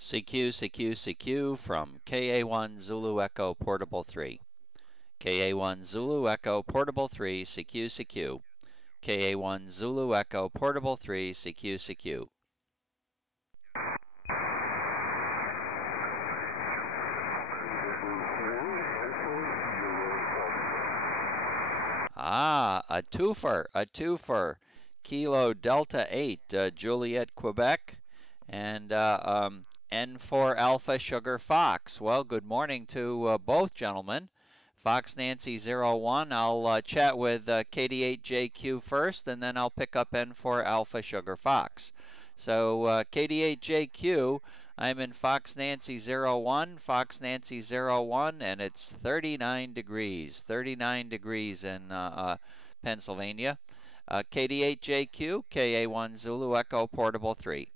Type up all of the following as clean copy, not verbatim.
CQ, CQ, CQ from KA1 Zulu Echo Portable 3. KA1 Zulu Echo Portable 3, CQ, CQ. KA1 Zulu Echo Portable 3, CQ, CQ. A twofer. Kilo Delta 8, Juliet, Quebec, and N4 Alpha Sugar Fox. Well, good morning to both gentlemen. Fox Nancy 01, I'll chat with KD8JQ first, and then I'll pick up N4 Alpha Sugar Fox. So KD8JQ, I'm in Fox Nancy 01, and it's 39 degrees in Pennsylvania. KD8JQ, KA1 Zulu Echo Portable 3.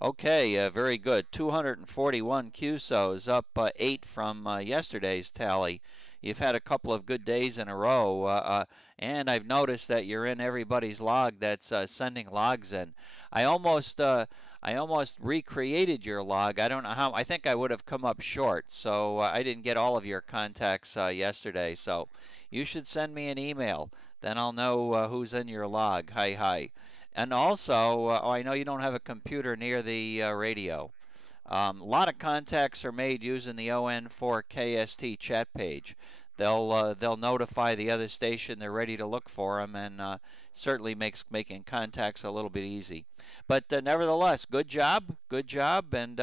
Okay, very good. 241 QSOs, up 8 from yesterday's tally. You've had a couple of good days in a row, and I've noticed that you're in everybody's log that's sending logs in. I almost recreated your log. I don't know how. I think I would have come up short, so I didn't get all of your contacts yesterday. So you should send me an email. Then I'll know who's in your log. Hi. And also, I know you don't have a computer near the radio. A lot of contacts are made using the ON4KST chat page. They'll notify the other station they're ready to look for them, and certainly makes making contacts a little bit easy. But nevertheless, good job, and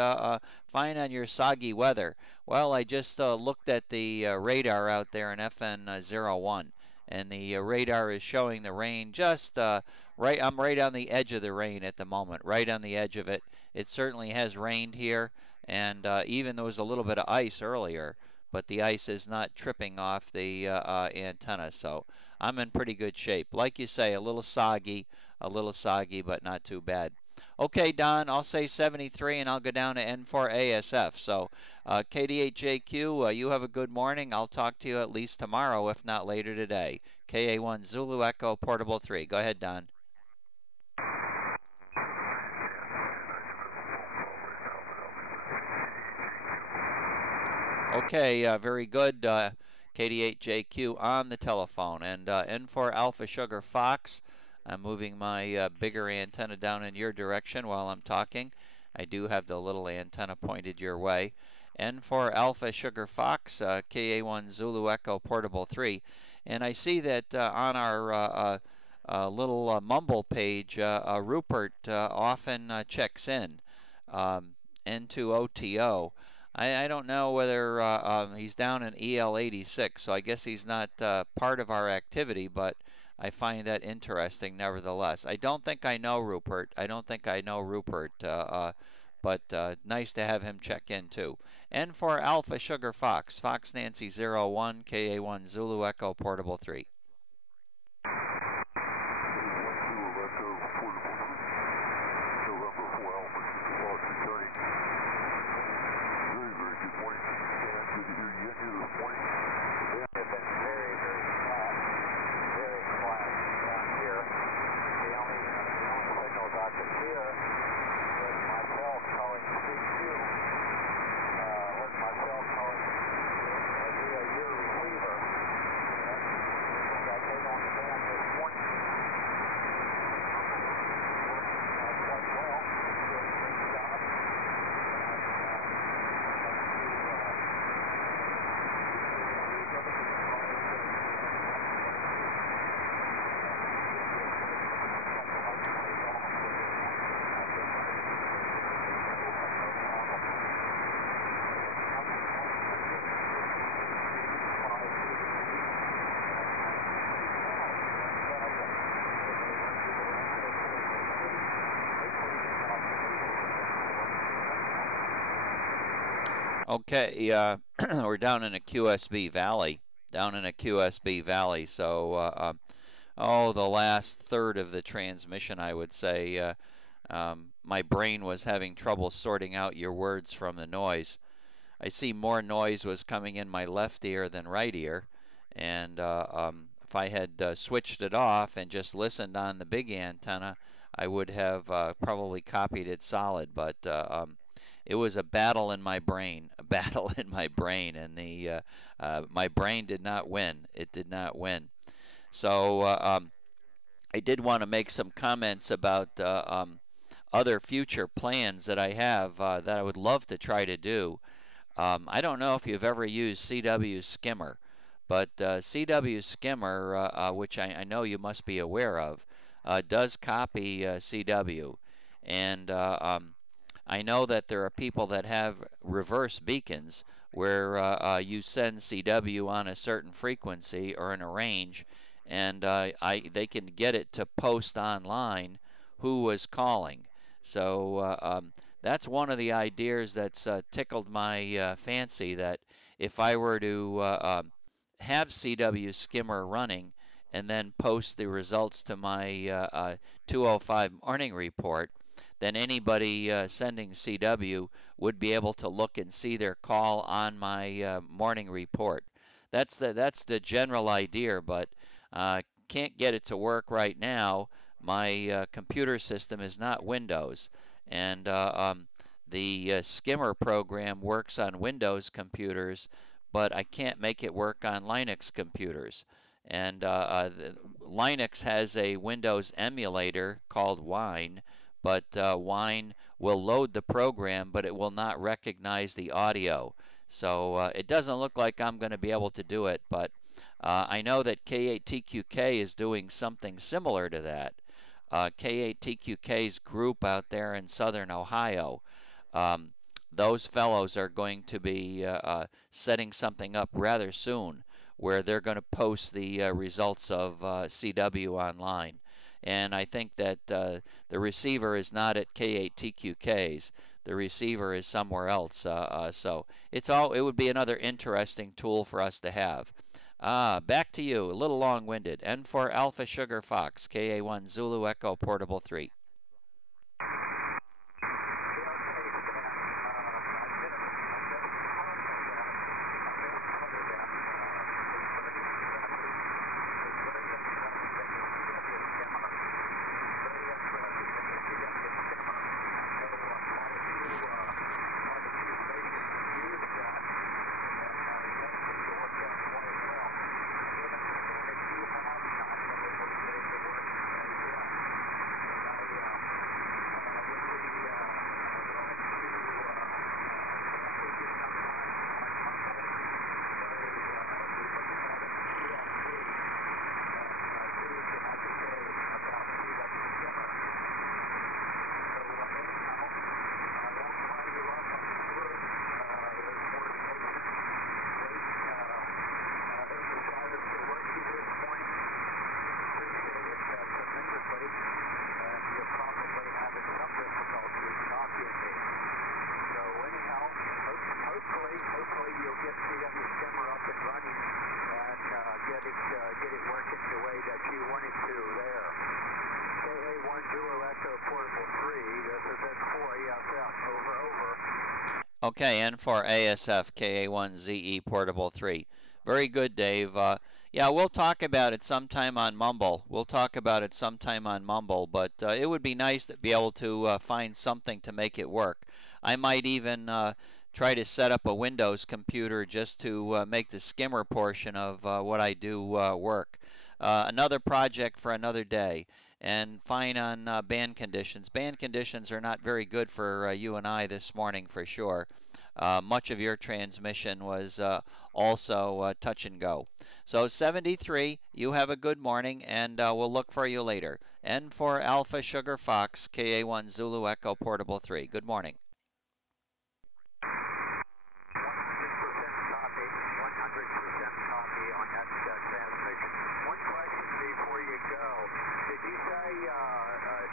fine on your soggy weather. Well, I just looked at the radar out there in FN01. And the radar is showing the rain just right. I'm right on the edge of the rain at the moment, right on the edge of it. It certainly has rained here, and even there was a little bit of ice earlier, but the ice is not tripping off the antenna, so I'm in pretty good shape. Like you say, a little soggy, but not too bad. Okay, Don, I'll say 73, and I'll go down to N4ASF. So, KD8JQ, you have a good morning. I'll talk to you at least tomorrow, if not later today. KA1 Zulu Echo Portable 3. Go ahead, Don. Okay, very good. KD8JQ on the telephone. And N4 Alpha Sugar Fox, I'm moving my bigger antenna down in your direction while I'm talking. I do have the little antenna pointed your way. N4 Alpha Sugar Fox, KA1 Zulu Echo Portable 3. And I see that on our little mumble page, Rupert often checks in into OTO. I don't know whether he's down in EL86, so I guess he's not part of our activity, but I find that interesting nevertheless. I don't think I know Rupert. But nice to have him check in too. And for Alpha Sugar Fox, Fox Nancy 01, KA1 Zulu Echo Portable 3. Okay, we're down in a QSB valley, So, the last third of the transmission, I would say, my brain was having trouble sorting out your words from the noise. I see more noise was coming in my left ear than right ear, and if I had switched it off and just listened on the big antenna, I would have probably copied it solid. But it was a battle in my brain, a battle in my brain, and the my brain did not win. It did not win. So I did want to make some comments about other future plans that I have that I would love to try to do. I don't know if you've ever used CW Skimmer, but CW Skimmer, which I know you must be aware of, does copy CW. And I know that there are people that have reverse beacons where you send CW on a certain frequency or in a range, and they can get it to post online who was calling. So that's one of the ideas that's tickled my fancy, that if I were to have CW Skimmer running and then post the results to my 205 morning report, then anybody sending CW would be able to look and see their call on my morning report. That's the general idea, but can't get it to work right now. My computer system is not Windows, and the skimmer program works on Windows computers, but I can't make it work on Linux computers. And Linux has a Windows emulator called Wine, but Wine will load the program, but it will not recognize the audio. So it doesn't look like I'm going to be able to do it, but I know that K8TQK is doing something similar to that. K8TQK's group out there in southern Ohio, um, those fellows are going to be setting something up rather soon where they're going to post the results of CW online. And I think that the receiver is not at K8TQK's. The receiver is somewhere else. So it would be another interesting tool for us to have. Back to you, a little long-winded. N for Alpha Sugar Fox, KA1 Zulu Echo Portable 3. Okay, N for ASF, KA1ZE Portable 3. Very good, Dave. Yeah, we'll talk about it sometime on Mumble. But it would be nice to be able to find something to make it work. I might even try to set up a Windows computer just to make the skimmer portion of what I do work. Another project for another day. And fine on band conditions. Band conditions are not very good for you and I this morning for sure. Much of your transmission was also touch and go. So 73, you have a good morning, and we'll look for you later. N for Alpha Sugar Fox, KA1 Zulu Echo Portable 3. Good morning. 100% copy, 100% copy on that transmission. One question before you go. Did you say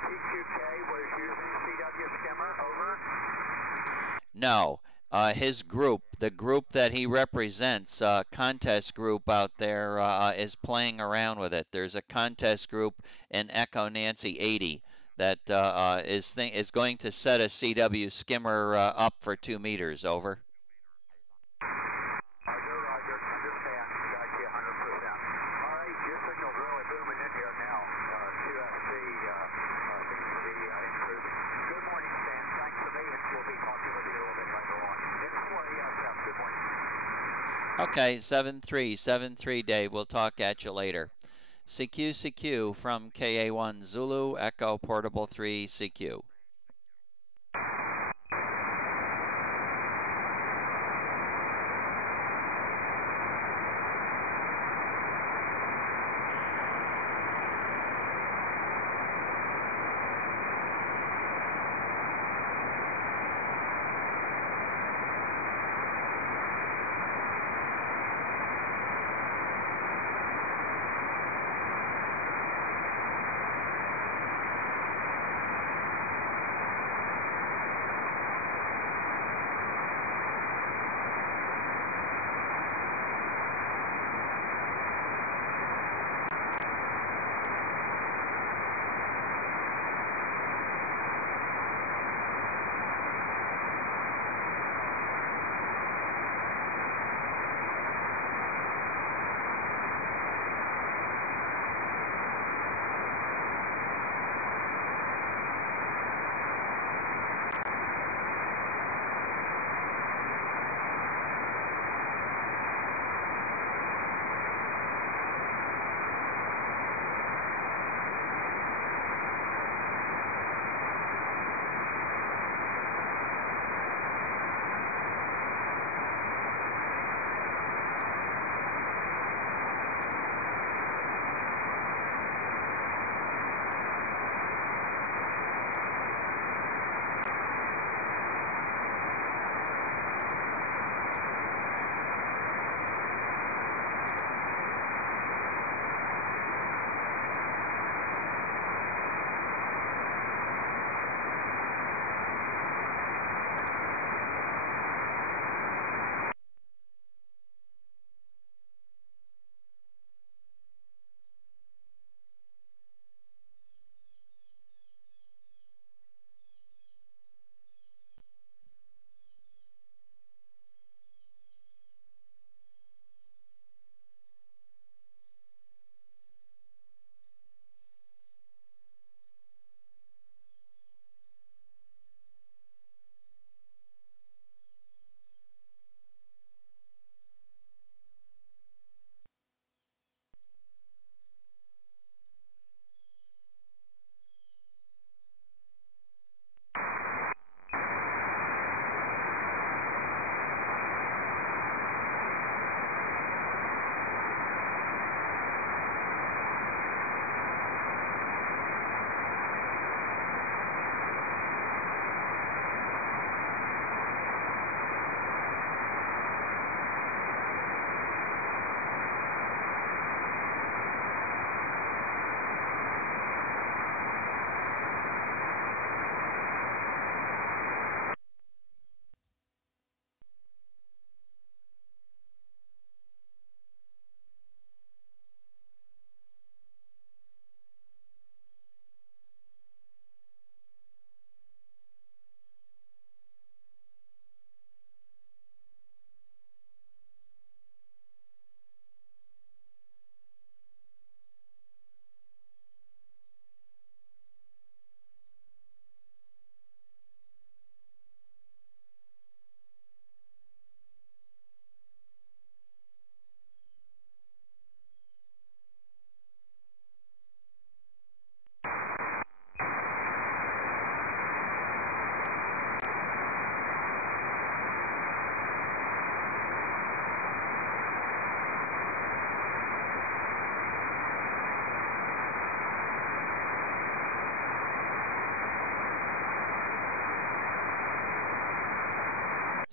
TQK was using CW Skimmer? Over? No. his group, the group that he represents, contest group out there, is playing around with it. There's a contest group in Echo Nancy 80 that is going to set a CW skimmer up for 2 meters. Over. Roger, Roger. Understand. Got you 100%. All right, your signal's really booming in here now. QSC seems to be improving. Good morning, Stan. Thanks a million. We'll be talking with you a little bit later on. N4 ESF, good morning. Okay, 7373 Dave. We'll talk at you later. CQ from KA1 Zulu Echo Portable 3 CQ.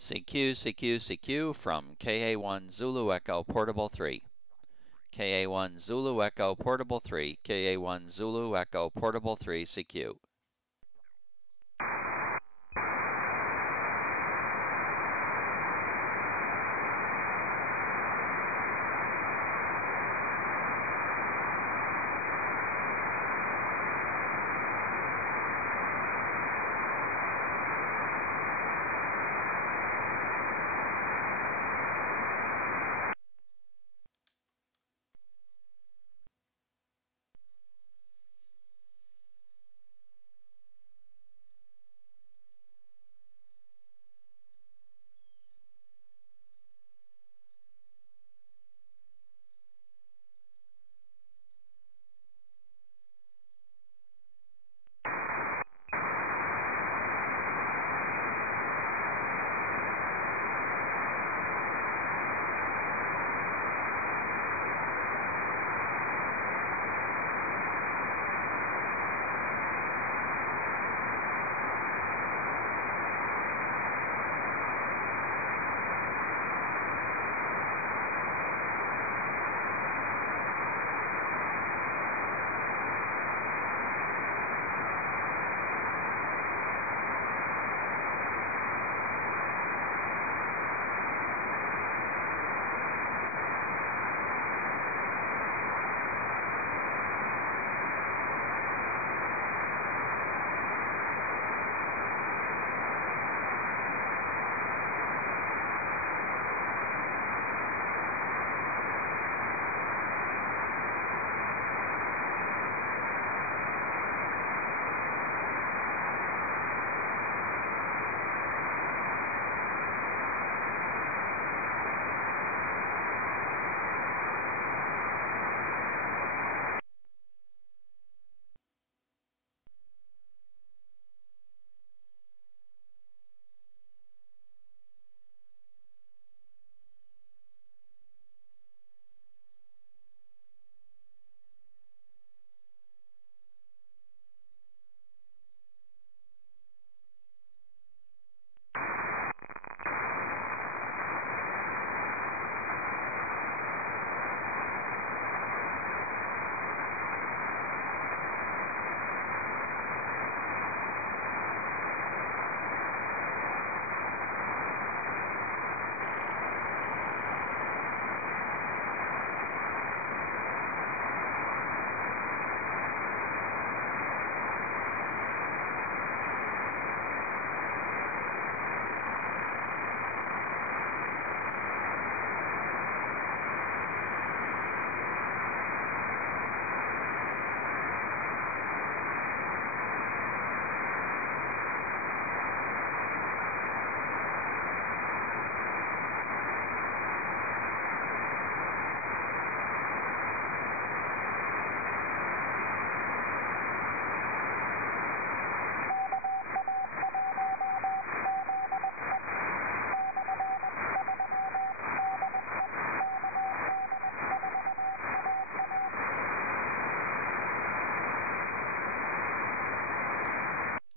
CQ from KA1 Zulu Echo Portable 3. KA1 Zulu Echo Portable 3. KA1 Zulu Echo Portable 3 CQ.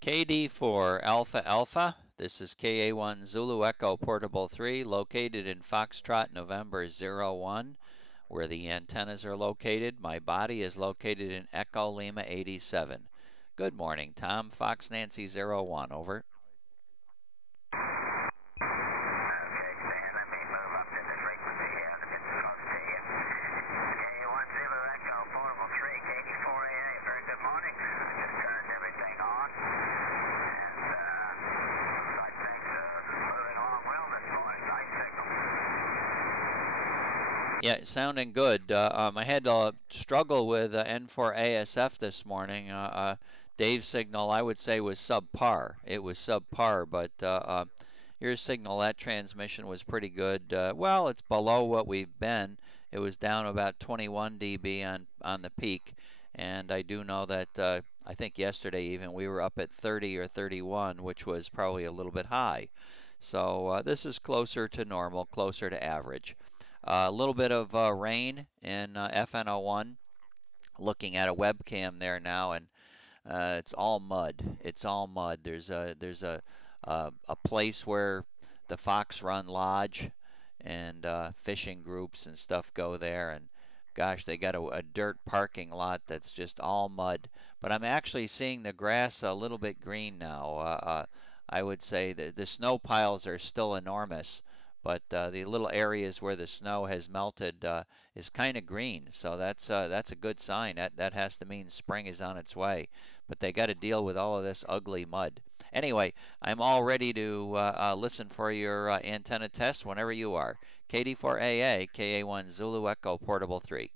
KD4 Alpha Alpha. This is KA1 Zulu Echo Portable 3, located in Foxtrot, November 01, where the antennas are located. My body is located in Echo Lima 87. Good morning, Tom. Fox Nancy 01, over. Yeah, sounding good. I had to struggle with N4 ASF this morning. Dave's signal, I would say, was subpar. It was subpar, but your signal, that transmission was pretty good. Well, it's below what we've been. It was down about 21 dB on the peak, and I do know that I think yesterday even we were up at 30 or 31, which was probably a little bit high. So this is closer to normal, closer to average. A little bit of rain in FN01. Looking at a webcam there now, and it's all mud. It's all mud. There's a place where the Fox Run Lodge and fishing groups and stuff go there, and gosh, they got a dirt parking lot that's just all mud. But I'm actually seeing the grass a little bit green now. I would say that the snow piles are still enormous, but the little areas where the snow has melted is kind of green. So that's a good sign. That has to mean spring is on its way. But they got to deal with all of this ugly mud. Anyway, I'm all ready to listen for your antenna test whenever you are. KD4AA, KA1 Zulu Echo Portable 3.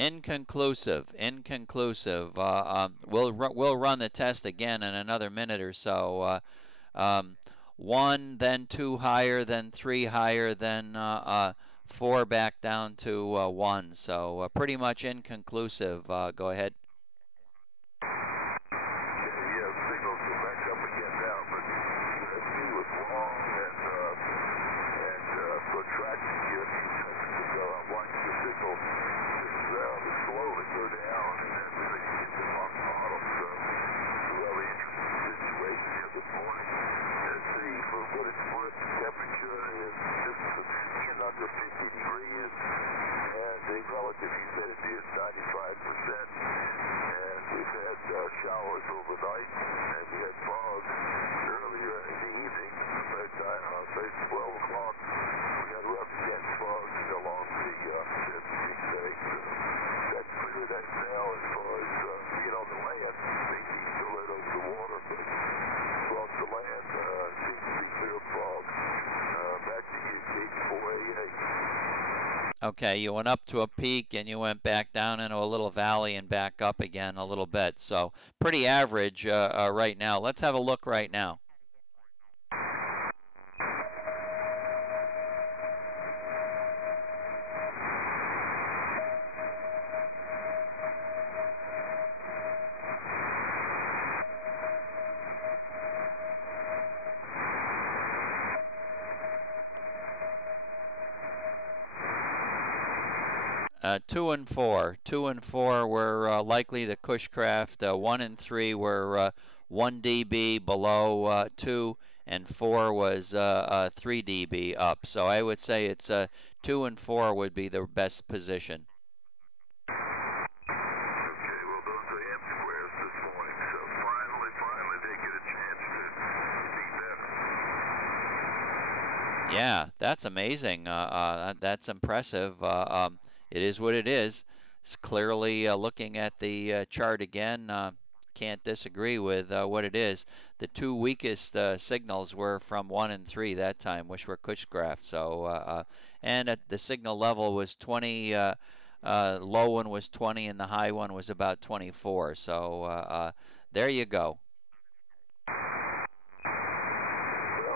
Inconclusive, inconclusive. We'll run the test again in another minute or so. One, then two higher, then three higher, then four back down to one. So pretty much inconclusive. Go ahead. Showers overnight, and we had fog earlier in the evening. At 12 o'clock, we had rough jet fog along the Chesapeake Bay. That's cleared that now as far as being on the land. Maybe still right over the water, but across the land seems to be clear of fog. Back to you, KD4AA. Okay, you went up to a peak and you went back down into a little valley and back up again a little bit. So pretty average right now. Let's have a look right now. 2 and 4. 2 and 4 were likely the Cushcraft. 1 and 3 were 1 dB below 2, and 4 was 3 dB up. So I would say it's 2 and 4 would be the best position. Yeah, that's amazing. That's impressive. It is what it is. It's clearly looking at the chart again. can't disagree with what it is. The two weakest signals were from 1 and 3 that time, which were Kushcraft. So, and at the signal level was 20, low one was 20, and the high one was about 24. So, there you go. Well,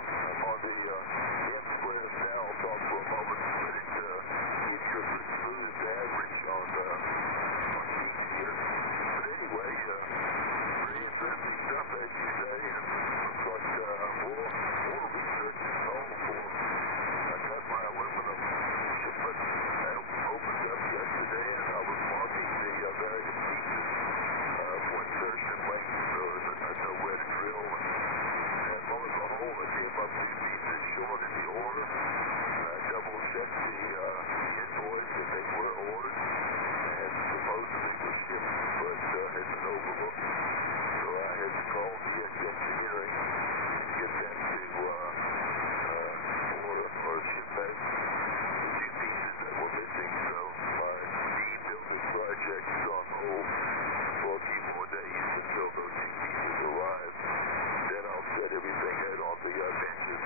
I'm on the N-squared now. I'll talk for a moment, but it gives you a good smooth average on each here. But anyway, pretty interesting stuff, as you say. Looks like more research is called for. I got my aluminum shipment opened up yesterday, and I was marking the various pieces for insertion length, so that I know where to drill. And lo and behold, I came up with pieces short in the order. I double-checked the invoice that they were ordered, and supposedly were shipped, but had been overlooked. So I had to call DX Engineering and get them to order or ship back the two pieces that were missing. So my building project is on hold for a few more days until those two pieces arrive. Then I'll set everything out on the benches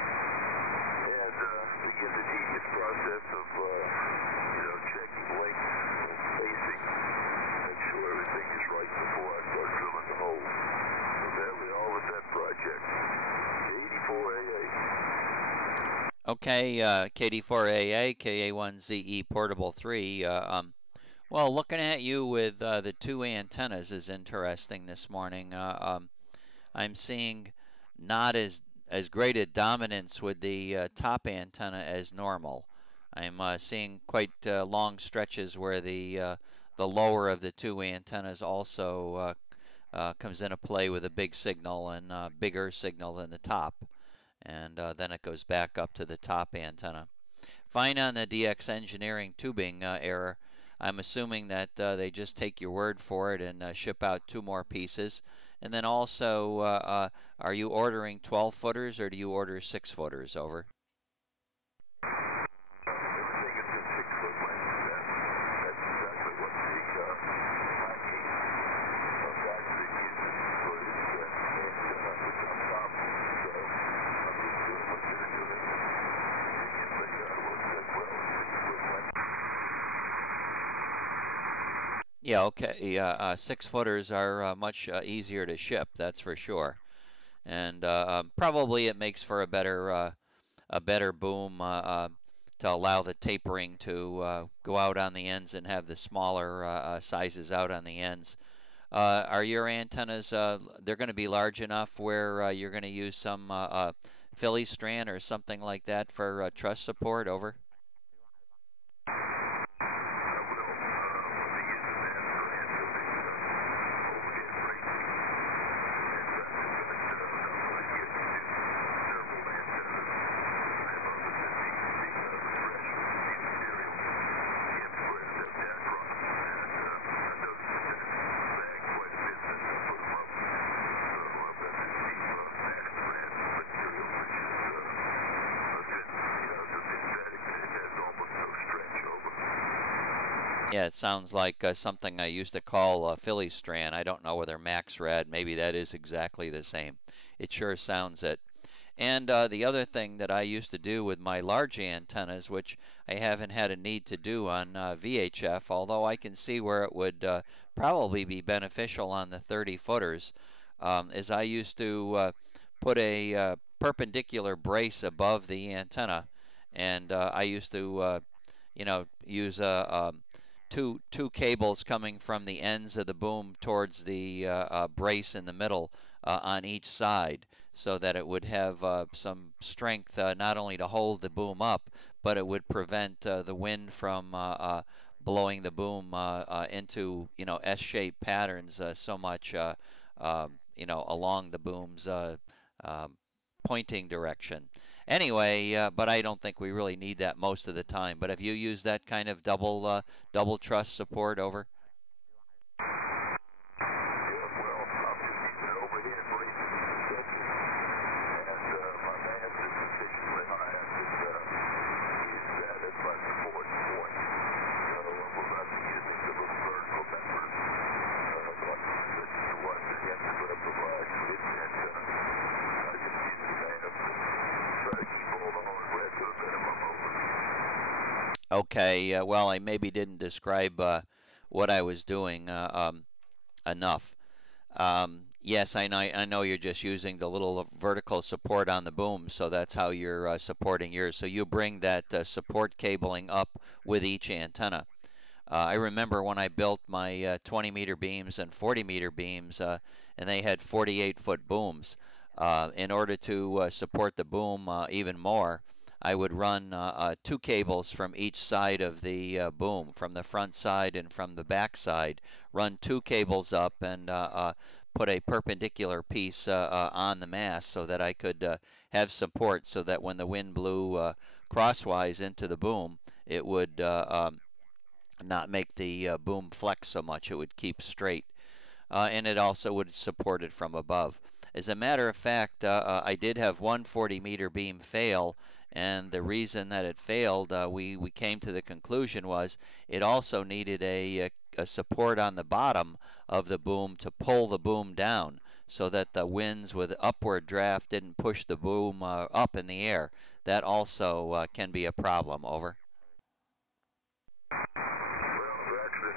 and begin the tedious process of, checking length and spacing, make sure everything is right before I start drilling the hole. So there we are with that project. K84AA. Okay, KD4AA, KA1ZE Portable 3. Well, looking at you with the two antennas is interesting this morning. I'm seeing not as great a dominance with the top antenna as normal. I'm seeing quite long stretches where the lower of the two antennas also comes into play with a big signal and bigger signal than the top, and then it goes back up to the top antenna. Fine on the DX Engineering tubing error. I'm assuming that they just take your word for it and ship out two more pieces. And then also, are you ordering 12 footers or do you order 6 footers? Over? Everything is in 6-foot length. That's exactly what the Chinese factory uses for its on top. So I'm just doing what they're doing. And figure out what works well in 6-foot length. Yeah, okay. 6 footers are much easier to ship, that's for sure. And probably it makes for a better boom to allow the tapering to go out on the ends and have the smaller sizes out on the ends. Are your antennas, they're going to be large enough where you're going to use some Philly strand or something like that for truss support? Over? Yeah, it sounds like something I used to call Philly strand. I don't know whether Max read. Maybe that is exactly the same. It sure sounds it. And the other thing that I used to do with my large antennas, which I haven't had a need to do on VHF, although I can see where it would probably be beneficial on the 30 footers, is I used to put a perpendicular brace above the antenna, and I used to, use two cables coming from the ends of the boom towards the brace in the middle on each side, so that it would have some strength not only to hold the boom up, but it would prevent the wind from blowing the boom into S-shaped patterns so much along the boom's uh, pointing direction. Anyway, but I don't think we really need that most of the time. But have you used that kind of double truss support? Over? Okay, well, I maybe didn't describe what I was doing enough. Yes, I know you're just using the little vertical support on the boom, so that's how you're supporting yours. So you bring that support cabling up with each antenna. I remember when I built my 20-meter beams and 40-meter beams, and they had 48-foot booms. In order to support the boom even more, I would run two cables from each side of the boom, from the front side and from the back side. Run two cables up and put a perpendicular piece on the mast so that I could have support so that when the wind blew crosswise into the boom, it would not make the boom flex so much. It would keep straight, and it also would support it from above. As a matter of fact, I did have one 40-meter beam fail, and the reason that it failed, we came to the conclusion was it also needed a support on the bottom of the boom to pull the boom down so that the winds with upward draft didn't push the boom up in the air. That also can be a problem. Over. Well, I've actually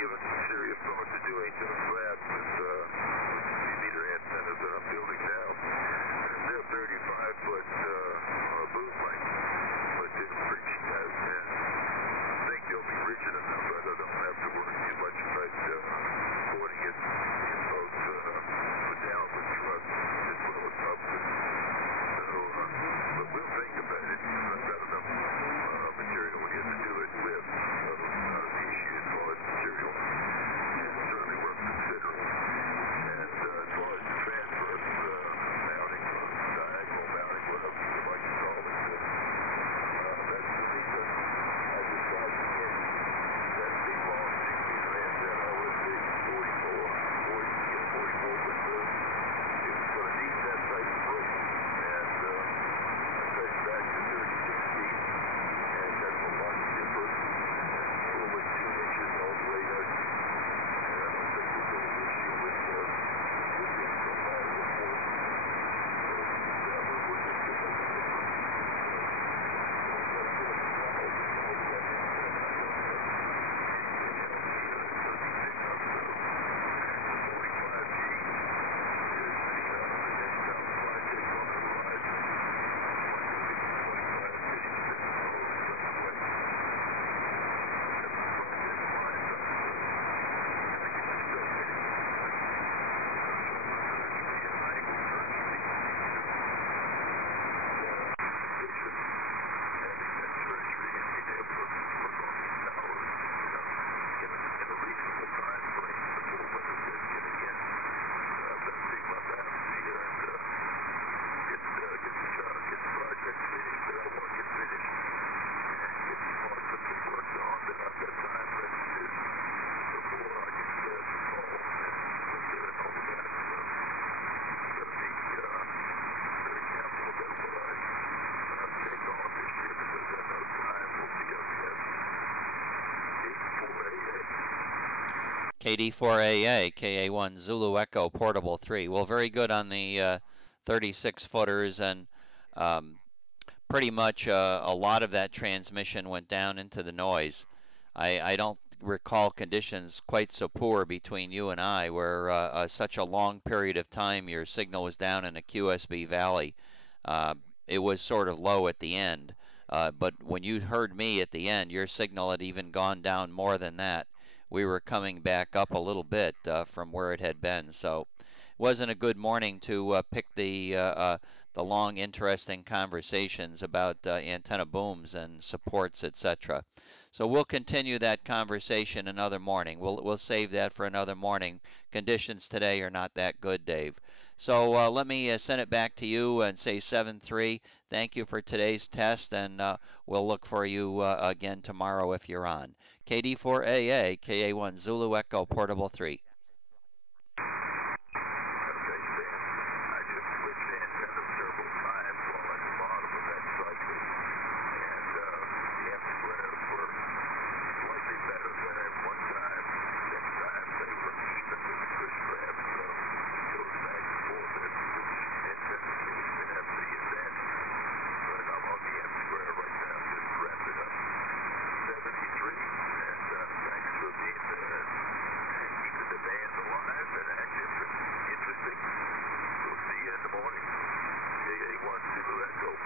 given some serious thought to doing just that with the meter antennas that I'm building now. They're 35-foot boom length, but they're pretty tight, and I think they'll be rigid enough that I don't have to worry too much about supporting it in both the downward thrust as well as upward. So, but we'll think about it. I've got enough material here to do it with, so it's not an issue as far as material. It's certainly worth considering. And as far as the transverse mounting, or diagonal mounting, whatever you like to call it, that's the reason I decided to get that big long 6-meter antenna with the 44-foot boom. It was going to need that type of boom, and I cut it back to 36 feet, and that's a lot cheaper, and over 2 inches all the way out. And I don't think there's any issue with being compatible for it. So that one will just give us a difference. KD4AA, KA1 Zulu Echo Portable 3. Well, very good on the 36 footers, and um, pretty much a lot of that transmission went down into the noise. I don't recall conditions quite so poor between you and I, where such a long period of time your signal was down in a QSB valley. Uh, it was sort of low at the end, but when you heard me at the end, your signal had even gone down more than that. We were coming back up a little bit from where it had been, so it wasn't a good morning to pick the long, interesting conversations about antenna booms and supports, etc. So we'll continue that conversation another morning. We'll save that for another morning. Conditions today are not that good, Dave. So let me send it back to you and say 7-3. Thank you for today's test, and we'll look for you again tomorrow if you're on. KD4AA, KA1 Zulu Echo Portable 3.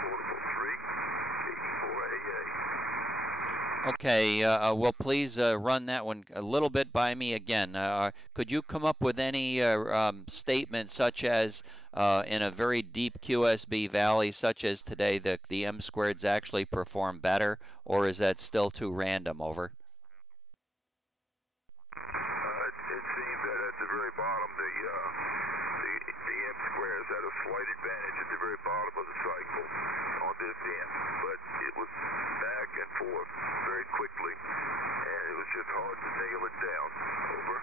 Portable 3, 84AA. Okay, well, please run that one a little bit by me again. Could you come up with any statement such as in a very deep QSB valley, such as today, the M squareds actually perform better, or is that still too random? Over. It seems that at the very bottom, the M squares had a slight advantage at the very bottom of the cycle on this end, but it was back and forth very quickly, and it was just hard to nail it down. Over.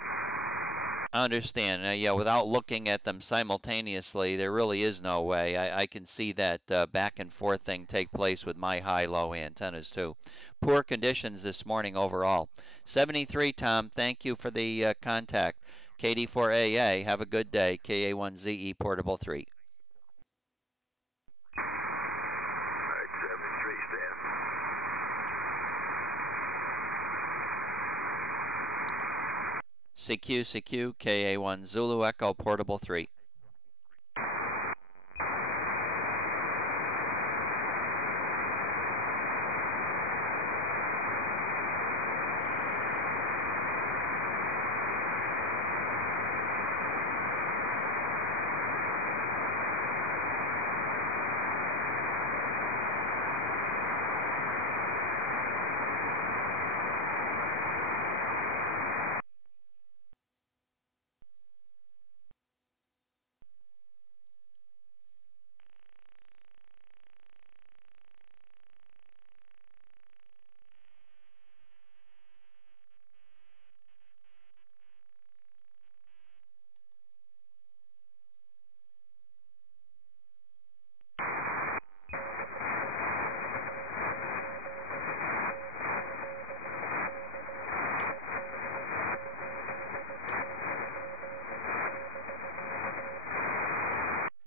I understand. Yeah, without looking at them simultaneously, there really is no way. I can see that back and forth thing take place with my high-low antennas too. Poor conditions this morning overall. 73, Tom. Thank you for the contact. KD4AA. Have a good day. KA1ZE Portable 3. Max 73, Stan. CQ KA1 Zulu Echo Portable 3.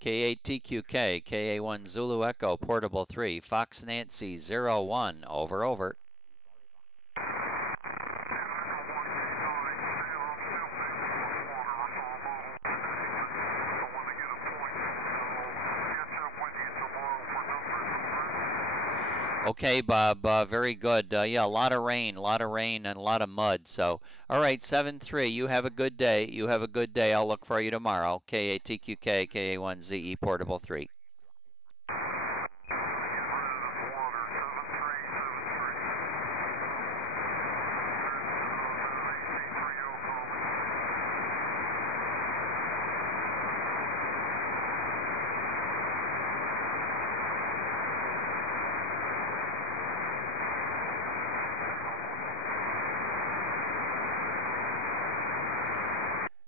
KATQK, KA1 Zulu Echo Portable 3, Fox Nancy 01, over. Okay, Bob, very good. Yeah, a lot of rain, and a lot of mud. So, all right, 7-3, you have a good day. I'll look for you tomorrow. KATQK, KA1ZE Portable 3.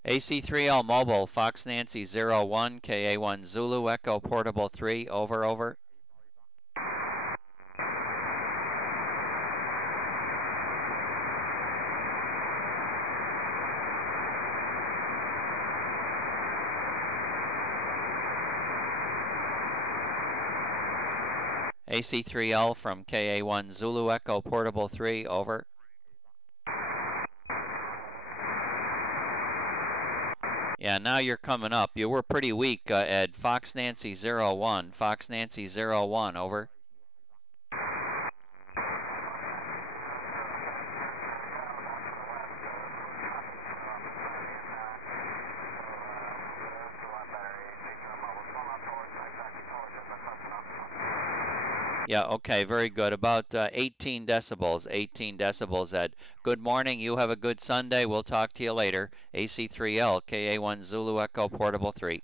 AC3L Mobile, Fox Nancy 01, KA1 Zulu Echo Portable 3, over. AC3L from KA1 Zulu Echo Portable 3, over. Yeah, now you're coming up. You were pretty weak, Ed. Fox Nancy 01, Fox Nancy 01, over. Yeah, okay, very good. About 18 decibels, Ed. Good morning. You have a good Sunday. We'll talk to you later. AC3L, KA1 Zulu Echo Portable 3.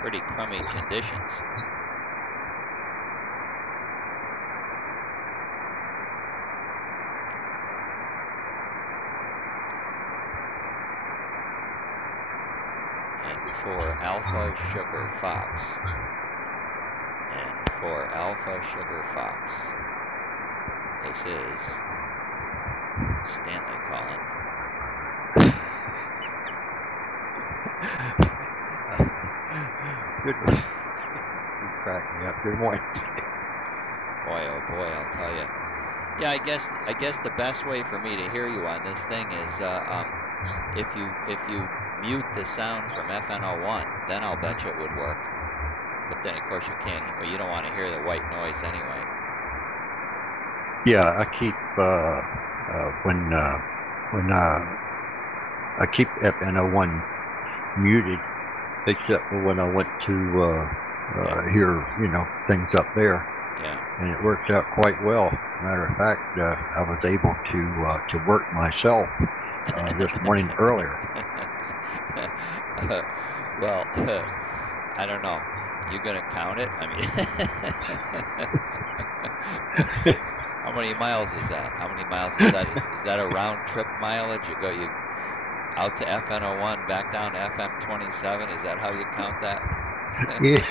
pretty crummy conditions. And for Alpha Sugar Fox. And for Alpha Sugar Fox. This is Stanley calling. Good morning. You crack me up. Good morning. Boy, oh boy, I'll tell you. Yeah, I guess the best way for me to hear you on this thing is if you mute the sound from FN01, then I'll bet you it would work. But then of course you can't. Well, you don't want to hear the white noise anyway. Yeah, I keep when I keep FN01 muted, except for when I want to hear things up there. Yeah. And it works out quite well. Matter of fact, I was able to work myself this morning earlier. Well, I don't know. You gonna count it? I mean, how many miles is that? How many miles is that? Is that a round trip mileage? You out to FN01, back down to FM27. Is that how you count that? Yeah.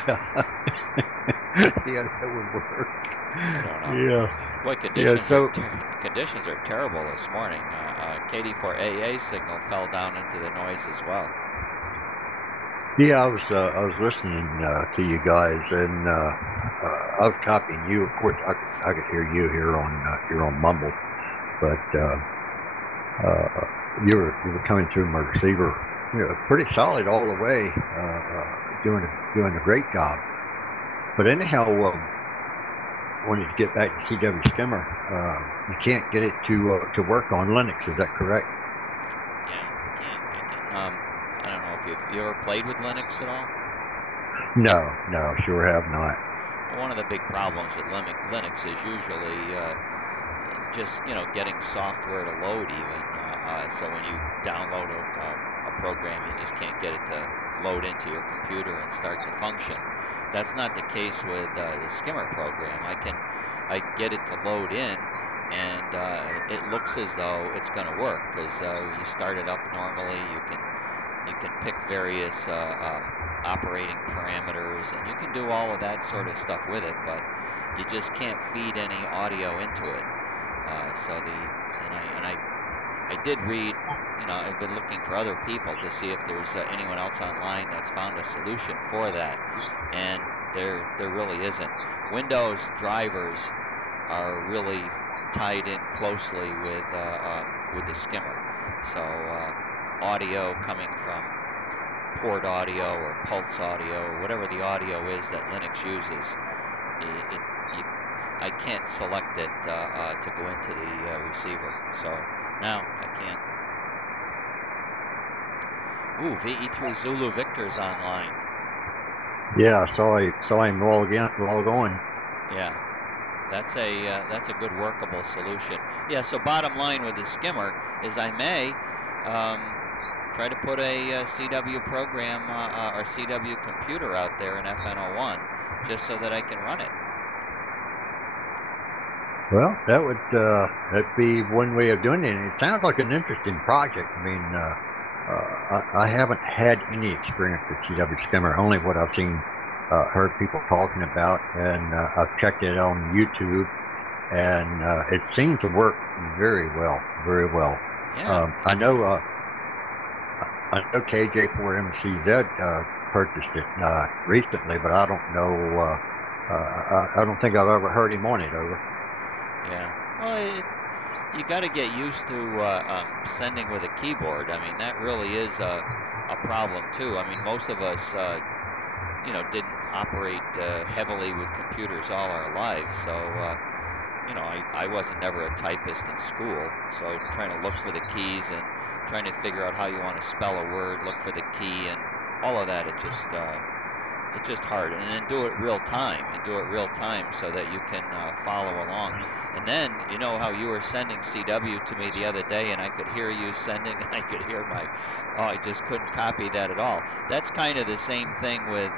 Yeah, that would work. I don't know. Yeah. Boy, conditions are terrible this morning. KD4AA signal fell down into the noise as well. Yeah, I was listening to you guys, and I was copying you. Of course, I could hear you here on Mumble, but you were coming through my receiver, pretty solid all the way, doing a great job. But anyhow, wanted to get back to CW Skimmer. You can't get it to work on Linux. Is that correct? Yeah, you can't. I don't know if you ever played with Linux at all. No, sure have not. Well, one of the big problems with Linux is usually just getting software to load even. So when you download a program, you just can't get it to load into your computer and start to function. That's not the case with the Skimmer program. I can get it to load in, and it looks as though it's going to work because you start it up normally. You can pick various operating parameters, and you can do all of that sort of stuff with it, but you just can't feed any audio into it. I did read, I've been looking for other people to see if there's anyone else online that's found a solution for that, and there really isn't. Windows drivers are really tied in closely with the Skimmer, so audio coming from port audio or pulse audio or whatever the audio is that Linux uses, I can't select it to go into the receiver. So now I can't. Ooh, VE3 Zulu Victor's online. Yeah, saw him log on. Yeah, that's a good workable solution. Yeah. So bottom line with the Skimmer is I may try to put a CW program or CW computer out there in FN01 just so that I can run it. Well, that'd be one way of doing it. And it sounds like an interesting project. I mean, I haven't had any experience with CW Skimmer, only what I've seen, heard people talking about, and I've checked it on YouTube, and it seems to work very well, very well. Yeah. I know KJ4MCZ purchased it recently, but I don't know. I don't think I've ever heard him on it. Over. Yeah. Well, you got to get used to sending with a keyboard. I mean, that really is a problem too. I mean, most of us, didn't operate heavily with computers all our lives. So, I wasn't never a typist in school. So trying to look for the keys and trying to figure out how you want to spell a word, look for the key, and all of that, It's just hard. And then do it real time, and do it real time so that you can follow along. And then, you know how you were sending CW to me the other day, and I could hear you sending, and I could hear oh, I just couldn't copy that at all. That's kind of the same thing with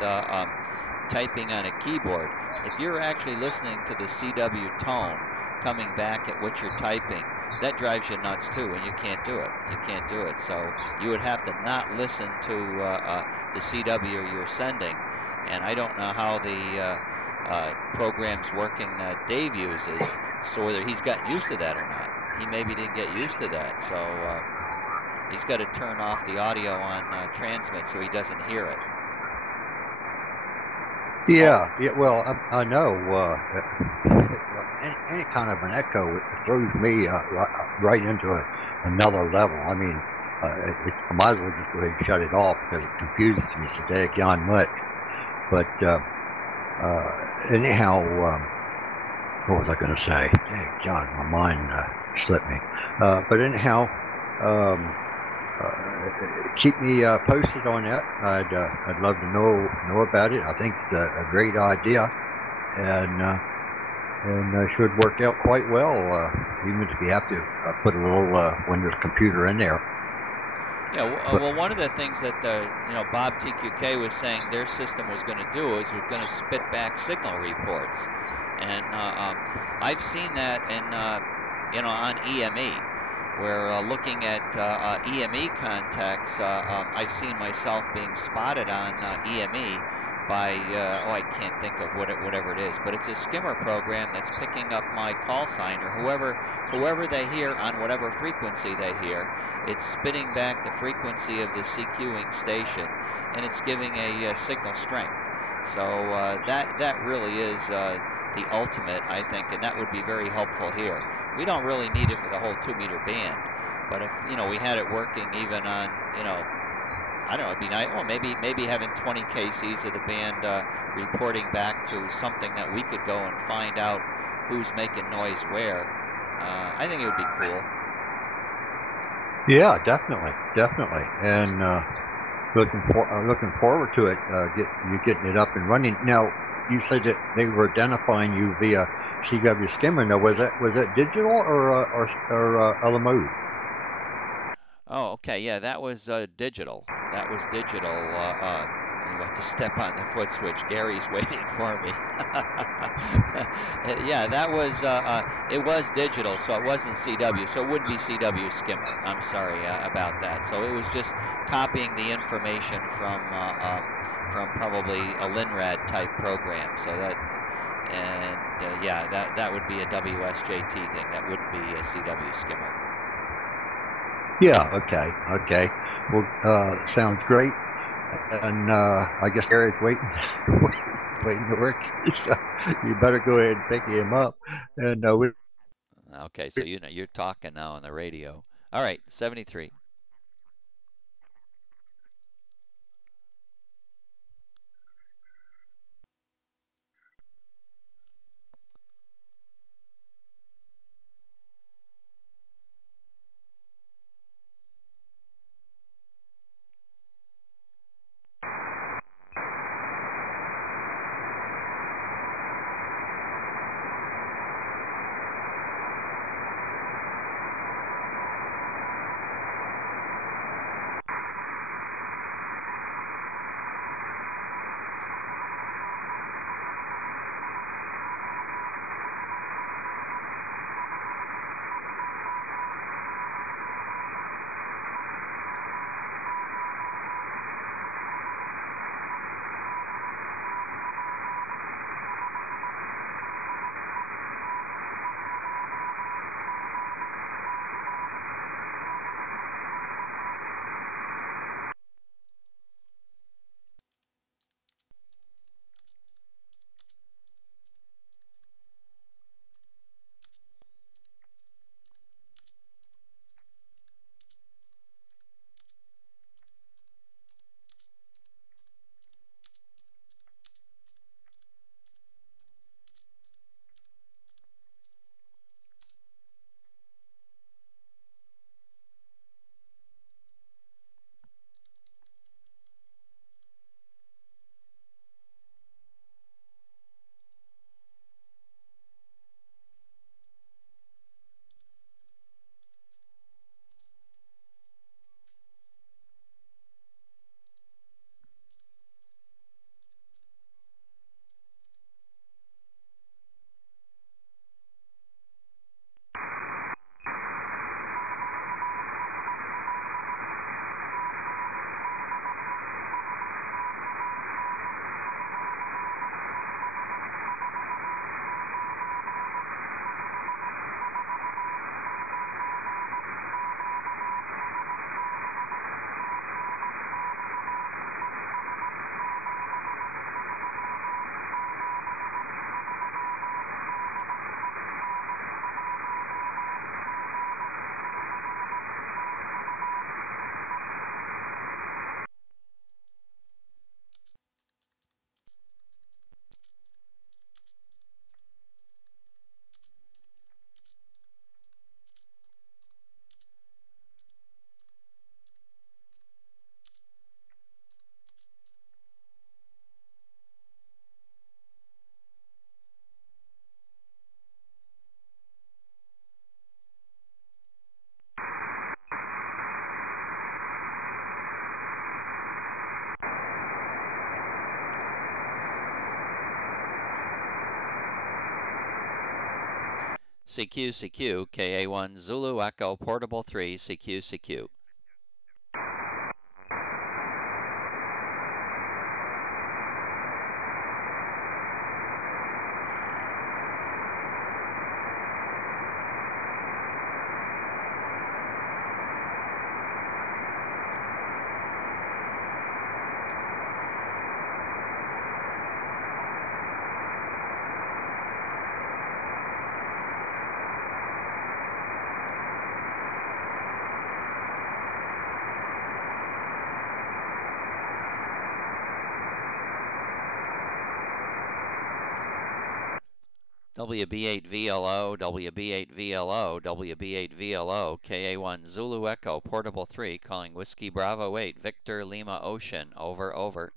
typing on a keyboard. If you're actually listening to the CW tone coming back at what you're typing, that drives you nuts too, and you can't do it. You can't do it. So you would have to not listen to the CW you're sending. And I don't know how the program's working that Dave uses, so whether he's gotten used to that or not. He maybe didn't get used to that, so he's got to turn off the audio on transmit so he doesn't hear it. Yeah, yeah. Well, I know any kind of an echo, it throws me right into another level. I mean, I might as well just go ahead and shut it off because it confuses me so daggone much. But anyhow, what was I going to say? Hey, God, my mind slipped me. But anyhow, um, keep me posted on that. I'd love to know about it. I think it's a great idea, and should work out quite well. Even if you have to put a little Windows computer in there. Yeah, well, one of the things that Bob TQK was saying their system was going to do is was going to spit back signal reports, and I've seen that in on EME, where looking at EME contacts, I've seen myself being spotted on EME by oh, I can't think of whatever it is, but it's a skimmer program that's picking up my call sign or whoever they hear on whatever frequency they hear. It's spitting back the frequency of the CQing station, and it's giving a signal strength. So that really is the ultimate, I think, and that would be very helpful here. We don't really need it for the whole 2-meter band, but if we had it working even on I don't know, it'd be nice. Well, maybe having 20 KCs of the band reporting back to something that we could go and find out who's making noise where. I think it would be cool. Yeah, definitely, and looking forward to it. You getting it up and running. Now, you said that they were identifying you via CW skimmer. Now, was that digital or LMO? Oh, okay. Yeah, that was digital. That was digital. You want to step on the foot switch. Gary's waiting for me. Yeah, that was it was digital, so it wasn't CW. So it wouldn't be CW skimmer. I'm sorry about that. So it was just copying the information from probably a Linrad type program. So that and yeah, that would be a WSJT thing. That wouldn't be a CW skimmer. Yeah. Okay. Well, sounds great. And I guess Gary's waiting, waiting to work. So you better go ahead and pick him up. And Okay, so you're talking now on the radio. All right, 73. CQ, CQ, KA1 Zulu Echo Portable 3, CQ, CQ. WB8VLO, WB8VLO, WB8VLO, KA1 Zulu Echo Portable 3, calling Whiskey Bravo 8, Victor Lima Ocean, over, over.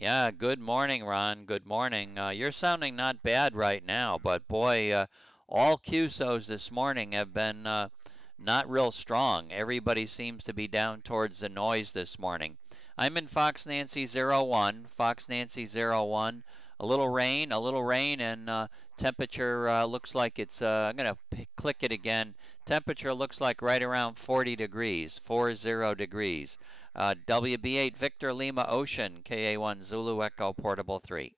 Yeah, good morning, Ron. Good morning. You're sounding not bad right now, but boy, all QSOs this morning have been not real strong. Everybody seems to be down towards the noise this morning. I'm in Fox Nancy 01, Fox Nancy 01. A little rain, and temperature looks like it's, I'm going to click it again. Temperature looks like right around 40 degrees, 40 degrees. WB8 Victor Lima Ocean, KA1 Zulu Echo Portable 3.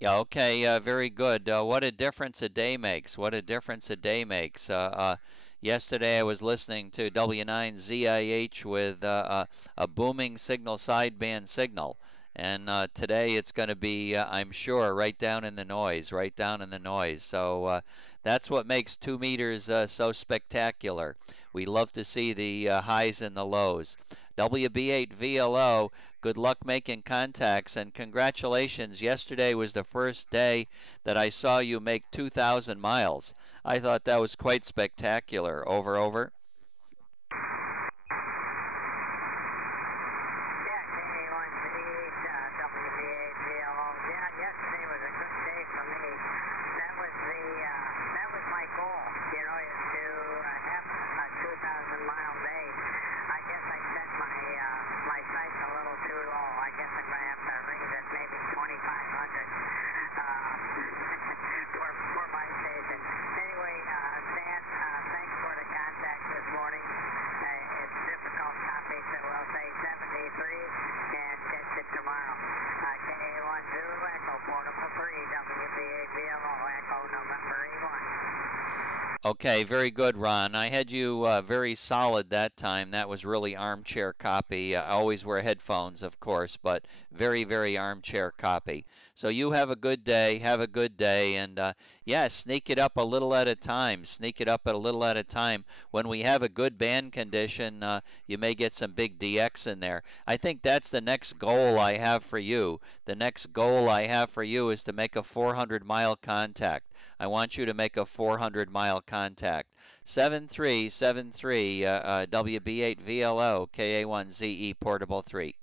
Yeah, okay, very good. What a difference a day makes. What a difference a day makes. Yesterday I was listening to W9ZIH with a booming signal sideband signal. And today it's going to be, I'm sure, right down in the noise, right down in the noise. So that's what makes 2 meters so spectacular. We love to see the highs and the lows. WB8VLO, good luck making contacts, and congratulations. Yesterday was the first day that I saw you make 2,000 miles. I thought that was quite spectacular. Over, over. Okay, very good, Ron. I had you very solid that time. That was really armchair copy. I always wear headphones, of course, but very, very armchair copy. So you have a good day. Have a good day. And yeah, sneak it up a little at a time. Sneak it up a little at a time. When we have a good band condition, you may get some big DX in there. I think that's the next goal I have for you. The next goal I have for you is to make a 400-mile contact. I want you to make a 400-mile contact. 7373 WB8VLO KA1ZE Portable 3.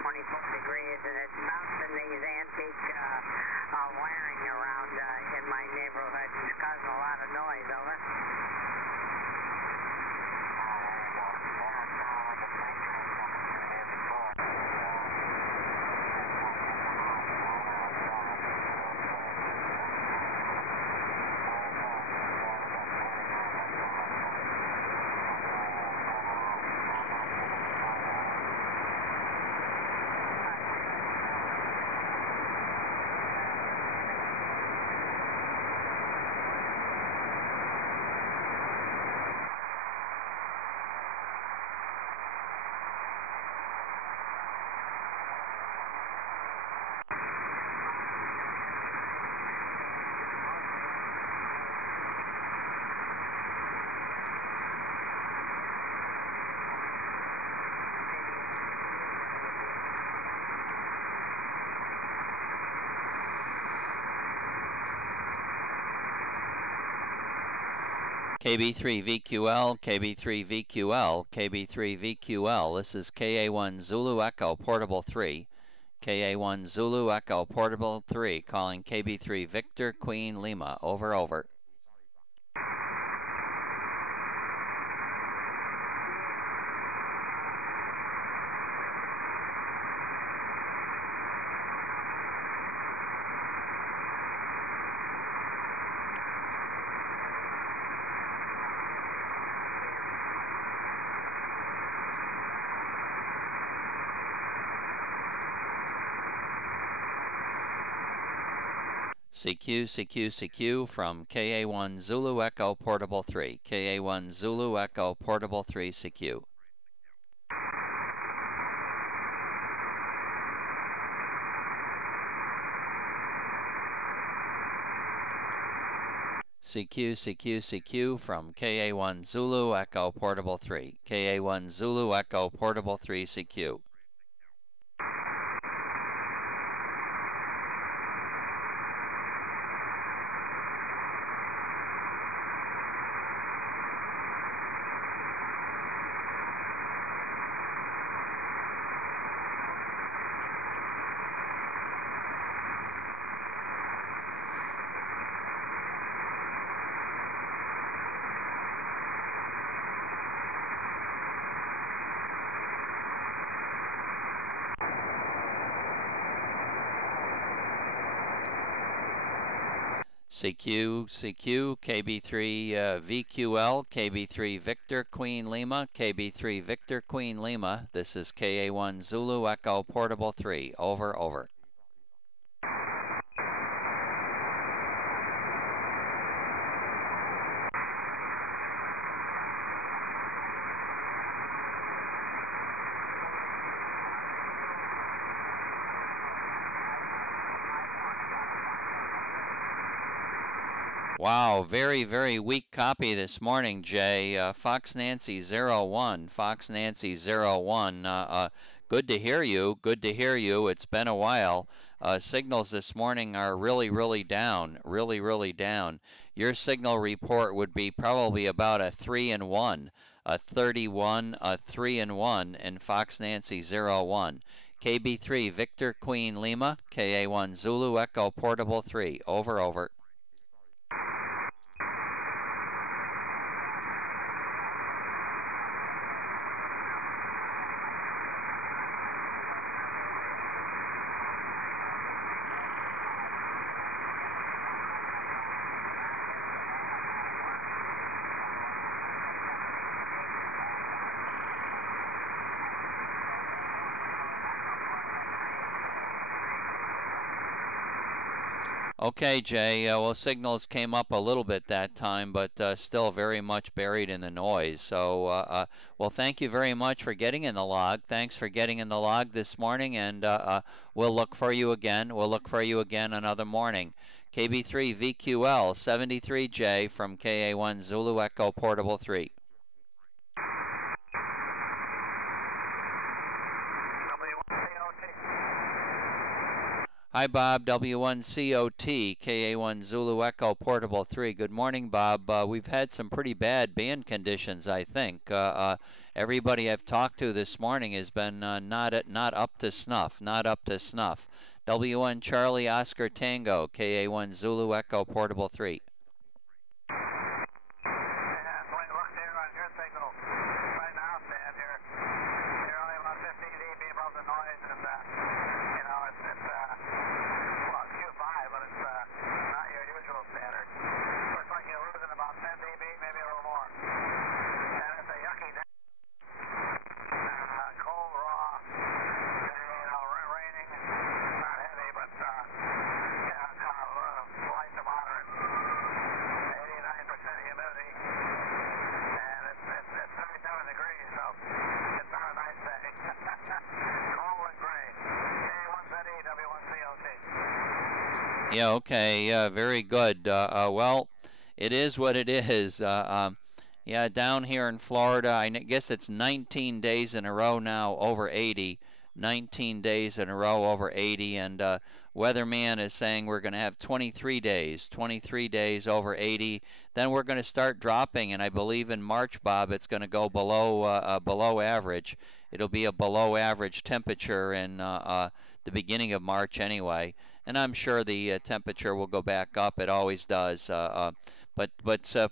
24 degrees, and it's bouncing these antique wiring around in my neighborhood. It's causing a lot of noise. Over. KB3VQL, KB3VQL, KB3VQL. This is KA1 Zulu Echo Portable 3. KA1 Zulu Echo Portable 3 calling KB3 Victor Queen Lima. Over, over. CQ, CQ, CQ from KA1 Zulu Echo Portable 3. KA1 Zulu Echo Portable 3 CQ. CQ, CQ, CQ from KA1 Zulu Echo Portable 3. KA1 Zulu Echo Portable 3 CQ. CQ, CQ, KB3 VQL, KB3 Victor Queen Lima, KB3 Victor Queen Lima. This is KA1 Zulu Echo Portable 3. Over, over. Wow, very, very weak copy this morning, Jay. Fox Nancy 01, Fox Nancy 01. Good to hear you. Good to hear you. It's been a while. Signals this morning are really, really down. Really, really down. Your signal report would be probably about a 3 and 1, a 31, a 3 and 1 in Fox Nancy 01. KB3 Victor Queen Lima, KA1 Zulu Echo Portable 3. Over, over. Okay, Jay, well, signals came up a little bit that time, but still very much buried in the noise. So, well, thank you very much for getting in the log. Thanks for getting in the log this morning, and we'll look for you again. We'll look for you again another morning. KB3 VQL 73J from KA1 Zulu Echo Portable 3. Hi, Bob. W1COT, KA1 Zulu Echo Portable 3. Good morning, Bob. We've had some pretty bad band conditions, I think. Everybody I've talked to this morning has been not up to snuff, not up to snuff. W1 Charlie Oscar Tango, KA1 Zulu Echo Portable 3. Yeah, okay, very good. Well, it is what it is. Yeah, down here in Florida, guess it's 19 days in a row now over 80. 19 days in a row over 80, and weatherman is saying we're going to have 23 days over 80. Then we're going to start dropping, and I believe in March, Bob, it's going to go below average. It'll be a below average temperature in the beginning of March anyway, and I'm sure the temperature will go back up. It always does. But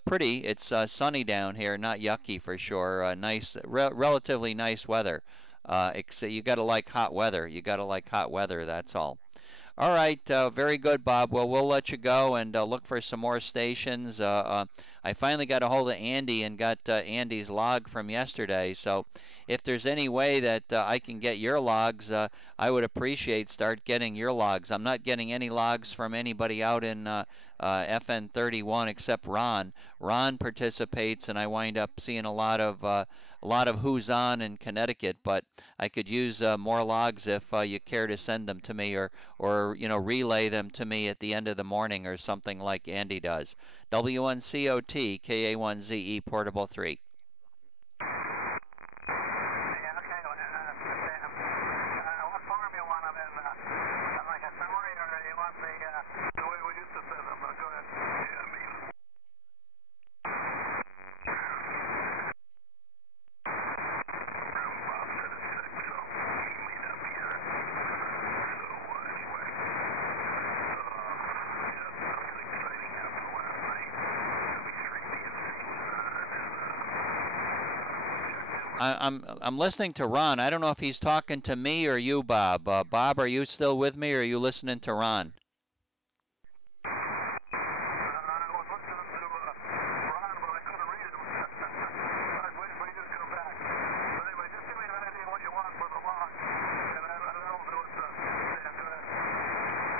pretty. It's sunny down here, not yucky for sure. Nice, relatively nice weather. You got to like hot weather. You got to like hot weather. That's all. All right, very good, Bob. Well, we'll let you go and look for some more stations. I finally got a hold of Andy and got Andy's log from yesterday. So if there's any way that I can get your logs, I would appreciate start getting your logs. I'm not getting any logs from anybody out in FN31 except Ron. Ron participates, and I wind up seeing a lot of who's on in Connecticut, but I could use more logs if you care to send them to me, or relay them to me at the end of the morning or something like Andy does. W1COT KA1ZE Portable 3. I'm listening to Ron. I don't know if he's talking to me or you, Bob. Bob, are you still with me, or are you listening to Ron?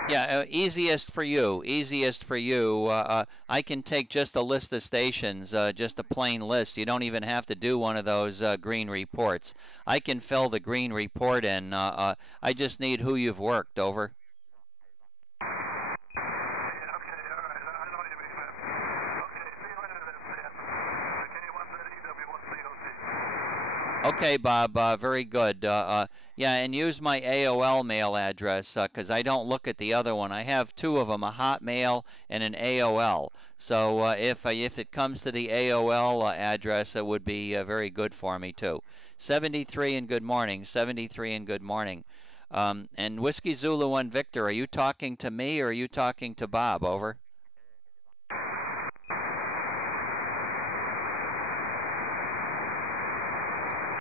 Yeah, easiest for you. Easiest for you. I can take just a list of stations, just a plain list. You don't even have to do one of those green reports. I can fill the green report in. I just need who you've worked. Over. Okay, Bob, very good. Yeah, and use my AOL mail address because I don't look at the other one. I have two of them, a Hotmail and an AOL. So if it comes to the AOL address, it would be very good for me too. 73 and good morning. 73 and good morning. And Whiskey Zulu 1 Victor, are you talking to me or are you talking to Bob? Over.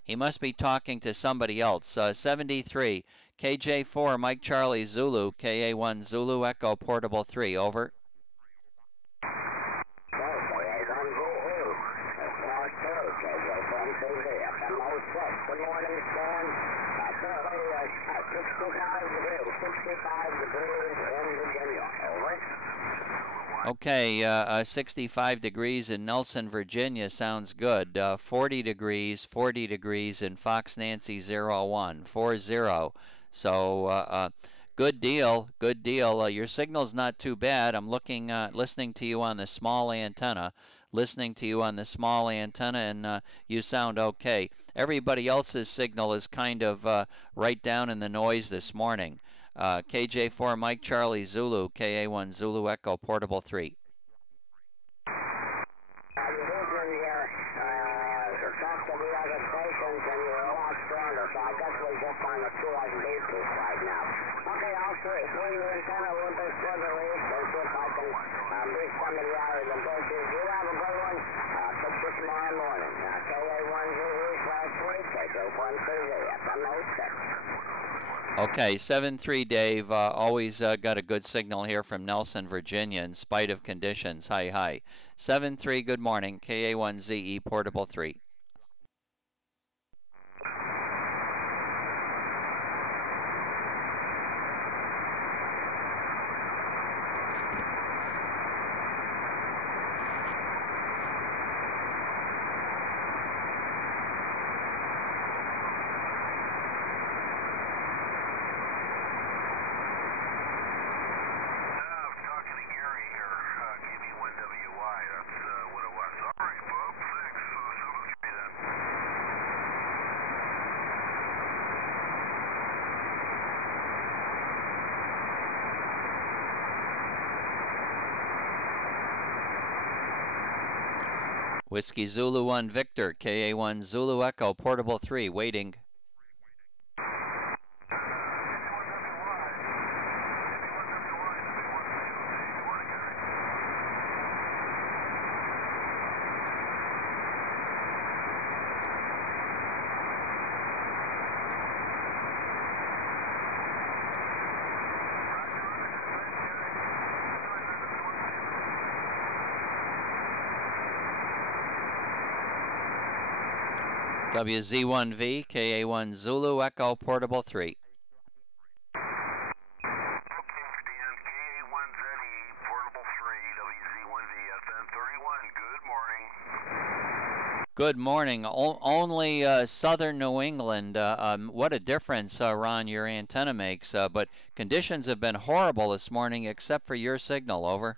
He must be talking to somebody else. 73, KJ4, Mike Charlie Zulu, KA1 Zulu Echo Portable 3, over. Good morning, Stan. Currently 65 degrees in Virginia. Over. Okay, 65 degrees in Nelson, Virginia sounds good. 40 degrees in Fox Nancy 01, 40. So good deal, good deal. Your signal's not too bad. I'm listening to you on the small antenna, and you sound okay. Everybody else's signal is kind of right down in the noise this morning. KJ4 Mike Charlie Zulu, KA1 Zulu Echo, portable 3. You did bring your talk to the other stations and you're a lot stronger, so I guess we're just on the 208 piece right now. Okay, I'll swing the antenna a little bit further east and see if I can beat some of the hours and bushes. You have a good one. Catch you tomorrow morning. KA1 Zulu East last week, KJ1 TV, FM 06. Okay, 7-3 Dave, always got a good signal here from Nelson, Virginia, in spite of conditions. Hi. 7-3, good morning, KA1ZE, portable 3. Whiskey Zulu 1 Victor, KA1 Zulu Echo, portable 3, waiting. WZ1V, KA1 Zulu Echo, portable 3. Good morning. Only southern New England. What a difference, Ron, your antenna makes. But conditions have been horrible this morning, except for your signal. Over.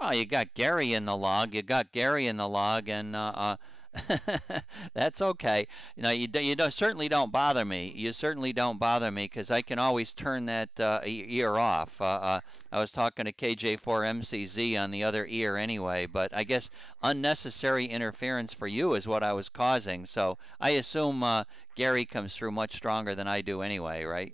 Well, you got Gary in the log. And that's okay. You know, you certainly don't bother me. You certainly don't bother me because I can always turn that ear off. I was talking to KJ4MCZ on the other ear anyway, but I guess unnecessary interference for you is what I was causing. So I assume Gary comes through much stronger than I do anyway, right?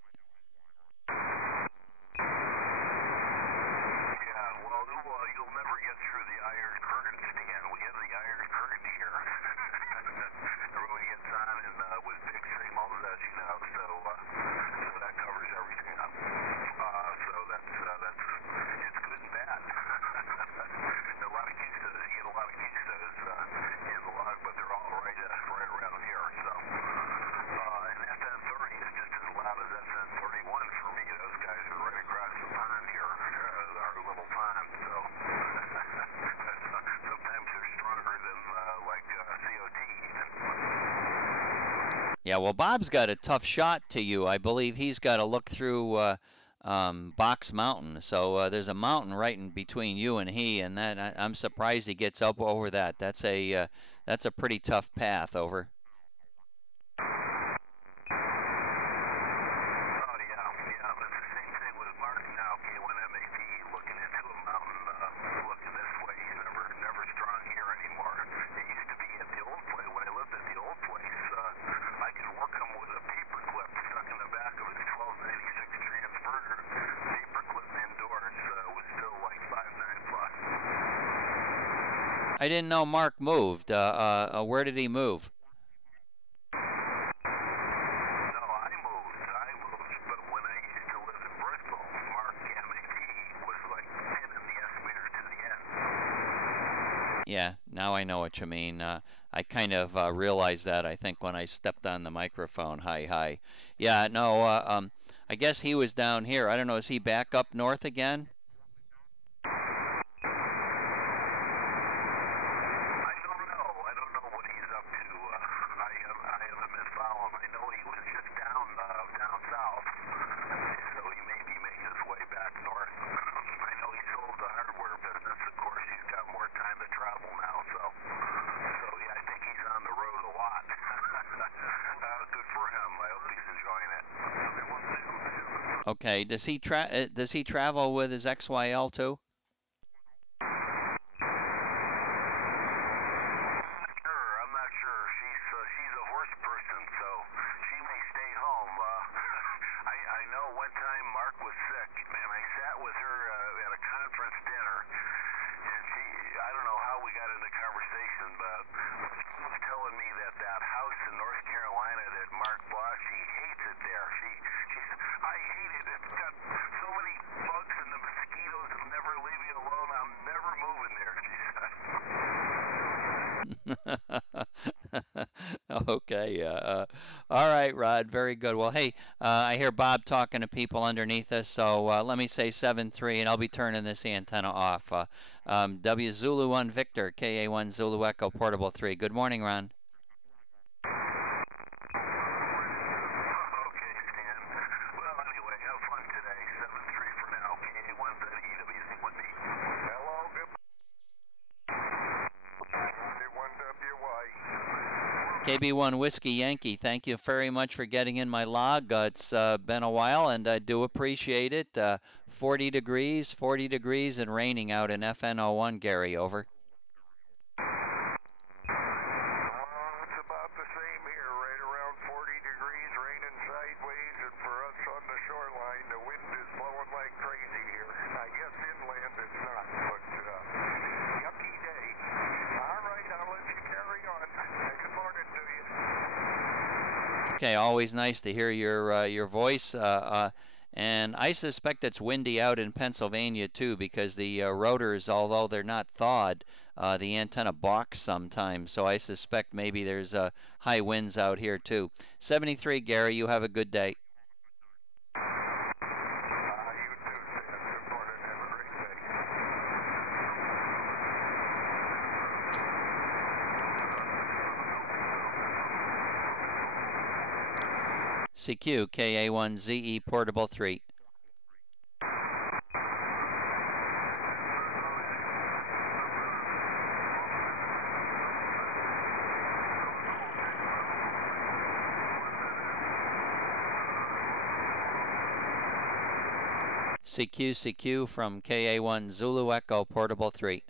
Yeah, well, Bob's got a tough shot to you. I believe he's got to look through Box Mountain. So there's a mountain right in between you and he, and that I'm surprised he gets up over that. That's a pretty tough path. Over. I didn't know Mark moved. Where did he move? No, I moved, but when I used to live in Bristol, Mark MAP was like 10 in the estimator to the end. Yeah, now I know what you mean. I kind of realized that, I think, when I stepped on the microphone. Hi. Yeah, no, I guess he was down here. I don't know, is he back up north again? South, so he may be making his way back north. I know he sold the hardware Okay. Does he travel with his XYL too? I'm not sure. She's a horse person, so she may stay home. I know one time Mark was sick, and I sat with her at a conference dinner, and I don't know how we got into conversation, but she was telling me that house in North Carolina that Mark bought, she hates it there. She said, I hate it. It's got so many bugs and the mosquitoes will never leave me alone. I'm never moving there, she said. Okay. All right, Rod. Very good. Well, hey, I hear Bob talking to people underneath us, so let me say 7-3, and I'll be turning this antenna off. W Zulu 1 Victor, KA1 Zulu Echo Portable 3. Good morning, Ron. Okay, Stan. Well, anyway, have fun today. 7-3 for now. K1ZEWC1D. Hello, good. K1WY. KB1 Whiskey Yankee, thank you very much for getting in my log. It's been a while, and I do appreciate it. 40 degrees, and raining out in FN01, Gary, over. It's about the same here, right around 40 degrees, raining sideways, and for us on the shoreline, the wind is blowing like crazy here. I guess inland it's not, but yucky day. All right, I'll let you carry on. Good morning to you. Okay, always nice to hear your voice. And I suspect it's windy out in Pennsylvania too, because the rotors, although they're not thawed, the antenna balks sometimes. So I suspect maybe there's high winds out here too. 73, Gary. You have a good day. You too, Stan. Good morning. Have a great day. CQ KA1ZE Portable 3. CQ from KA1 Zulu Echo Portable 3.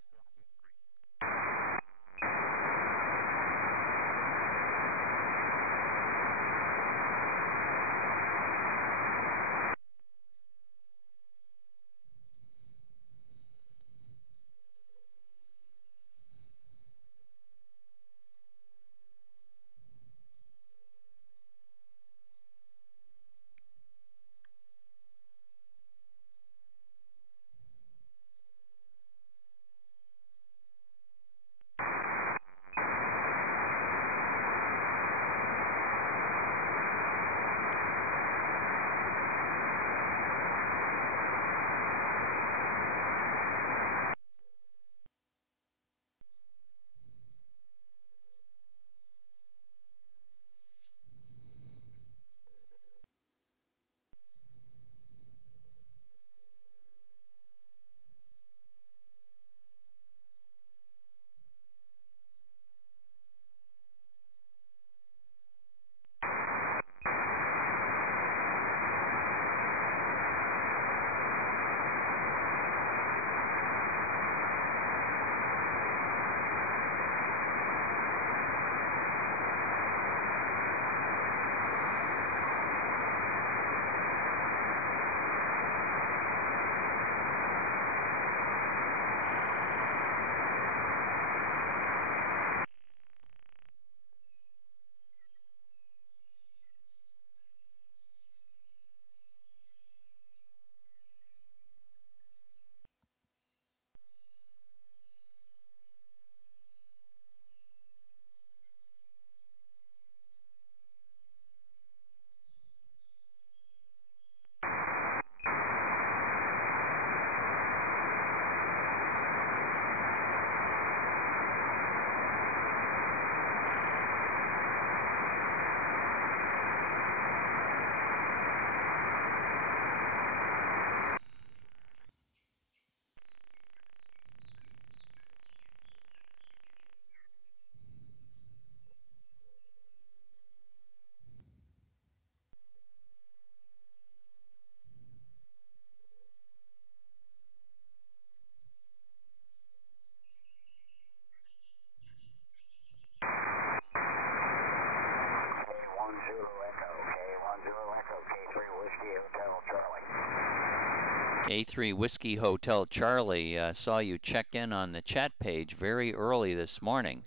A3 Whiskey Hotel Charlie, saw you check in on the chat page very early this morning.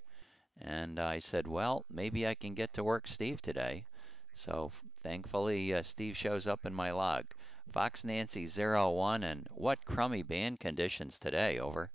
And I said, well, maybe I can get to work Steve today. So thankfully, Steve shows up in my log. Fox Nancy 01, and what crummy band conditions today, over.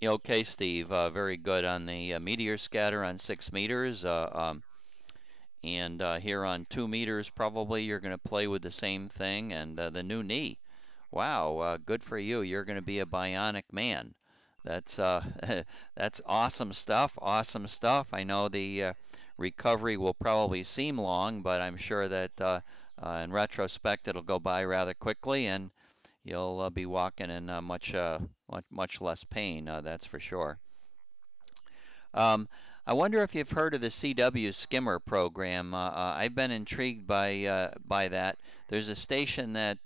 Okay, Steve, very good on the meteor scatter on 6 meters. And here on 2 meters, probably you're going to play with the same thing. And the new knee. Wow, good for you. You're going to be a bionic man. That's that's awesome stuff. Awesome stuff. I know the recovery will probably seem long, but I'm sure that in retrospect it'll go by rather quickly, and you'll be walking in much less pain. That's for sure. Um, I wonder if you've heard of the CW skimmer program. I've been intrigued by that. There's a station that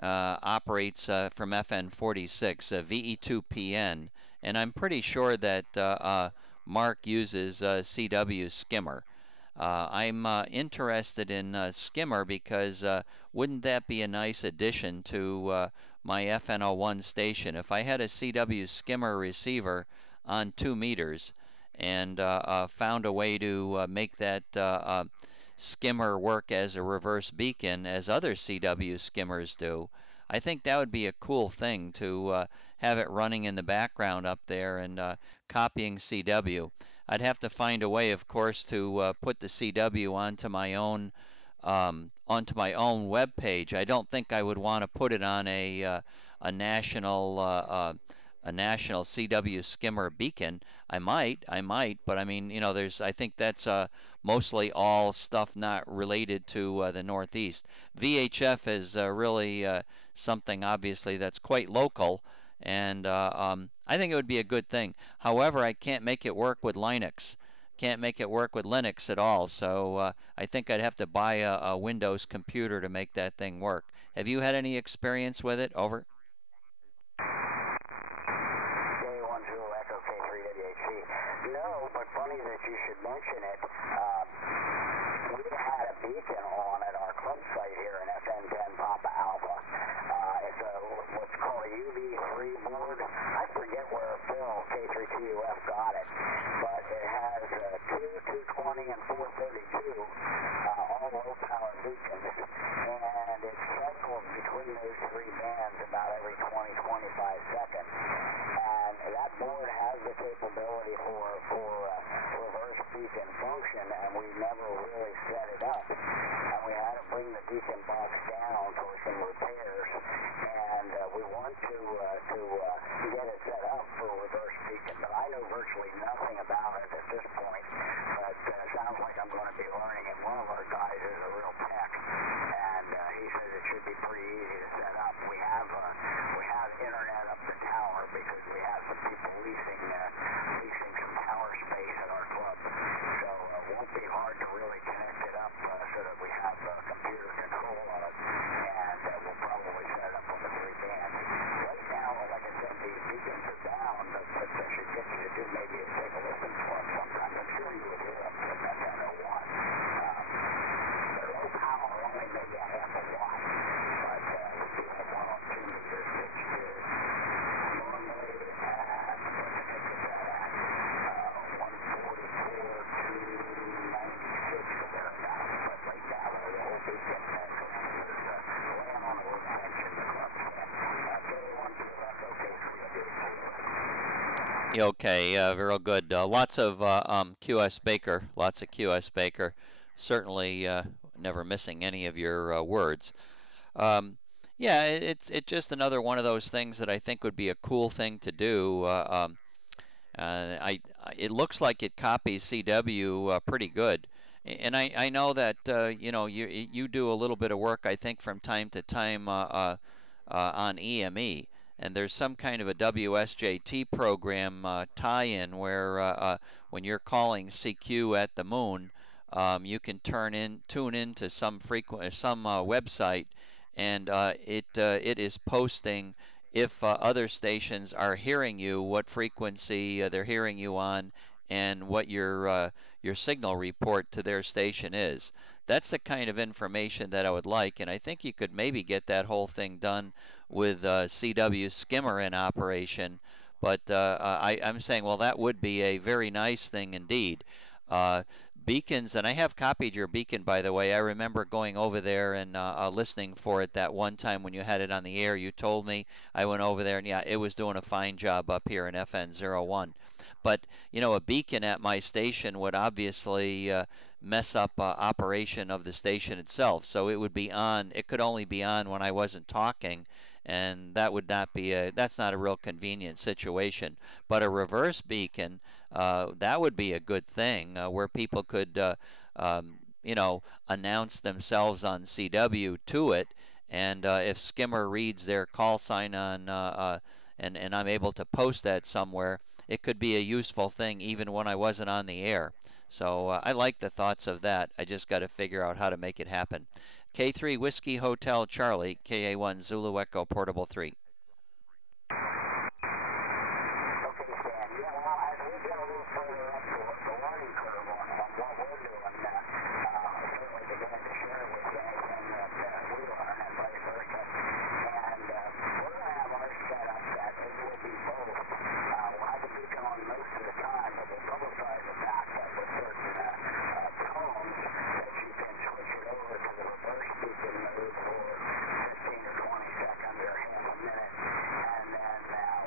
operates from FN 46, VE2PN, and I'm pretty sure that Mark uses CW skimmer. I'm interested in skimmer because wouldn't that be a nice addition to my FN01 station? If I had a CW skimmer receiver on 2 meters and found a way to make that skimmer work as a reverse beacon as other CW skimmers do, I think that would be a cool thing to have it running in the background up there and copying CW. I'd have to find a way, of course, to put the CW onto my own web page. I don't think I would want to put it on a national a national CW skimmer beacon. I might, but I mean, I think that's mostly all stuff not related to the Northeast. VHF is really something obviously that's quite local, and I think it would be a good thing. However, I can't make it work with Linux. Can't make it work with Linux at all, so I think I'd have to buy a Windows computer to make that thing work. Have you had any experience with it? Over. No, but funny that you should mention it. We had a beacon on at our club site here in FN10 Papa Alpha. It's what's called a UV3 board. I forget where Phil, K3TUF, got it, but it has 220 and 432, all low-power beacons, and it cycles between those three bands about every 20-25 seconds. And that board has the capability for reverse beacon function, and we never really set it up. And we had to bring the beacon box down for some repairs, and we want to get it set up for reverse beacon. But I know virtually nothing about it at this point, but it sounds like I'm going to be learning, and one of our guys is a real tech, and he says it should be pretty easy to set up. We have internet up the tower because we have some people leasing some tower space at our club, so it won't be hard to really connect it up so that we have computer control on it, and we'll probably set it Yeah, okay, very good. Lots of QS Baker, lots of QS Baker. Certainly never missing any of your words. Um, yeah, it's just another one of those things that I think would be a cool thing to do. It looks like it copies CW pretty good, and I know that you know you do a little bit of work I think from time to time on EME, and there's some kind of a WSJT program tie-in where when you're calling CQ at the moon, you can tune into some website, and it is posting if other stations are hearing you, what frequency they're hearing you on, and what your signal report to their station is. That's the kind of information that I would like, and I think you could maybe get that whole thing done with CW skimmer in operation. But I'm saying, well, that would be a very nice thing indeed. Uh, Beacons, and I have copied your beacon, by the way. I remember going over there and listening for it that one time when you had it on the air. You told me. I went over there, and yeah, it was doing a fine job up here in FN01. But, you know, a beacon at my station would obviously mess up operation of the station itself. So it would be on, it could only be on when I wasn't talking, and that would not be that's not a real convenient situation. But a reverse beacon, that would be a good thing where people could, you know, announce themselves on CW to it. And if Skimmer reads their call sign on, and I'm able to post that somewhere, it could be a useful thing even when I wasn't on the air. So I like the thoughts of that. I just got to figure out how to make it happen. K3 Whiskey Hotel Charlie, KA1 Zulu Echo Portable 3. Okay, Stan. Yeah, well, as we get a little further up the learning curve on what we're doing, certainly beginning to share with you anything that we learn and vice versa. And we're going to have our setup that it will be both. We'll have the beacon on most of the time, but we'll publicize the fact that with certain tones that you can switch it over to the reverse beacon mode for 15 or 20 seconds or half a minute. And then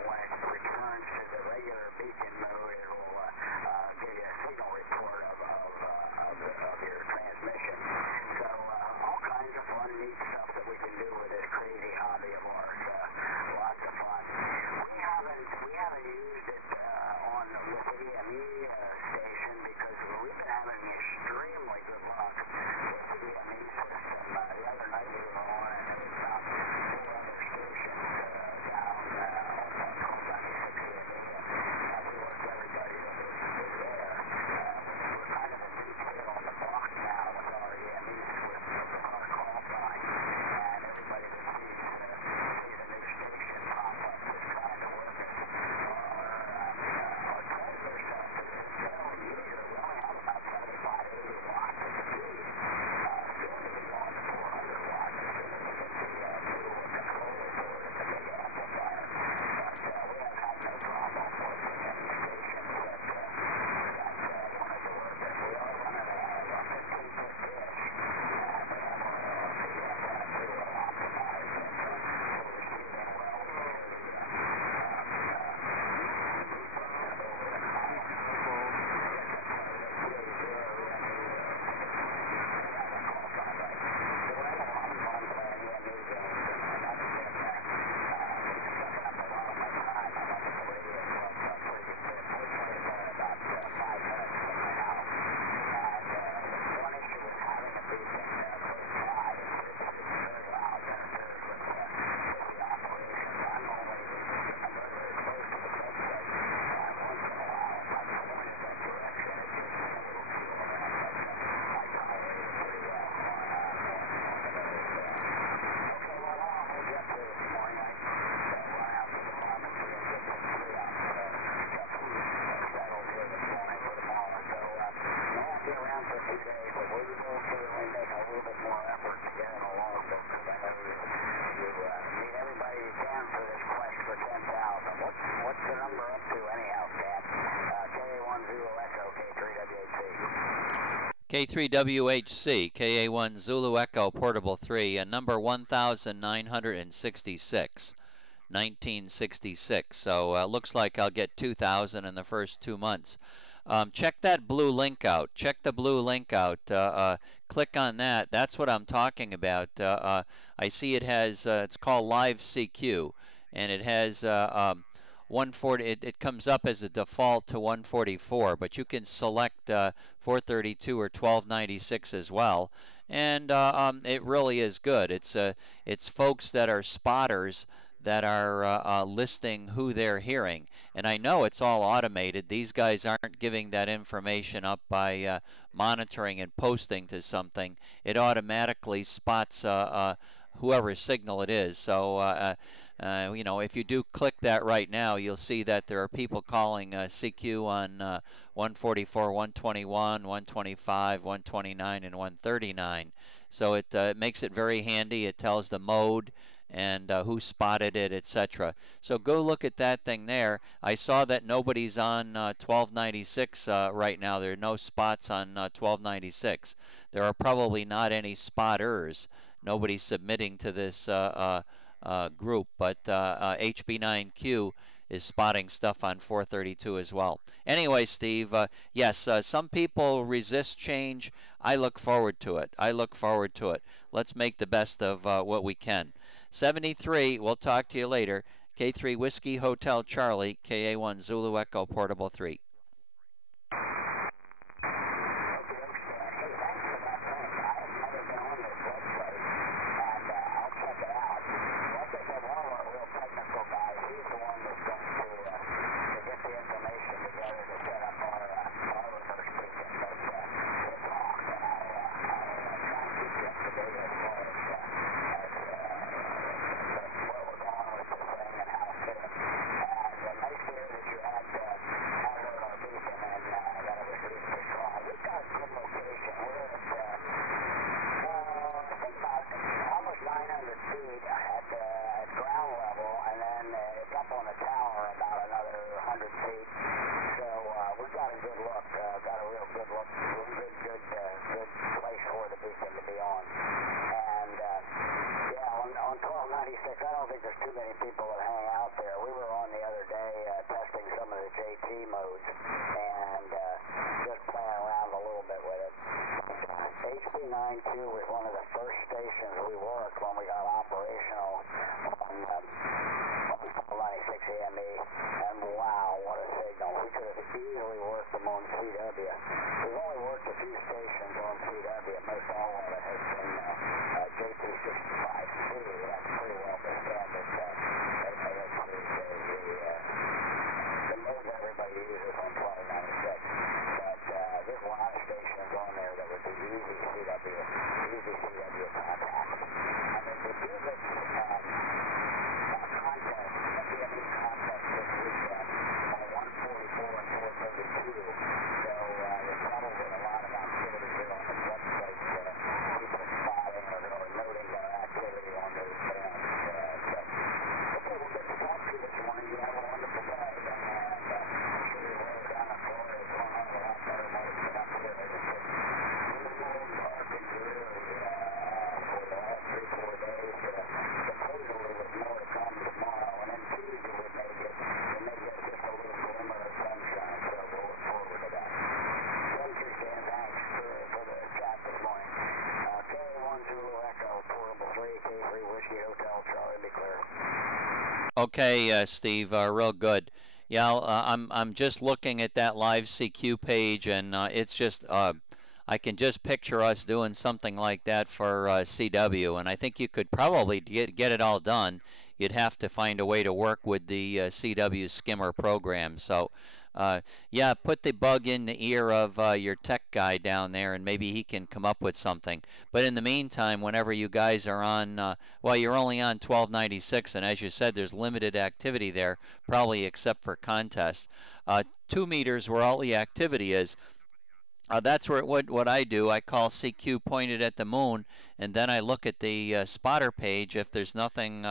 when it returns to the regular beacon mode, it will give you a signal report of your transmission. So all kinds of fun, neat stuff that we can do with this crazy hobby of ours. Lots of fun. We haven't used it with the EME station because we've been having extremely good luck with the EME system. The other night we were on and there was about 4 other stations down on 1296 and we worked everybody that was there. We're kind of a new kid on the block now with our EME with our call sign, and everybody that sees a new station pop up is trying to work it. Our Tesla stuff is fairly user. We only have about 75, 80 watts of speed. Soon to be going to 400 watts as soon as we get the new controller for it, the big amplifier. But we have had no problem working any stations that wanted to work it. We are running a 15-foot dish, and we have our running pretty well optimized, and we're receiving well for K3WHC, KA1 Zulu Echo Portable 3, and number 1966. 1966. So looks like I'll get 2,000 in the first 2 months. Check that blue link out. Check the blue link out. Click on that. That's what I'm talking about. I see it has, it's called Live CQ, and it has 140. It comes up as a default to 144, but you can select 432 or 1296 as well. And it really is good. It's folks that are spotters that are listing who they're hearing. And I know it's all automated. These guys aren't giving that information up by monitoring and posting to something. It automatically spots whoever signal it is. So, if you do click that right now, you'll see that there are people calling CQ on 144, 121, 125, 129, and 139. So it makes it very handy. It tells the mode and who spotted it, etc. So go look at that thing there. I saw that nobody's on 1296 right now. There are no spots on 1296. There are probably not any spotters. Nobody's submitting to this group, but HB9Q is spotting stuff on 432 as well. Anyway, Steve, yes, some people resist change. I look forward to it. I look forward to it. Let's make the best of what we can. 73, we'll talk to you later. K3 Whiskey Hotel Charlie, KA1 Zulu Echo Portable 3. Okay, Steve, real good. Yeah, I'm just looking at that live CQ page, and it's just I can just picture us doing something like that for CW, and I think you could probably get it all done. You'd have to find a way to work with the CW skimmer program. So, yeah, put the bug in the ear of your tech guy down there, and maybe he can come up with something. But in the meantime, whenever you guys are on, well, you're only on 1296, and as you said, there's limited activity there, probably except for contests. 2 meters where all the activity is. That's where what I do. I call CQ pointed at the moon, and then I look at the spotter page. If there's nothing,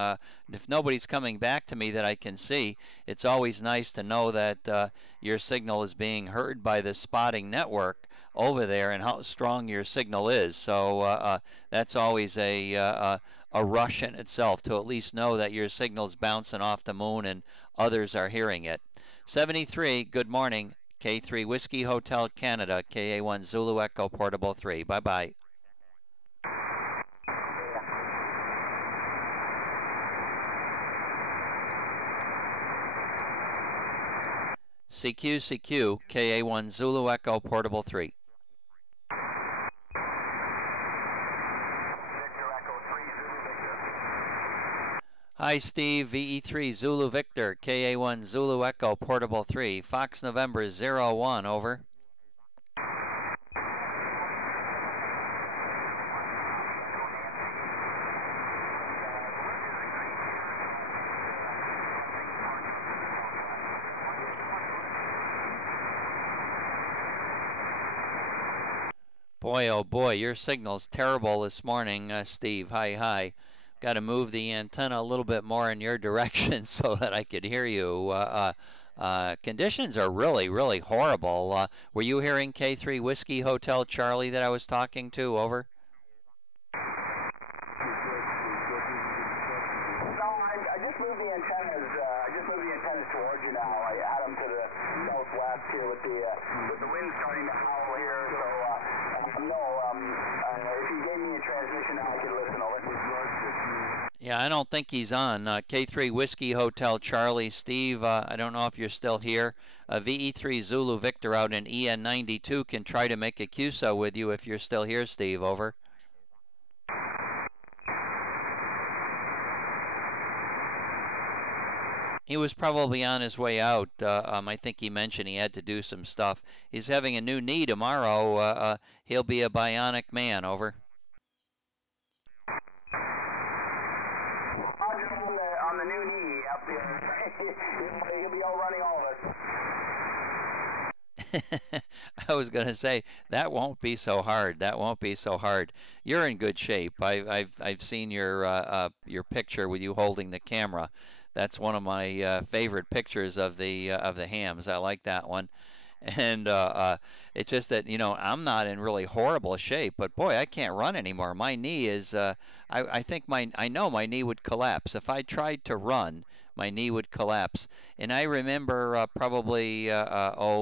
if nobody's coming back to me that I can see, it's always nice to know that your signal is being heard by the spotting network over there and how strong your signal is. So that's always a a rush in itself to at least know that your signal's bouncing off the moon and others are hearing it. 73, good morning. K3 Whiskey Hotel Canada, KA1 Zulu Echo Portable 3. Bye-bye. CQ, KA1 Zulu Echo Portable 3. Hi, Steve. VE3 Zulu Victor, KA1 Zulu Echo Portable 3. Fox November 01, over. Boy, oh boy, your signal's terrible this morning, Steve. Hi. Got to move the antenna a little bit more in your direction so that I could hear you. Conditions are really horrible. Were you hearing K3 Whiskey Hotel Charlie that I was talking to? Over. Towards you now. I had them to the southwest here with the wind starting to howl here. So if you gave me a transmission now, I could listen over. Yeah, I don't think he's on. K3 Whiskey Hotel Charlie, Steve. I don't know if you're still here. VE3 Zulu Victor out in EN92 can try to make a QSO with you if you're still here, Steve. Over. He was probably on his way out. I think he mentioned he had to do some stuff. He's having a new knee tomorrow. He'll be a bionic man. Over. On the new knee up there. He'll be all running all of us. I was going to say that won't be so hard. That won't be so hard. You're in good shape. I've seen your picture with you holding the camera. That's one of my favorite pictures of the hams. I like that one. And it's just that, I'm not in really horrible shape, but boy, I can't run anymore. My knee is, I think I know my knee would collapse. If I tried to run, my knee would collapse. And I remember probably,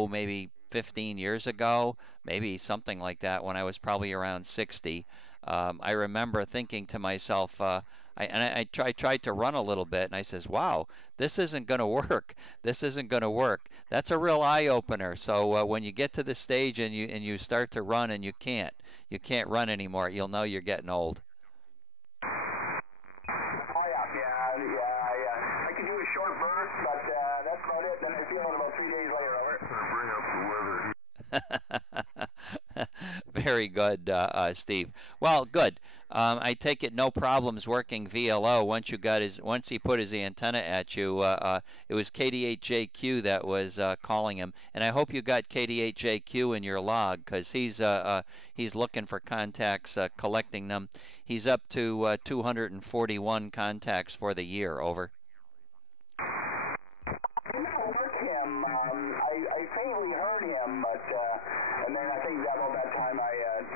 maybe 15 years ago, maybe something like that, when I was probably around 60. I remember thinking to myself, I tried to run a little bit, and I says, "Wow, this isn't going to work. This isn't going to work." That's a real eye opener. So when you get to the stage and you start to run and you can't run anymore, you'll know you're getting old. Oh yeah. I could do a short burst, but that's about it. Then I feel it about 3 days later. Over. Bring up the weather. Very good, Steve. Well, good. I take it no problems working VLO once he put his antenna at you. It was KD8JQ that was calling him, and I hope you got KD8JQ in your log because he's looking for contacts, collecting them. He's up to 241 contacts for the year. Over. I faintly heard him, but and then I think about that time I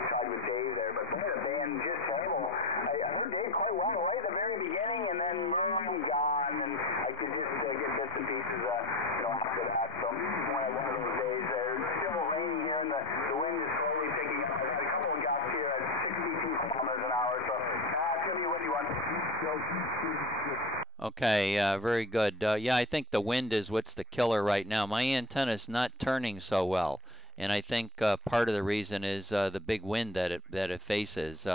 tried with Dave there, but boy, the band just terrible. I heard Dave quite well right at the very beginning, and then gone, and I could just get bits and pieces, after that. So one of those days there. It's still raining here, and the wind is slowly picking up. I've had a couple of gusts here at 62 kilometers an hour, so it's going to be a windy one. Okay, very good. Yeah, I think the wind is what's the killer right now. My antenna's not turning so well, and I think part of the reason is the big wind that it faces.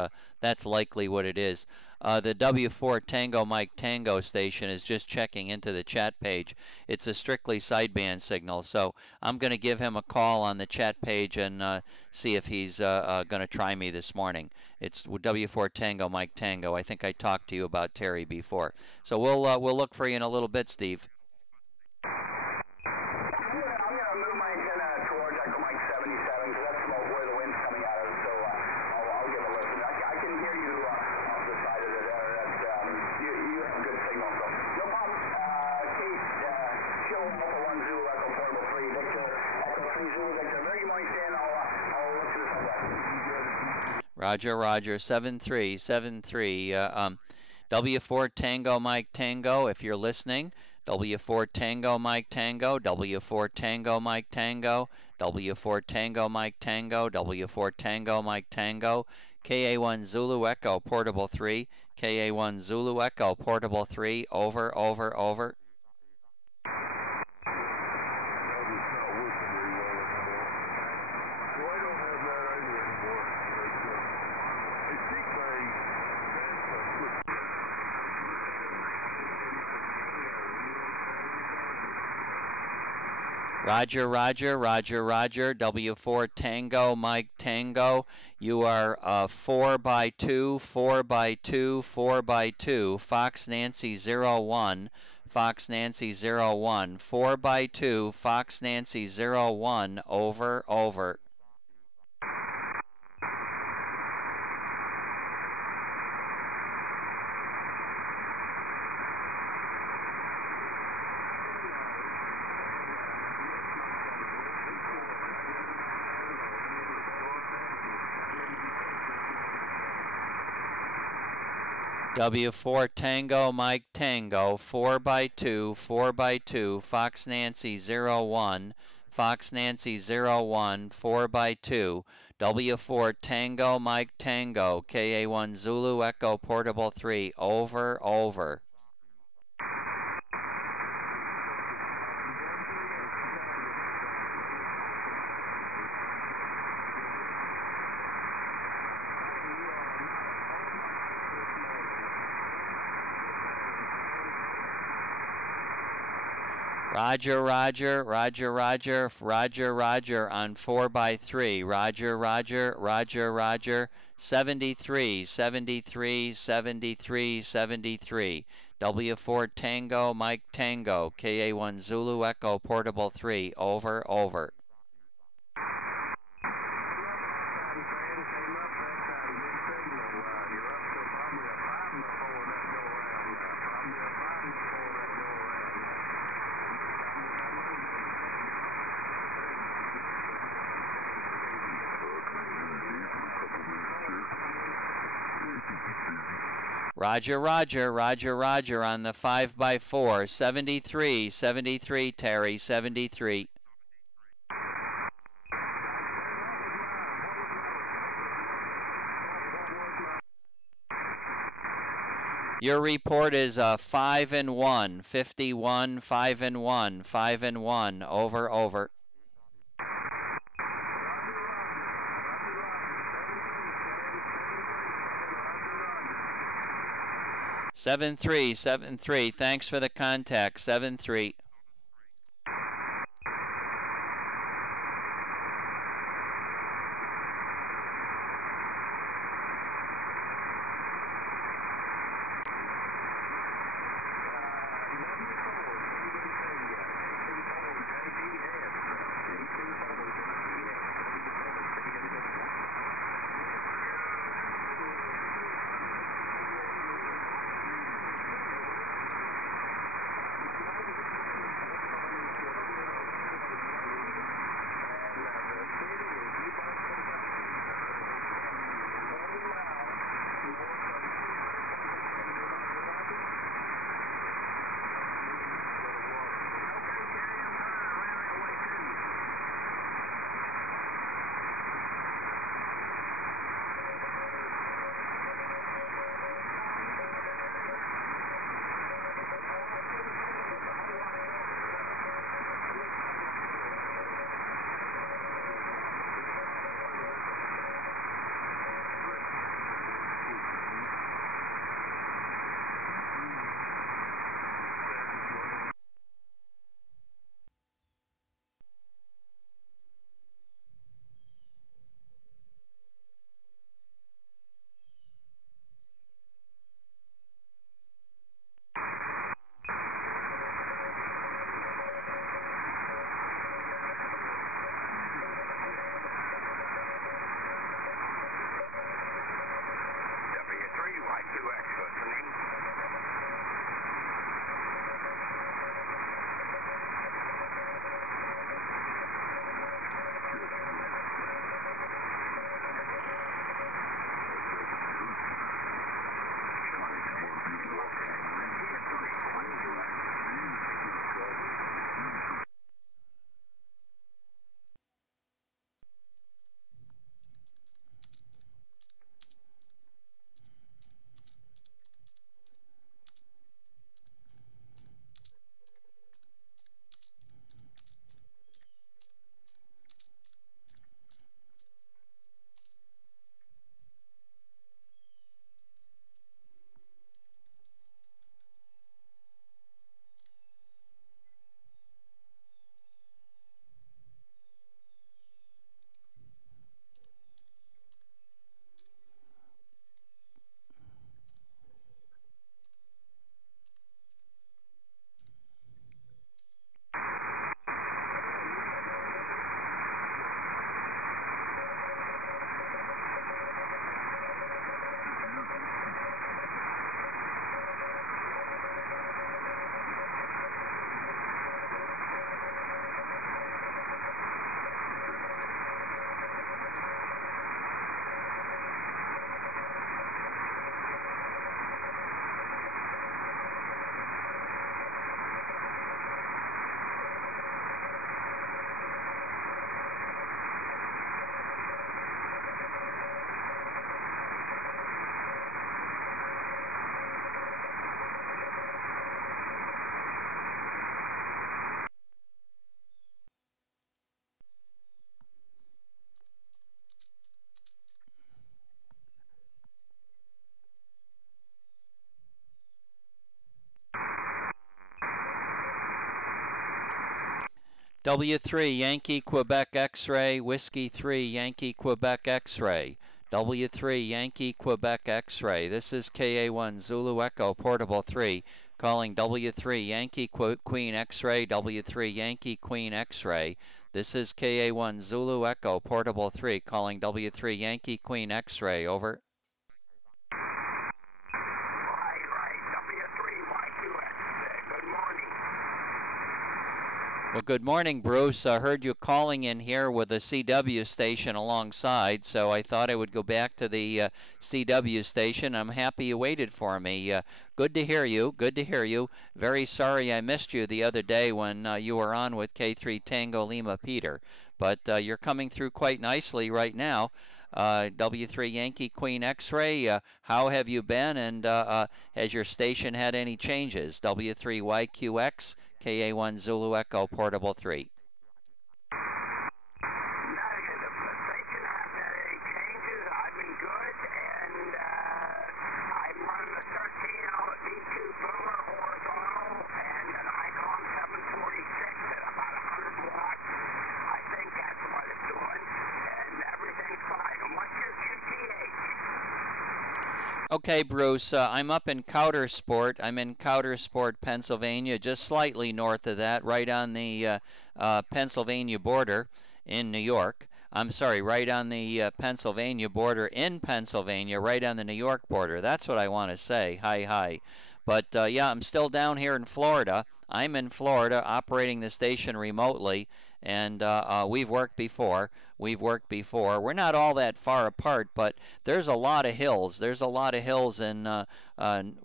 That's likely what it is. The W4 Tango Mike Tango station is just checking into the chat page. It's a strictly sideband signal, so I'm going to give him a call on the chat page and see if he's going to try me this morning. It's W4 Tango Mike Tango. I think I talked to you about Terry before. So we'll look for you in a little bit, Steve. I'm gonna move my antenna towards Echo Mike 77 because that's about where the wind's coming out of. So I'll give a listen. I can hear you off the side of it there. You have a good signal, so no problem. Kate, Chill Alpha 1 Zulu Echo Portable 3 Victor Echo 3 Zulu Victor. Very good morning, Stan. I'll look to the southwest. Roger. 7373. W4 Tango Mike Tango, if you're listening. W4 Tango Mike Tango, W4 Tango Mike Tango, W4 Tango Mike Tango, W4 Tango Mike Tango, KA1 Zulu Echo Portable 3, KA1 Zulu Echo Portable 3, over, over, over. Roger, Roger, Roger, Roger, W4 Tango, Mike Tango. You are 4x2, 4x2, 4x2, Fox Nancy 01, Fox Nancy 01, 4x2, Fox Nancy 01, over, over. W4 Tango Mike Tango, 4x2, 4x2, Fox Nancy 01, Fox Nancy 01, 4x2, W4 Tango Mike Tango, KA1 Zulu Echo Portable 3, over, over. Roger, Roger, Roger, Roger, Roger, Roger on 4x3. Roger, Roger, Roger, Roger, 73, 73, 73, 73. W4 Tango, Mike Tango, KA1 Zulu Echo Portable 3, over, over. Roger, Roger, Roger, Roger on the 5x4. 73, 73, Terry, 73. Your report is 5 and 1, 51, 5 and 1, 5 and 1, over, over. Seven three, 7-3. Thanks for the contact. 7-3. W3 Yankee Quebec X-ray, Whiskey 3 Yankee Quebec X-ray. W3 Yankee Quebec X-ray. This is KA1 Zulu Echo Portable 3 calling W3 Yankee Queen X-ray, W3 Yankee Queen X-ray. This is KA1 Zulu Echo Portable 3 calling W3 Yankee Queen X-ray. Over. Well, good morning, Bruce. I heard you calling in here with a CW station alongside, so I thought I would go back to the CW station. I'm happy you waited for me. Good to hear you. Good to hear you. Very sorry I missed you the other day when you were on with K3 Tango Lima Peter, but you're coming through quite nicely right now. W3 Yankee Queen X-ray, how have you been, and has your station had any changes? W3 YQX, KA1 Zulu Echo Portable 3. Okay, Bruce, I'm up in Coudersport. I'm in Coudersport, Pennsylvania, just slightly north of that, right on the Pennsylvania border in New York. I'm sorry, right on the Pennsylvania border in Pennsylvania, right on the New York border. That's what I want to say. Hi, hi. But yeah, I'm still down here in Florida. I'm in Florida operating the station remotely, and we've worked before. We've worked before. We're not all that far apart, but there's a lot of hills. There's a lot of hills in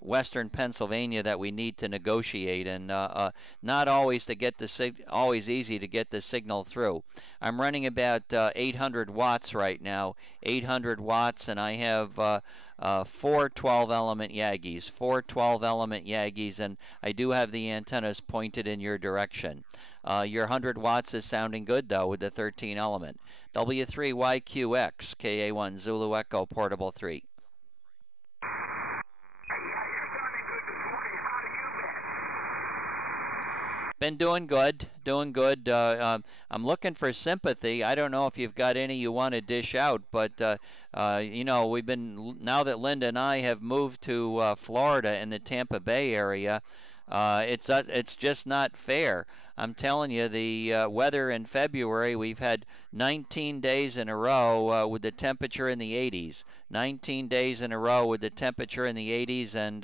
western Pennsylvania that we need to negotiate, and not always to get the always easy to get the signal through. I'm running about 800 watts right now, 800 watts, and I have four 12-element Yagis, four 12-element Yagis, and I do have the antennas pointed in your direction. Your 100 watts is sounding good, though, with the 13-element. W3YQX, KA1 Zulu Echo Portable 3. Been doing good, doing good. I'm looking for sympathy. I don't know if you've got any you want to dish out, but you know, we've been, now that Linda and I have moved to Florida in the Tampa Bay area, it's just not fair. I'm telling you, the weather in February, we've had 19 days in a row with the temperature in the 80s. 19 days in a row with the temperature in the 80s, and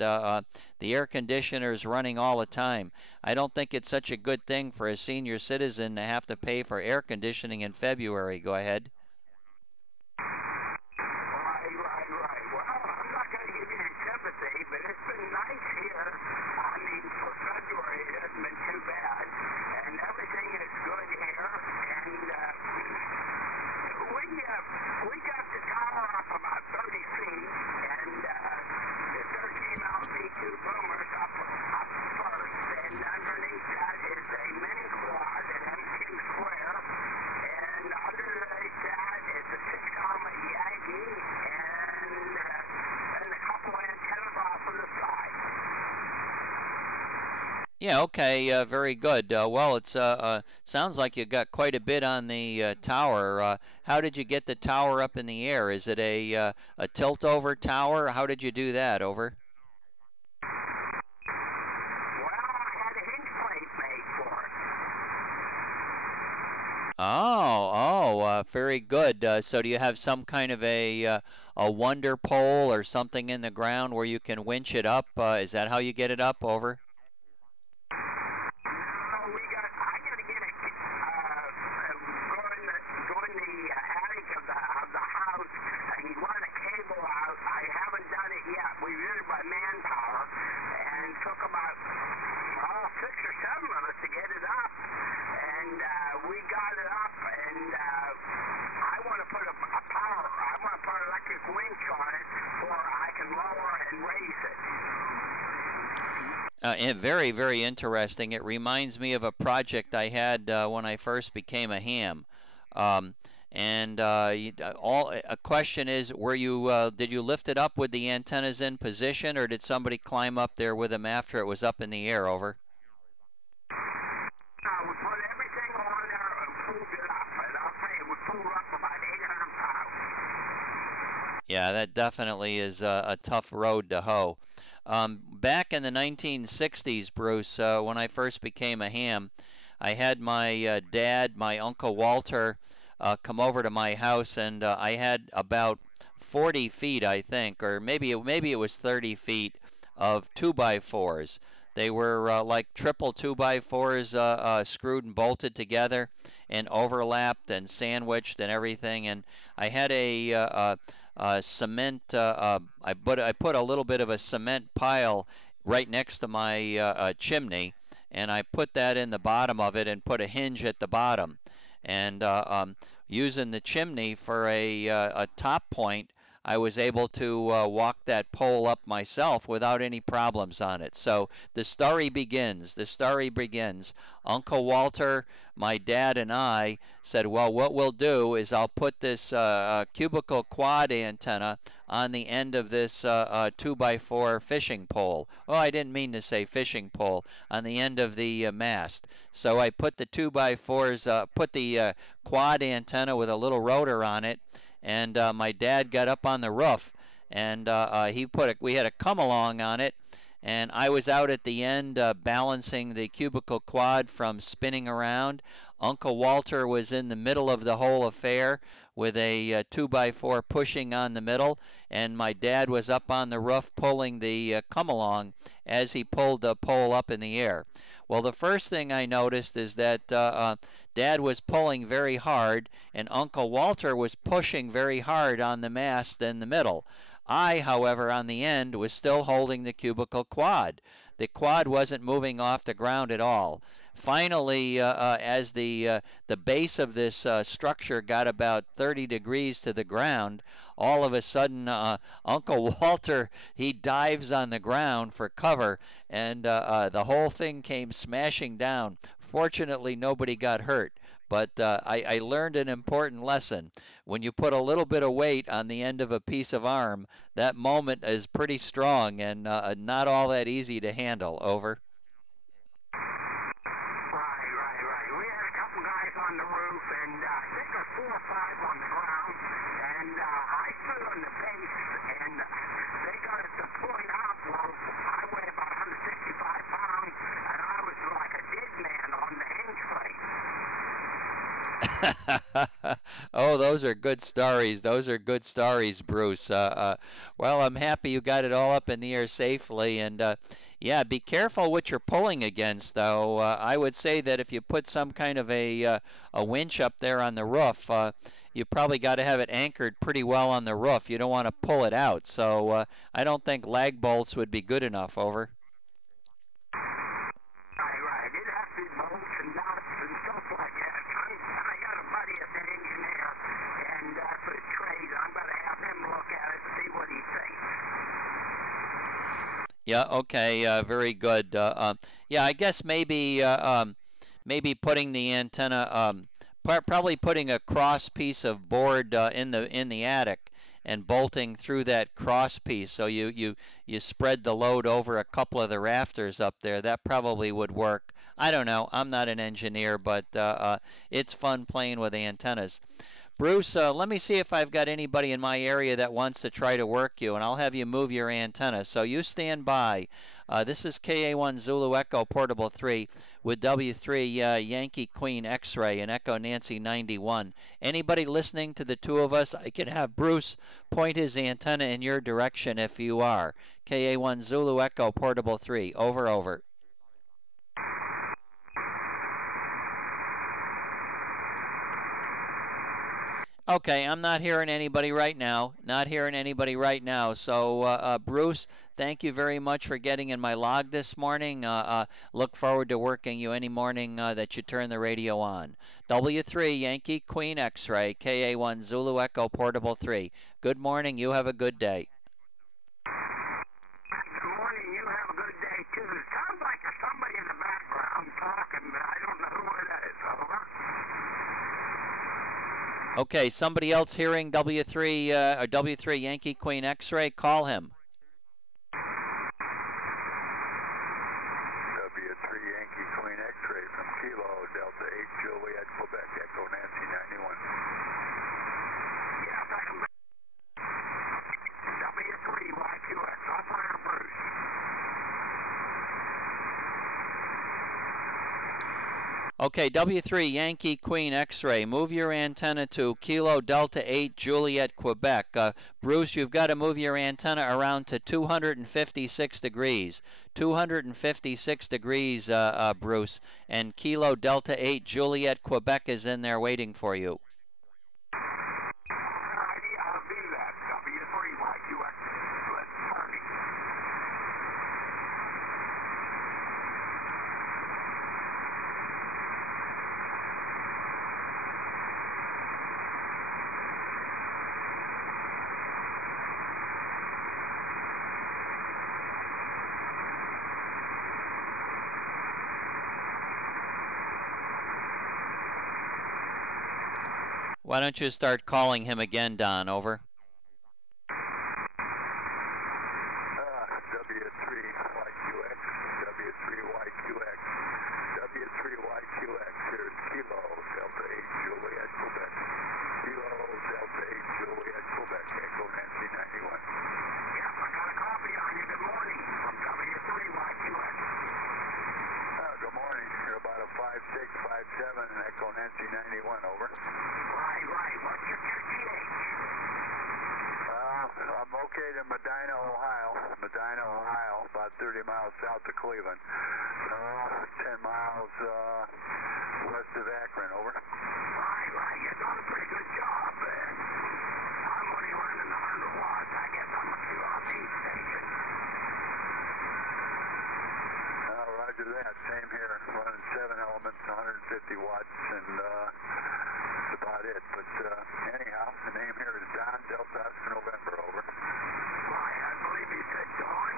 the air conditioner is running all the time. I don't think it's such a good thing for a senior citizen to have to pay for air conditioning in February. Go ahead. Right. Well, I'm not going to give you any sympathy, but it's been nice here. I mean, for February, it hasn't been too bad, and everything is good here. And we got the tower up about 30 feet, and the 13-mount V2 boomers up first, and underneath that is a mini quad, an MQ square, and underneath that is a 6-element Yagi, and a couple antennas off on the side. Yeah, okay, very good. Well, it's sounds like you got quite a bit on the tower. How did you get the tower up in the air? Is it a tilt-over tower? How did you do that? Over. Very good. So do you have some kind of a wonder pole or something in the ground where you can winch it up? Is that how you get it up? Over. Very, very interesting. It reminds me of a project I had when I first became a ham. A question is, were you did you lift it up with the antennas in position, or did somebody climb up there with them after it was up in the air? Over. We put everything on Yeah, that definitely is a tough road to hoe. Back in the 1960s, Bruce, when I first became a ham, I had my dad, my Uncle Walter, come over to my house, and I had about 40 feet, I think, or maybe it was 30 feet of 2x4s. They were like triple 2x4s, screwed and bolted together and overlapped and sandwiched and everything. And I had cement. I put a little bit of a cement pile right next to my chimney, and I put that in the bottom of it and put a hinge at the bottom. And using the chimney for a top point, I was able to walk that pole up myself without any problems on it. So the story begins. The story begins. Uncle Walter, my dad, and I said, well, what we'll do is I'll put this cubicle quad antenna on the end of this 2x4 fishing pole. Oh, I didn't mean to say fishing pole, on the end of the mast. So I put the 2x4s, put the quad antenna with a little rotor on it, and my dad got up on the roof, and we had a come along on it, and I was out at the end balancing the cubicle quad from spinning around. Uncle Walter was in the middle of the whole affair with a 2x4 pushing on the middle, and my dad was up on the roof pulling the come along as he pulled the pole up in the air. Well, the first thing I noticed is that Dad was pulling very hard, and Uncle Walter was pushing very hard on the mast in the middle. I, however, on the end was still holding the cubicle quad. The quad wasn't moving off the ground at all. Finally, as the base of this structure got about 30 degrees to the ground, all of a sudden Uncle Walter, he dives on the ground for cover, and the whole thing came smashing down. Fortunately, nobody got hurt. But I learned an important lesson. When you put a little bit of weight on the end of a piece of arm, that moment is pretty strong and not all that easy to handle. Over. Right. We had a couple guys on the roof, and I think there were 4 or 5 on the ground, and I stood on the base, and they got us to point up. Well, I weighed about 165 pounds, and I was like a dead man on the hinge plate. Oh, those are good stories. Those are good stories, Bruce. Well, I'm happy you got it all up in the air safely. And yeah, be careful what you're pulling against, though. I would say that if you put some kind of a winch up there on the roof, you probably got to have it anchored pretty well on the roof. You don't want to pull it out. So I don't think lag bolts would be good enough. Over. Right. It has to be bolts and nuts and stuff like that. I got a buddy that's an engineer, and that's his trade. I'm going to have him look at it and see what he thinks. Yeah, okay, very good. Yeah, I guess maybe putting the antenna, probably putting a cross piece of board in the attic and bolting through that cross piece, so you spread the load over a couple of the rafters up there. That probably would work. I don't know. I'm not an engineer, but it's fun playing with antennas. Bruce, let me see if I've got anybody in my area that wants to try to work you, and I'll have you move your antenna. So you stand by. This is KA1 Zulu Echo Portable 3 with W3 Yankee Queen X-Ray and Echo Nancy 91. Anybody listening to the two of us, I can have Bruce point his antenna in your direction if you are. KA1 Zulu Echo Portable 3. Over. Okay, I'm not hearing anybody right now. Not hearing anybody right now. So, Bruce, thank you very much for getting in my log this morning. Look forward to working you any morning that you turn the radio on. W3 Yankee Queen X-Ray, KA1 Zulu Echo Portable 3. Good morning. You have a good day. Good morning. You have a good day, too. It sounds like there's somebody in the background talking, but I don't know who it is. Over. Okay, somebody else hearing W3 or W3 Yankee Queen X-Ray, call him. W3 Yankee Queen X-Ray from Kilo Delta 8 Juliet Quebec Echo Nancy 91. Yes, I can. Okay, W3 Yankee Queen X-ray. Move your antenna to Kilo Delta 8 Juliet Quebec. Bruce, you've got to move your antenna around to 256 degrees. 256 degrees, Bruce. And Kilo Delta 8 Juliet Quebec is in there waiting for you. Alrighty, I'll do that. W3YQX. Let's party. Why don't you start calling him again, Don? Over. W3YQX, W3YQX, W3YQX, here's Kilo Delta 8 Juliet, Quebec. Kilo Delta 8 Juliet, Quebec, Echo Nancy 91. Yep, I got a copy on you. Good morning from W3YQX. Good morning. You're about a 5657 and Echo Nancy 91, over. Right. What's your QTH? I'm located in Medina, Ohio, about 30 miles south of Cleveland. 10 miles west of Akron, over. Right. You're doing a pretty good job. I'm only running 100 watts. I guess I'm a QRP station. Roger that. Same here. Running 7 elements, 150 watts, and that's about it. But anyhow, the name here is Don Delta Oscar November, over. Right, I believe you said Dawn.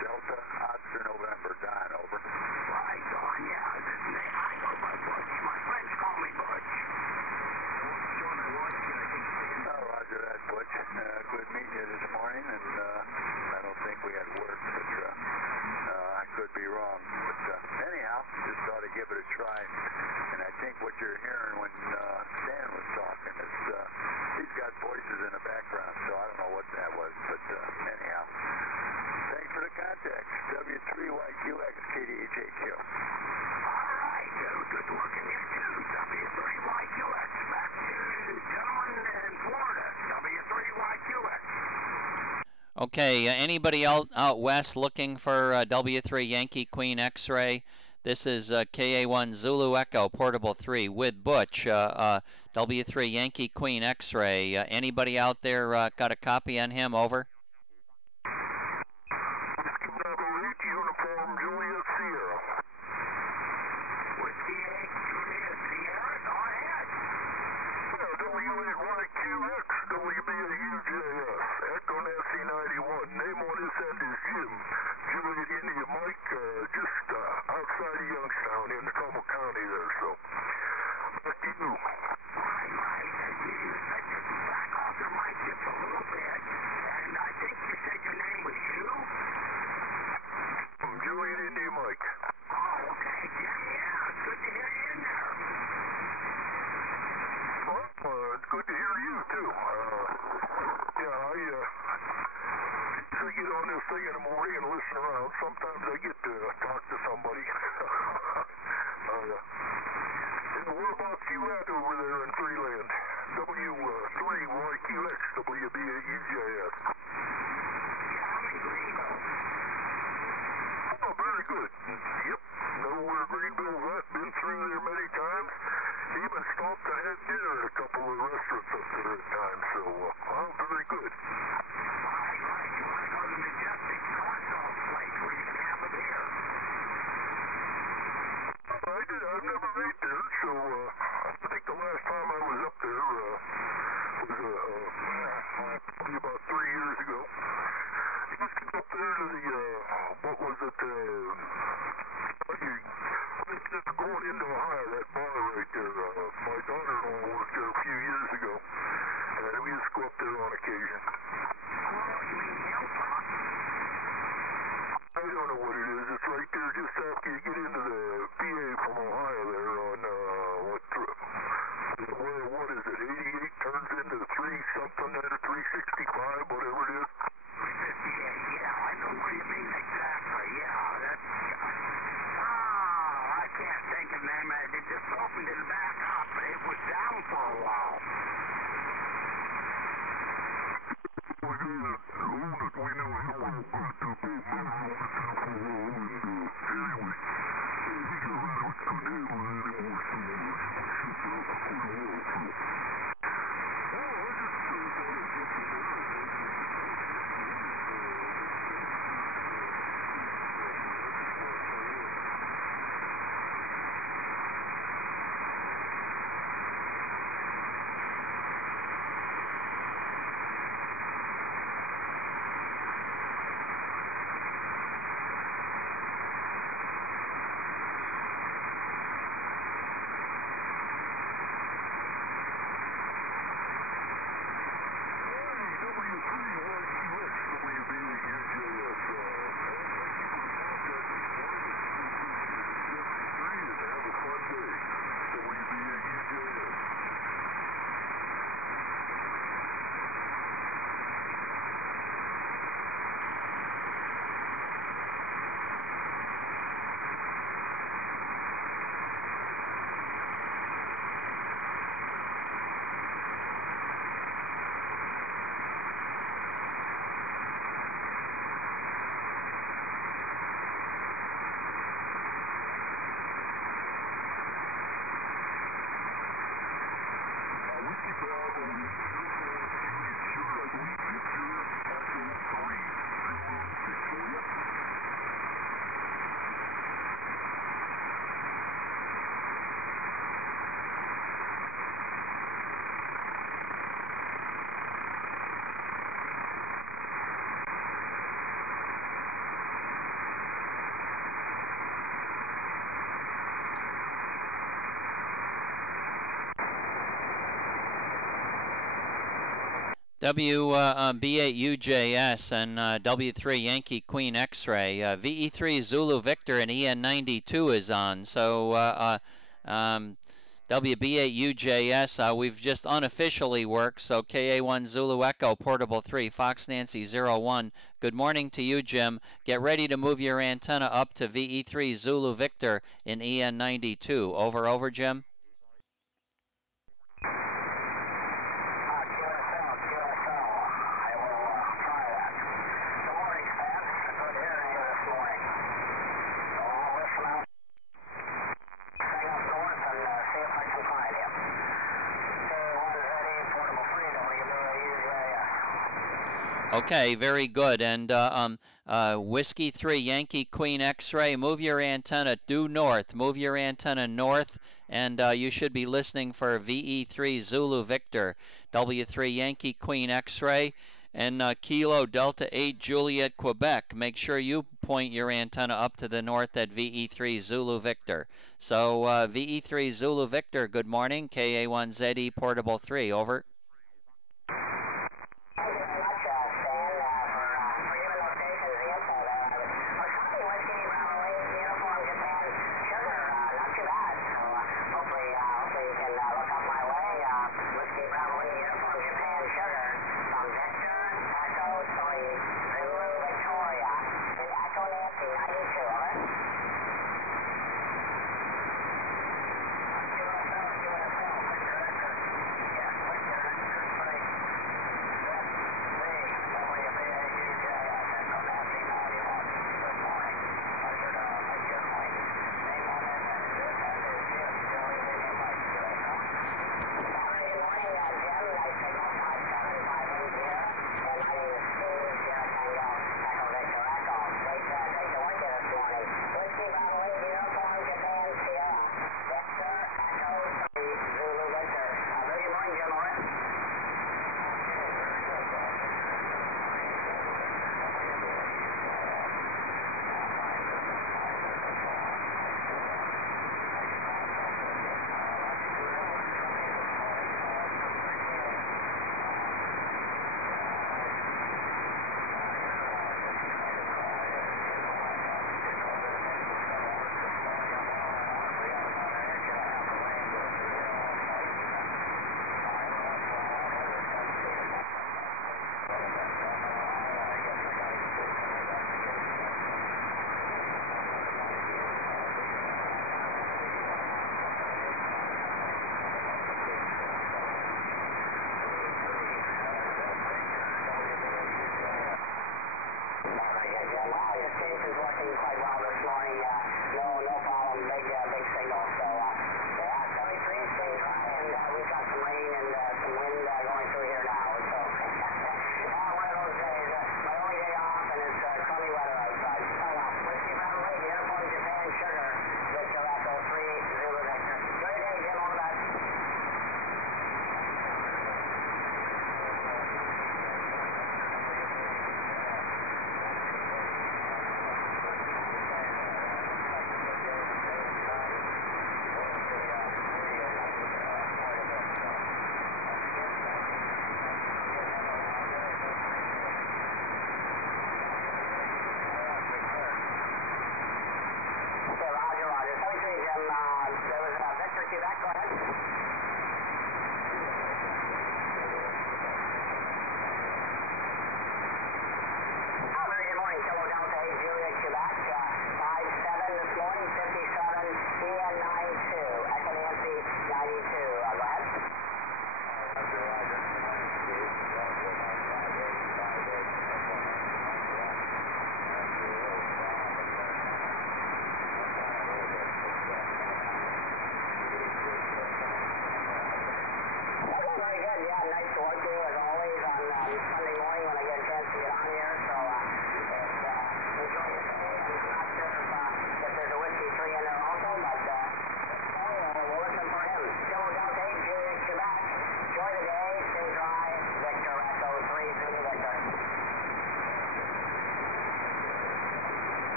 Delta Oscar November, Don, over. Right, Dawn, yeah. I go by Butch. My friends call me Butch. Roger that, Butch. Good meeting you this morning, and I don't think we had work, but I could be wrong. But anyhow, just thought I'd give it a try. And I think what you're hearing when Stan was talking is he's got voices in the background, so I don't know what that was. But anyhow, thanks for the contact. W3YQX KDHAQ. All right, good working you too. W3YQX. Back to gentlemen in Florida. W3YQX. Okay, anybody out west looking for W3 Yankee Queen X-ray? This is KA1 Zulu Echo Portable 3 with Butch, W3 Yankee Queen X-ray. Anybody out there got a copy on him? Over. Uniform Juliet Sierra. Whiskey 8, Juliet Sierra. Go ahead. W8YQX, WBAUJS, Echo Nancy 91. Name on this end is Jim. Juliet India Mike, just outside of Youngstown in Trumbull County there, so. Back to you. Right. You said you back off your mic just a little bit, and I think you said your name was Hugh? Juliet India Mike. Oh, okay, Jim, yeah. It's good to hear you in there. Well, it's good to hear you, too. I get on this thing in the morning and listen around. Sometimes I get to talk to somebody. Whereabouts you at over there in Freeland? W3YQX, WBAUJS. Yeah, I'm in Greenville. Oh, very good. Yep. Know where Greenville's at. Been through there many times. Even stopped to have dinner at a couple of restaurants up there at times. So, very good. Right. You want to go to the Majestic Hot Dog place where you can have a beer? I did. I've never ate there, so I think the last time I was up there was probably about 3 years ago. Just get up there to the, what was it, just going into Ohio, that bar right there. My daughter-in-law worked there a few years ago, and we used to go up there on occasion. Oh, you mean Hilltop? I don't know what it is. It's right there just after you get into the PA from Ohio there on, what is it, 88 turns into 3-something there, 365, whatever it is. 358, yeah, I know where you mean exactly, yeah, that's, I can't think of B8UJS and W3 Yankee Queen X-Ray. VE3 Zulu Victor and EN92 is on. So WB8UJS, we've just unofficially worked. So KA1 Zulu Echo Portable 3, Fox Nancy 01. Good morning to you, Jim. Get ready to move your antenna up to VE3 Zulu Victor in EN92. Over, Jim. Okay, very good. And Whiskey 3 Yankee Queen X-Ray, move your antenna due north. Move your antenna north, and you should be listening for VE3 Zulu Victor, W3 Yankee Queen X-Ray, and Kilo Delta 8 Juliet Quebec. Make sure you point your antenna up to the north at VE3 Zulu Victor. So VE3 Zulu Victor, good morning. KA1ZE Portable 3, over.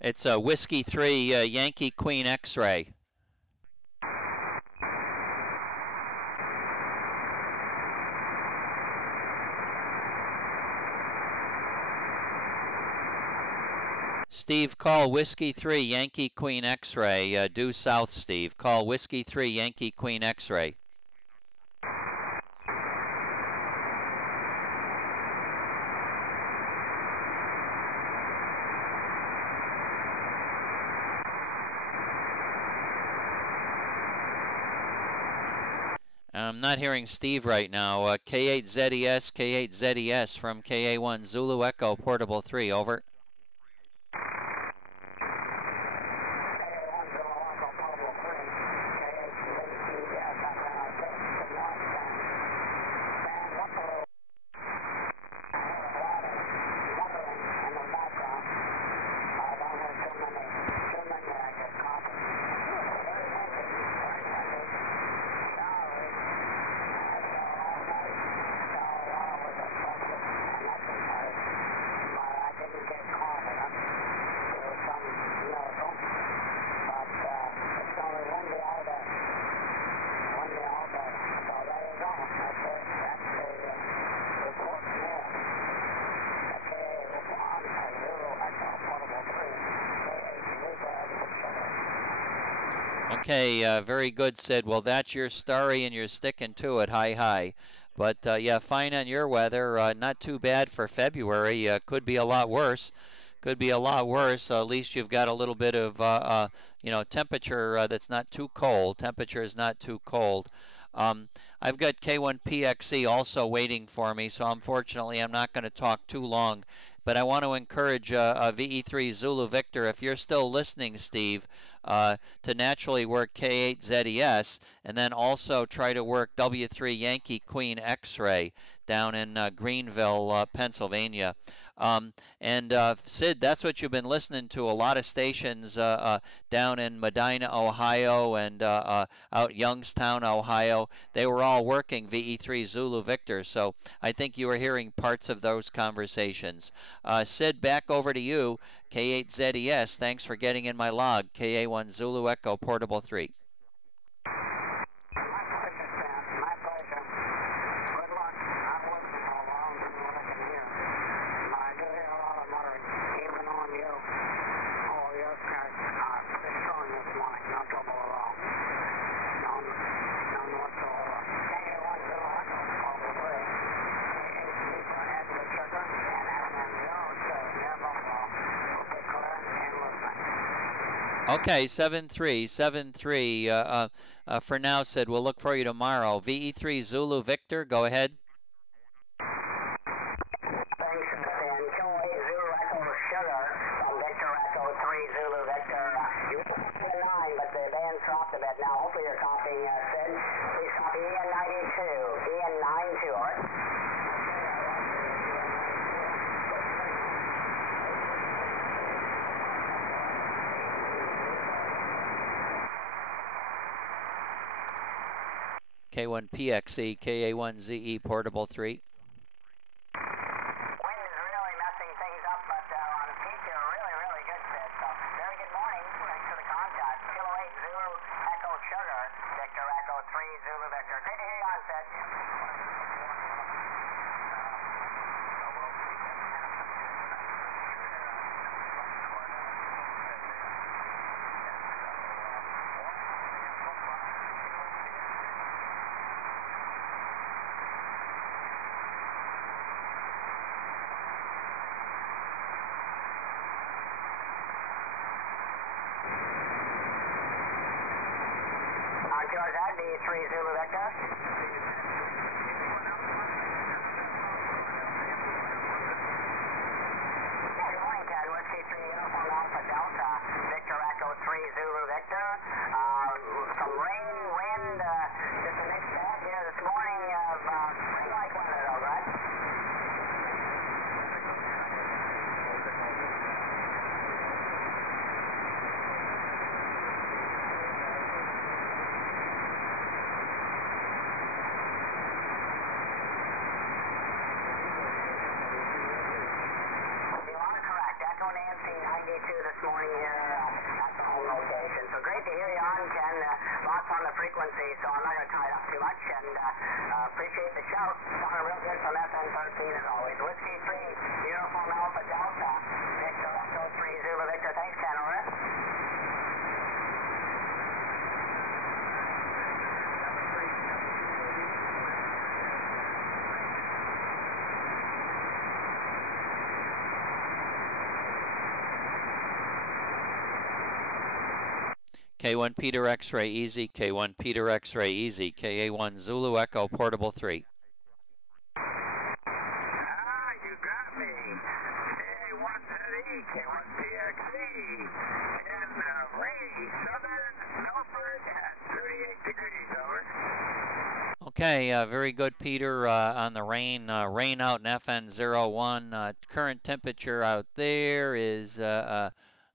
It's a Whiskey 3 Yankee Queen X-ray. Steve, call Whiskey 3 Yankee Queen X-ray. Due south, Steve. Call Whiskey 3 Yankee Queen X-ray. I'm not hearing Steve right now. K8ZES, K8ZES from KA1 Zulu Echo Portable 3, over. Okay, very good, Sid. Well, that's your story, and you're sticking to it. Hi, hi. But yeah, fine on your weather. Not too bad for February. Could be a lot worse. Could be a lot worse. At least you've got a little bit of temperature that's not too cold. Temperature is not too cold. Um, I've got K1PXE also waiting for me, so unfortunately I'm not going to talk too long. But I want to encourage VE3 Zulu Victor, if you're still listening, Steve, to naturally work K8ZES and then also try to work W3 Yankee Queen X-ray down in Greenville, Pennsylvania. And Sid, that's what you've been listening to. A lot of stations down in Medina, Ohio, and out Youngstown, Ohio. They were all working VE3 Zulu Victor. So I think you were hearing parts of those conversations. Sid, back over to you. K8ZES, thanks for getting in my log. KA1 Zulu Echo Portable 3. Okay, 7373. For now, Sid, we'll look for you tomorrow. VE3 Zulu Victor, go ahead. Thanks, and 28 Zulu Echo Sugar from Victor Echo 3 Zulu Victor. You were copying 9, but the band's dropped a bit now. Hopefully you're copying, Sid. Please copy EN92. EN92, all right? K1PXE, KA1ZE Portable 3. Wind is really messing things up, but on the peak you're really, really good, Sid. So, very good morning. Thanks for the contact. Kilo 8 Zulu Echo Sugar, Victor Echo 3 Zulu Victor. Great to hear you on, Sid. George, I'd be 3 Zulu Victor. Yeah, good morning, Ted. Whiskey 3 Uniform Alpha Delta, Victor Echo 3 Zulu Victor. Some rain, wind, just a mixed bag here this morning of pretty light weather, though, right? here at the home location. So great to hear you on, Ken. Lots on the frequency, so I'm not going to tie it up too much. And appreciate the shout. Sounded real good from FN 13 as always. Whiskey 3, Uniform Alpha Delta, Victor Echo 3, Zulu Victor. Thanks, Ken. Over. K1 Peter X-Ray Easy, K1 Peter X-Ray Easy, KA1 Zulu Echo Portable 3. Ah, you got me. K1Z, K1PXE, in rainy southern Milford at 38 degrees, over. Okay, very good, Peter, on the rain. Rain out in FN01. Current temperature out there is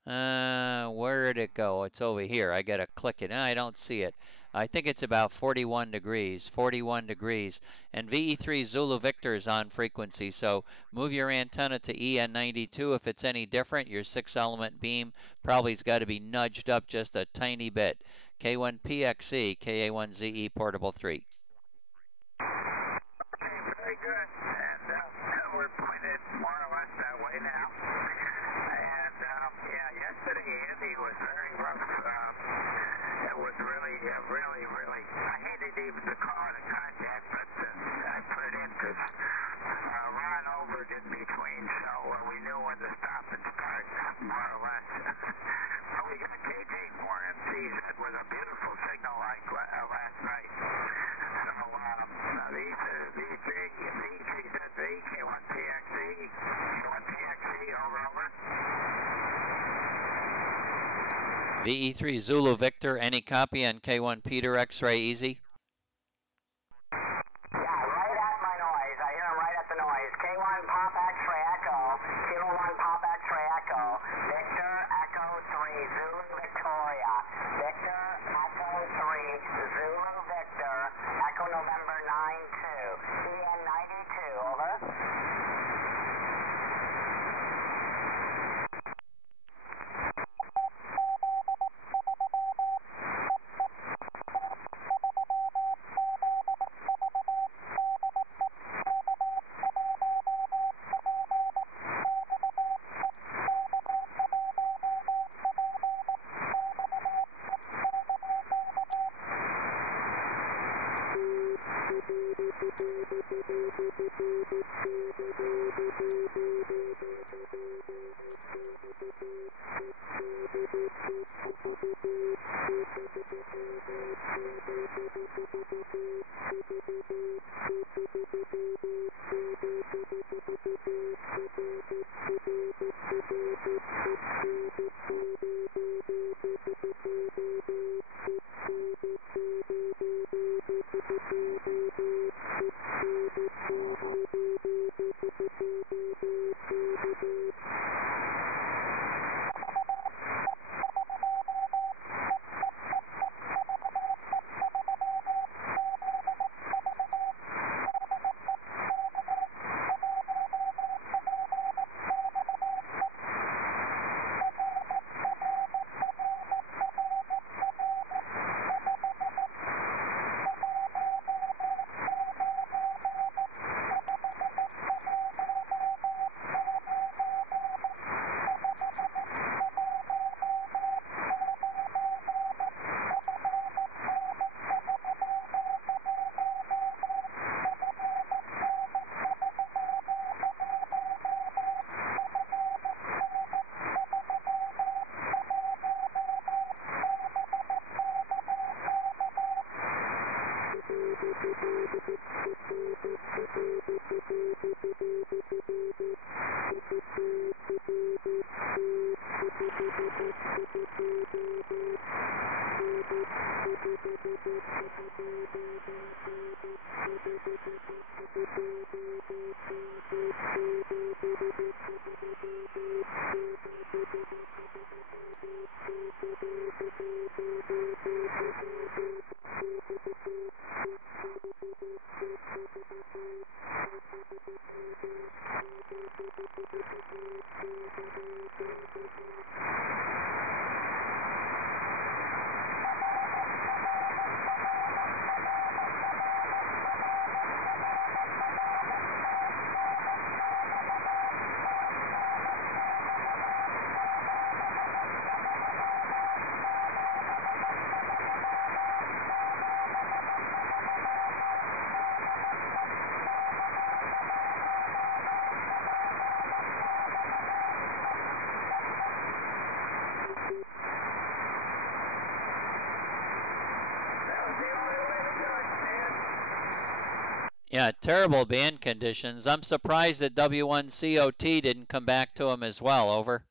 where'd it go? It's over here. I gotta click it. I don't see it. I think it's about 41 degrees. 41 degrees. And VE3 Zulu Victor is on frequency, so move your antenna to EN92 if it's any different. Your 6-element beam probably's got to be nudged up just a tiny bit. K1PXE, KA1ZE Portable 3. Very good. And we're pointed more or less that way now. And yeah, yesterday Andy was very rough. It was really, I hated even to call it a contact, but I put it in because Ron overed in between, so we knew when to stop and start, more or less. We got KJ4MCs. It was a beautiful signal like last night. So these V3ZV, K1PXE, K1PXE, over. VE3 Zulu Victor, any copy on K1 Peter X-Ray Easy? Yeah, right at my noise. I hear him right at the noise. K1 Pop X-Ray Echo, Kilo 1 Pop X-Ray Echo, Victor Echo 3, Zulu Victoria, Victor Echo 3, Zulu Victor, Echo November 9-2, EN92, over. Yeah, terrible band conditions. I'm surprised that W1COT didn't come back to him as well. Over.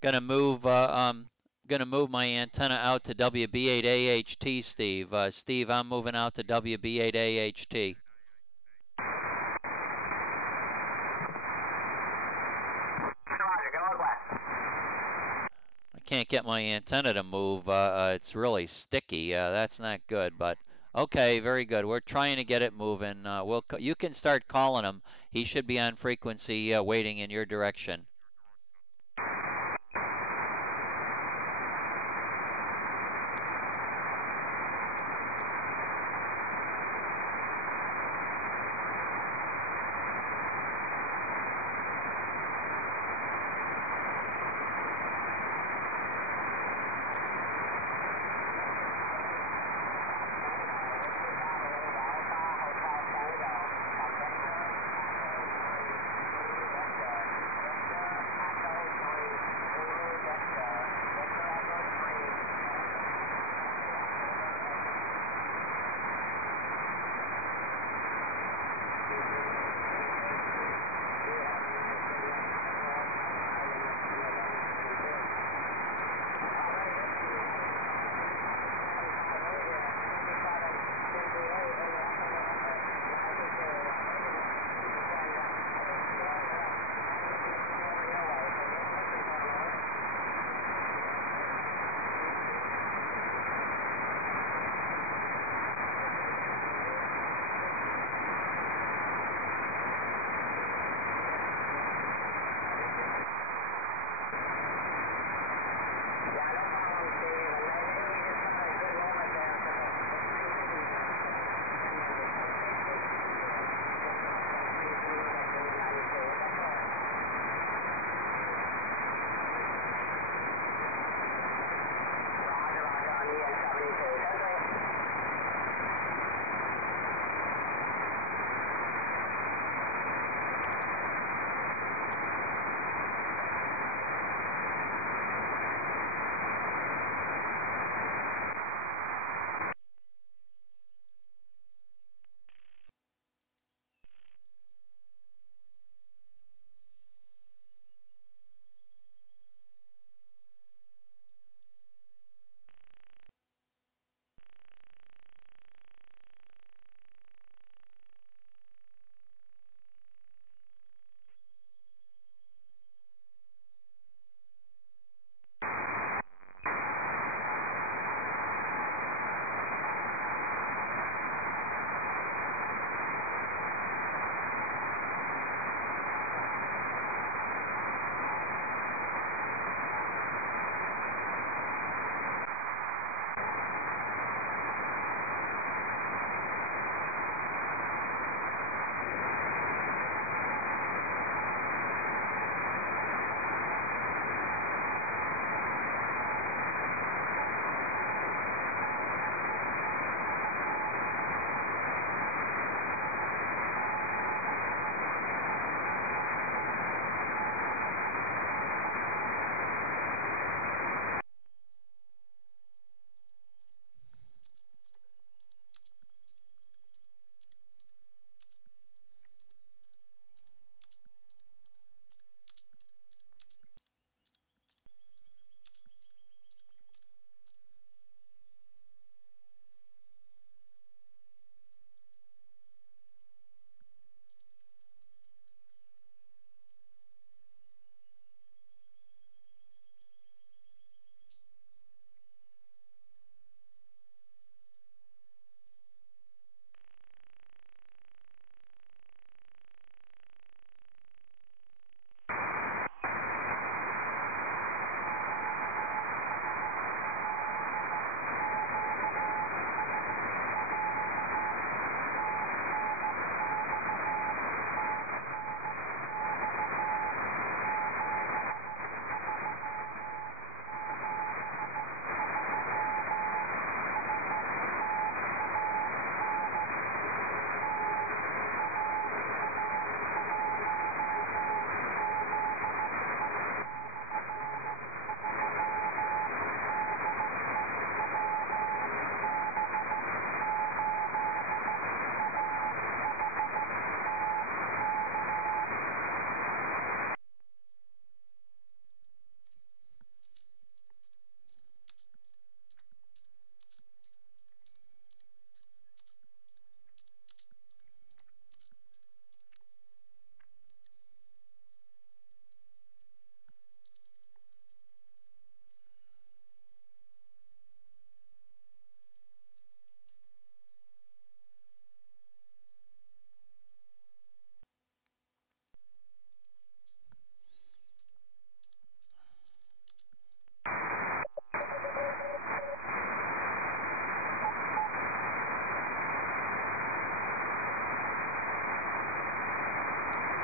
Gonna move my antenna out to WB8AHT, Steve. Steve, I'm moving out to WB8AHT. Roger, going west. I can't get my antenna to move. It's really sticky. That's not good. But okay, very good. We're trying to get it moving. You can start calling him. He should be on frequency, waiting in your direction.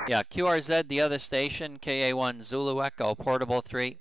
Yeah, QRZ, the other station, KA1 Zulu Echo, portable 3.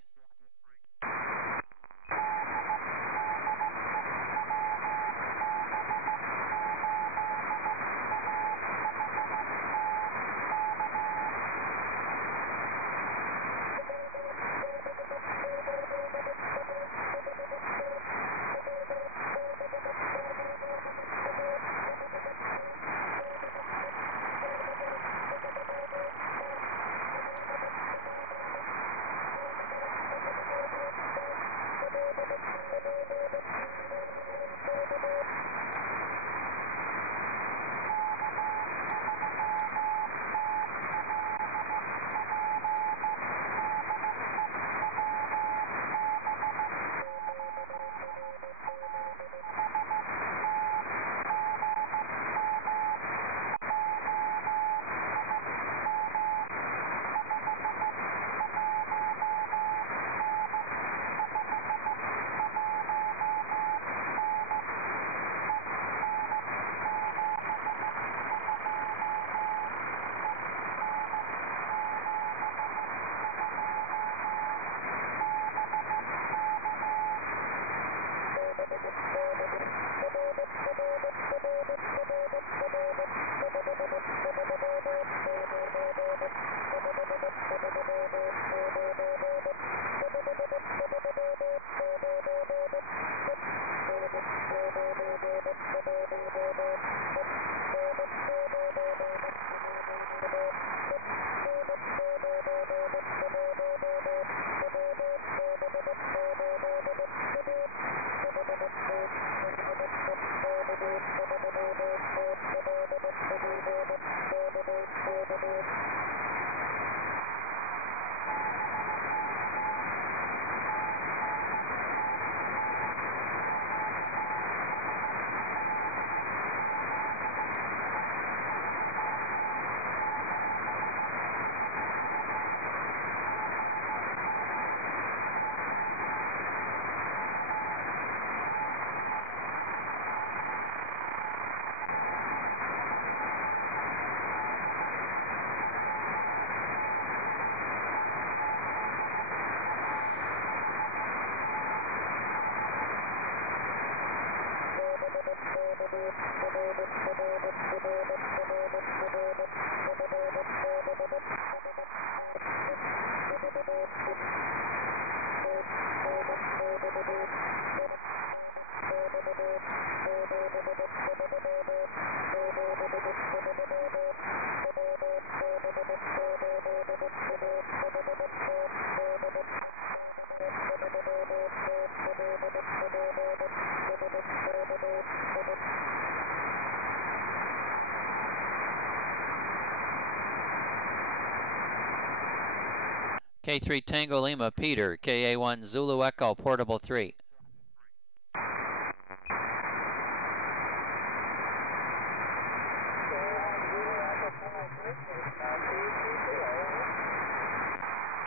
K3 Tango Lima, Peter, KA1 Zulu Echo, portable 3.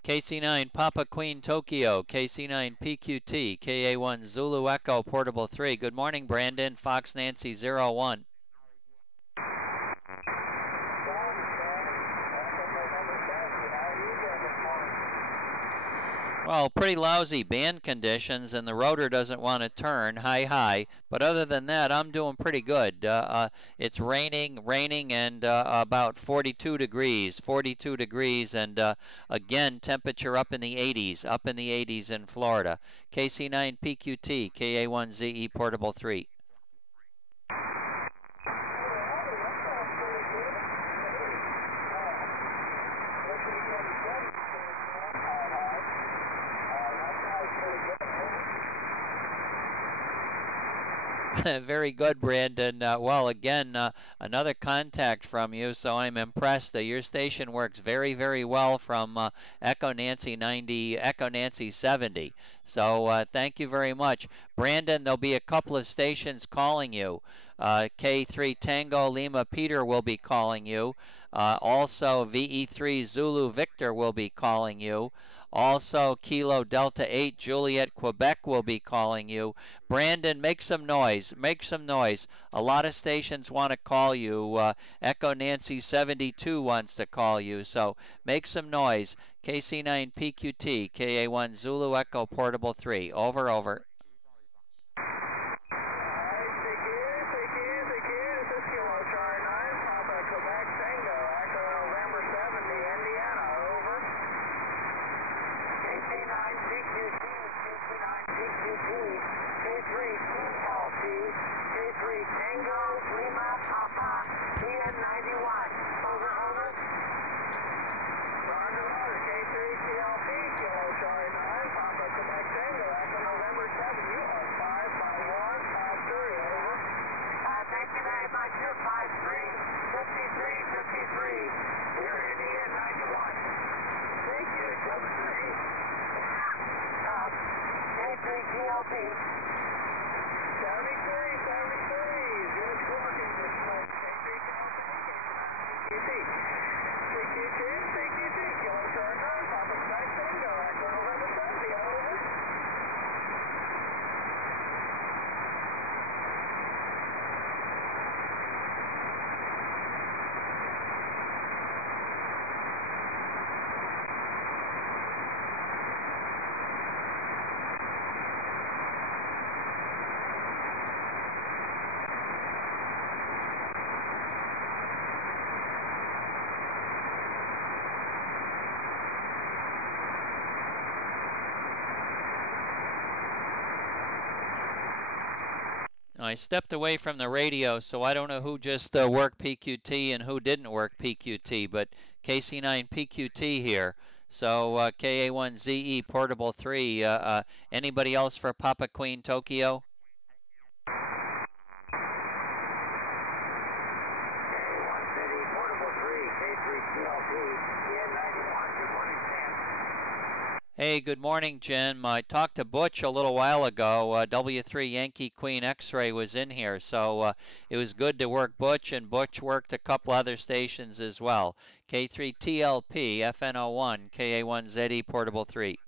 KC9 Papa Queen Tokyo, KC9 PQT, KA1 Zulu Echo, portable 3. Good morning, Brandon, Fox Nancy 01. Well, pretty lousy band conditions, and the rotor doesn't want to turn high, but other than that, I'm doing pretty good. It's raining, and about 42 degrees, and again, temperature up in the 80s in Florida. KC9 PQT, KA1ZE Portable 3. Very good, Brandon. Well, again, another contact from you, so I'm impressed that your station works very well from Echo Nancy 90, Echo Nancy 70. So thank you very much. Brandon, there'll be a couple of stations calling you. K3 Tango Lima Peter will be calling you. Also, VE3 Zulu Victor will be calling you. Also, Kilo Delta 8 Juliet Quebec will be calling you. Brandon, make some noise. Make some noise. A lot of stations want to call you. Echo Nancy 72 wants to call you. So make some noise. KC9 PQT, KA1 Zulu Echo Portable 3. Over, over. I stepped away from the radio, so I don't know who just worked PQT and who didn't work PQT, but KC9 PQT here. So KA1ZE Portable 3. Anybody else for Papa Queen Tokyo? Hey, good morning, Jim. I talked to Butch a little while ago. W3 Yankee Queen X-Ray was in here, so it was good to work Butch, and Butch worked a couple other stations as well. K3 TLP, FN01, KA1ZE Portable 3.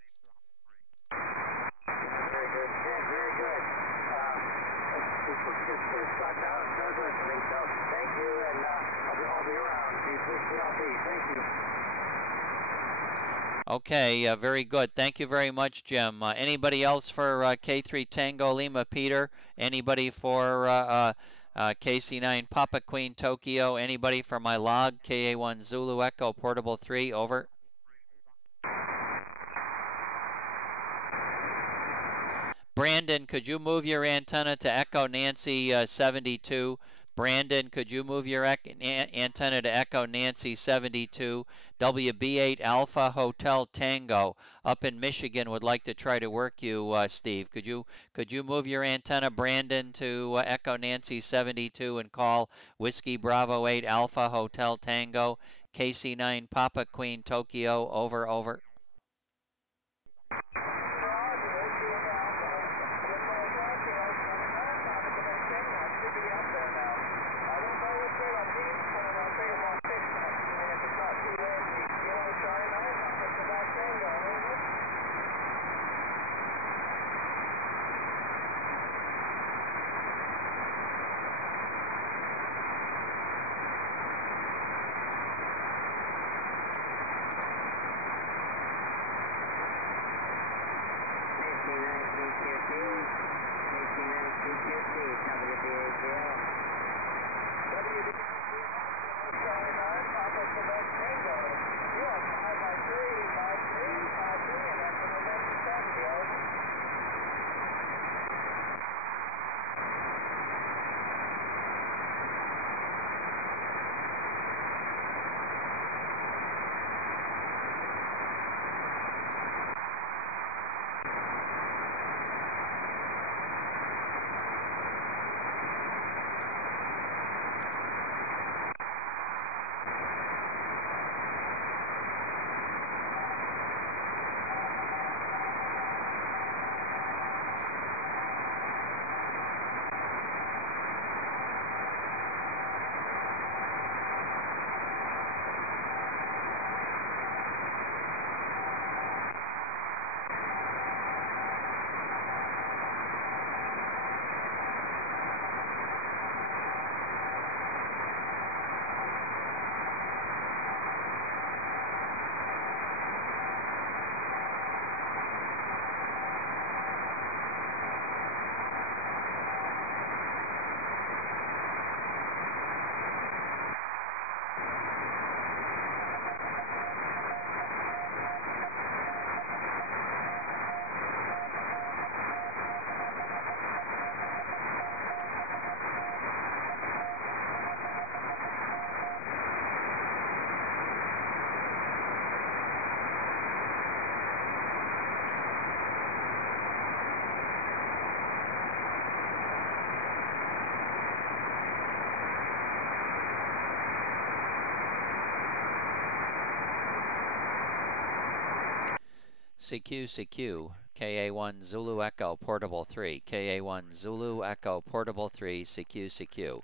Okay, very good. Thank you very much, Jim. Anybody else for K3 Tango Lima Peter? Anybody for KC9 Papa Queen Tokyo? Anybody for my log KA1 Zulu Echo Portable 3? Over. Brandon, could you move your antenna to Echo Nancy 72? Brandon, could you move your antenna to Echo Nancy 72? WB8 Alpha Hotel Tango up in Michigan would like to try to work you, Steve. Could you move your antenna, Brandon, to Echo Nancy 72 and call Whiskey Bravo 8 Alpha Hotel Tango, KC9 Papa Queen Tokyo? Over, over. CQ, KA1 Zulu Echo Portable 3, KA1 Zulu Echo Portable 3, CQ,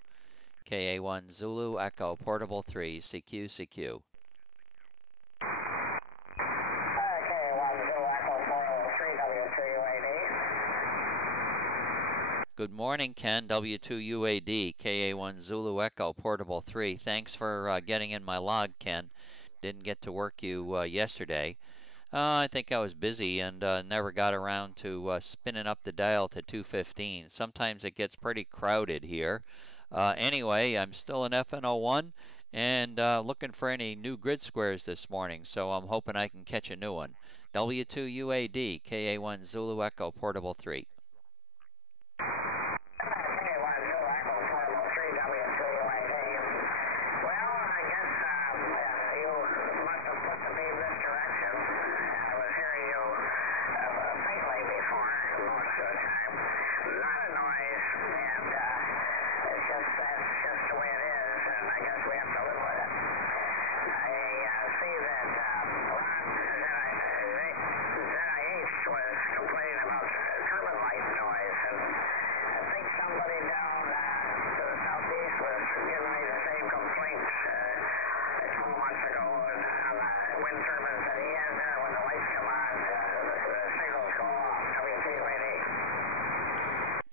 KA1 Zulu Echo Portable 3, CQ. Good morning, Ken, W2UAD, KA1 Zulu Echo Portable 3. Thanks for getting in my log, Ken. Didn't get to work you yesterday. I think I was busy and never got around to spinning up the dial to 215. Sometimes it gets pretty crowded here. Anyway, I'm still in FN01 and looking for any new grid squares this morning, so I'm hoping I can catch a new one. W2UAD, KA1 Zulu Echo Portable 3.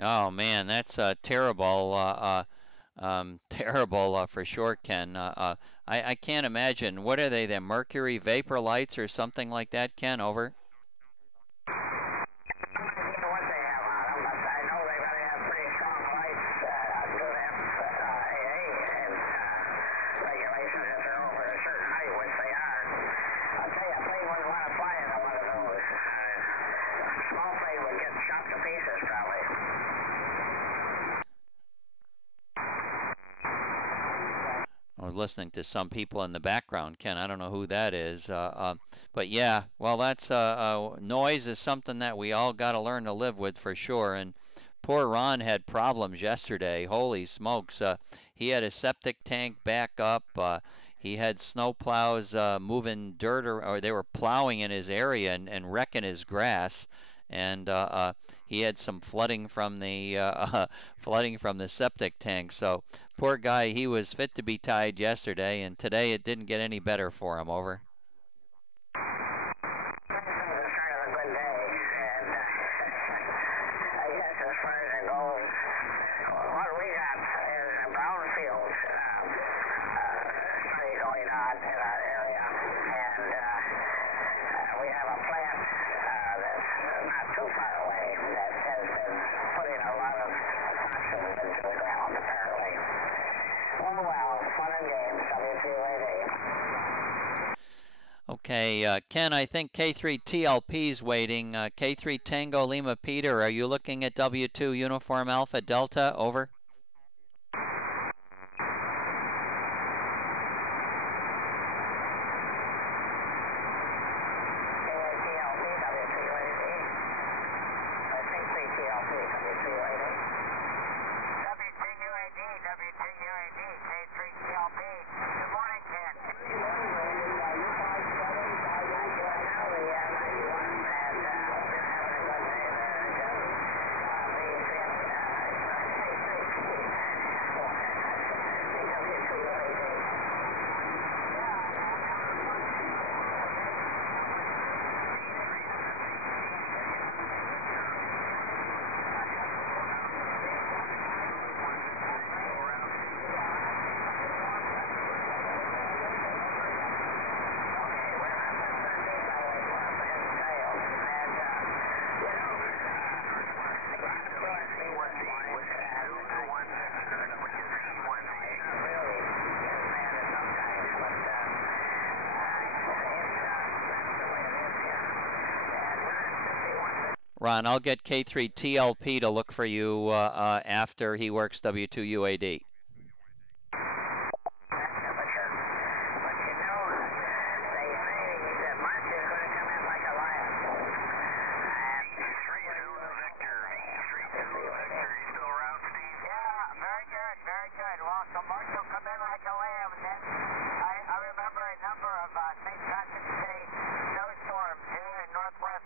Oh man, that's terrible. Terrible for sure, Ken. I can't imagine. What are they? The mercury vapor lights or something like that, Ken? Over. I was listening to some people in the background, Ken. I don't know who that is. But yeah, well, that's noise is something that we all got to learn to live with for sure. And poor Ron had problems yesterday. Holy smokes. He had a septic tank back up. He had snow plows moving dirt, or they were plowing in his area and wrecking his grass. And he had some flooding from the flooding from the septic tank. So poor guy, he was fit to be tied yesterday, and today it didn't get any better for him. Over. Okay, Ken, I think K3TLP's waiting. K3 Tango Lima Peter, are you looking at W2 Uniform Alpha Delta? Over. Ron, I'll get K3TLP to look for you after he works W2UAD. Northwest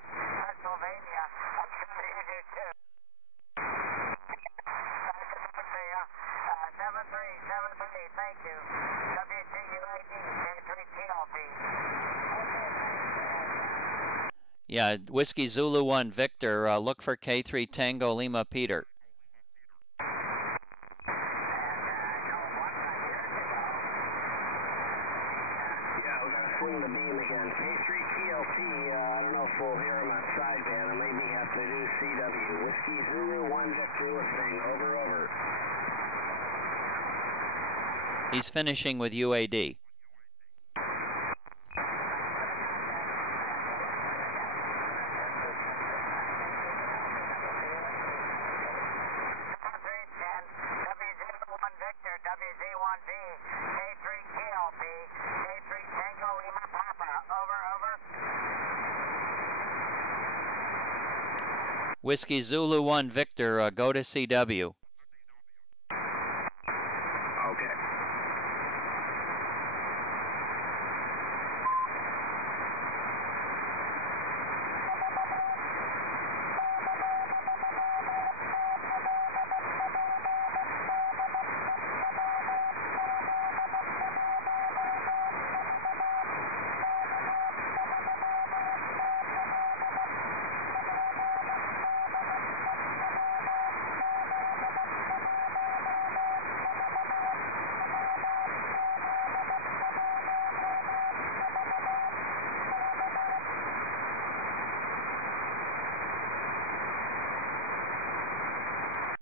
Yeah, Whiskey Zulu 1 Victor, look for K3 Tango Lima Peter. Swing the beam again. K3 TLT, I don't know if we'll hear him on sideband, or maybe have to do CW. Whiskey Zulu 1 Victor listening. Over, over. He's finishing with UAD. Whiskey Zulu 1 Victor, go to CW. Okay.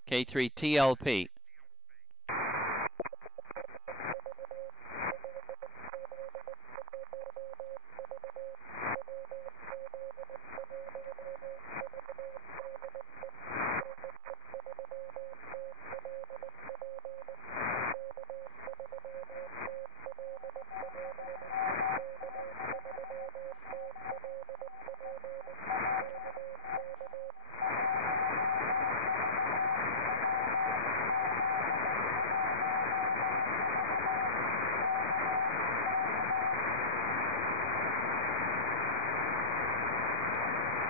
K3 TLP.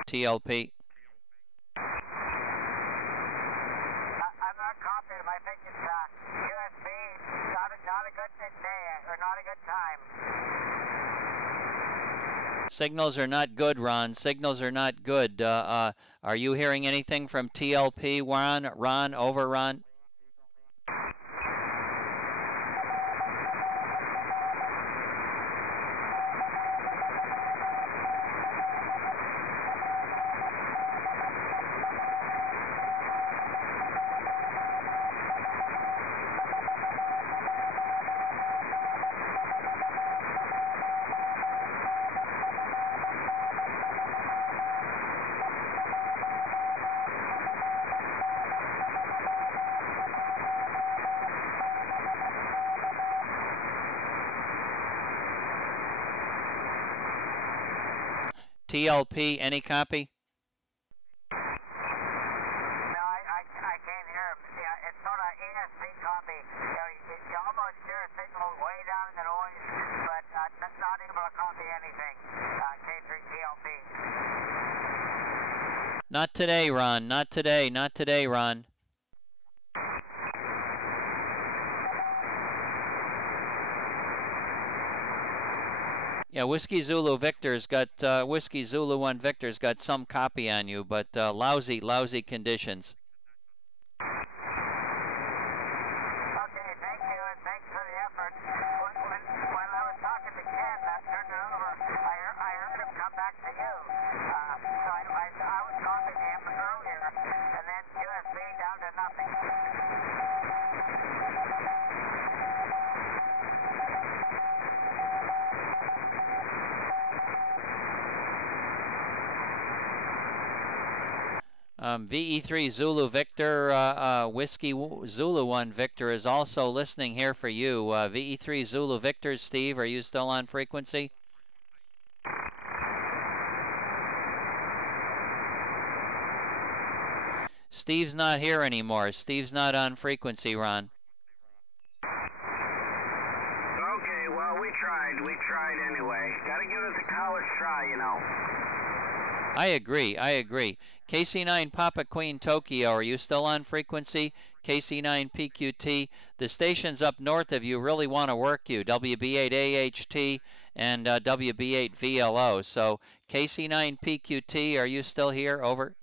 TLP. I'm not confident. I think it's USB. Not a good day or not a good time. Signals are not good, Ron. Signals are not good. Are you hearing anything from TLP, Ron? Ron, over, Ron? TLP, any copy? No, I can't hear him. Yeah, it's sort of ESP copy. You almost hear a signal way down in the noise, but not able to copy anything. K3 TLP. Not today, Ron. Not today. Not today, Ron. Yeah, Whiskey Zulu Victor's got Whiskey Zulu 1 Victor's got some copy on you, but lousy conditions. Okay, thank you, and thanks for the effort. When I was talking to Ken, turned it over, I heard him come back to you. So I was talking to him earlier, and then USB down to nothing. VE3 Zulu Victor, Whiskey Zulu 1 Victor is also listening here for you. VE3 Zulu Victor, Steve, are you still on frequency? Steve's not here anymore. Steve's not on frequency, Ron. Okay, well, we tried. We tried anyway. Gotta give it a college try, you know. I agree. KC9 Papa Queen Tokyo, are you still on frequency? KC9PQT. The stations up north of you really want to work you, WB8AHT and WB8VLO. So KC9PQT, are you still here? Over.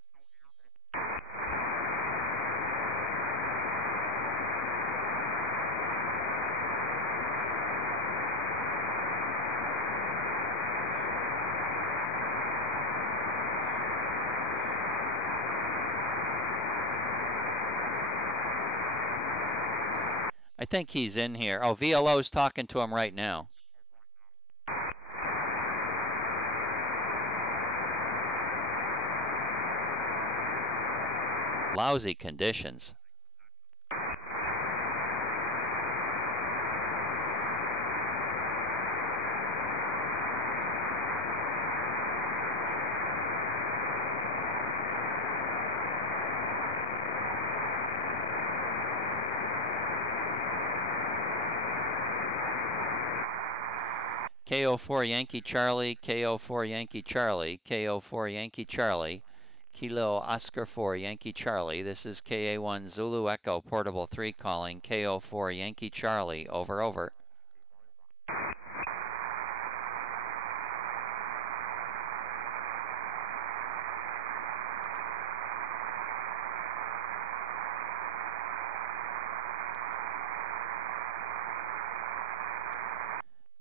I think he's in here. Oh, VLO's talking to him right now. Lousy conditions. KO4 Yankee Charlie, KO4 Yankee Charlie, KO4 Yankee Charlie, Kilo Oscar 4 Yankee Charlie. This is KA1 Zulu Echo Portable 3 calling KO4 Yankee Charlie. Over, over.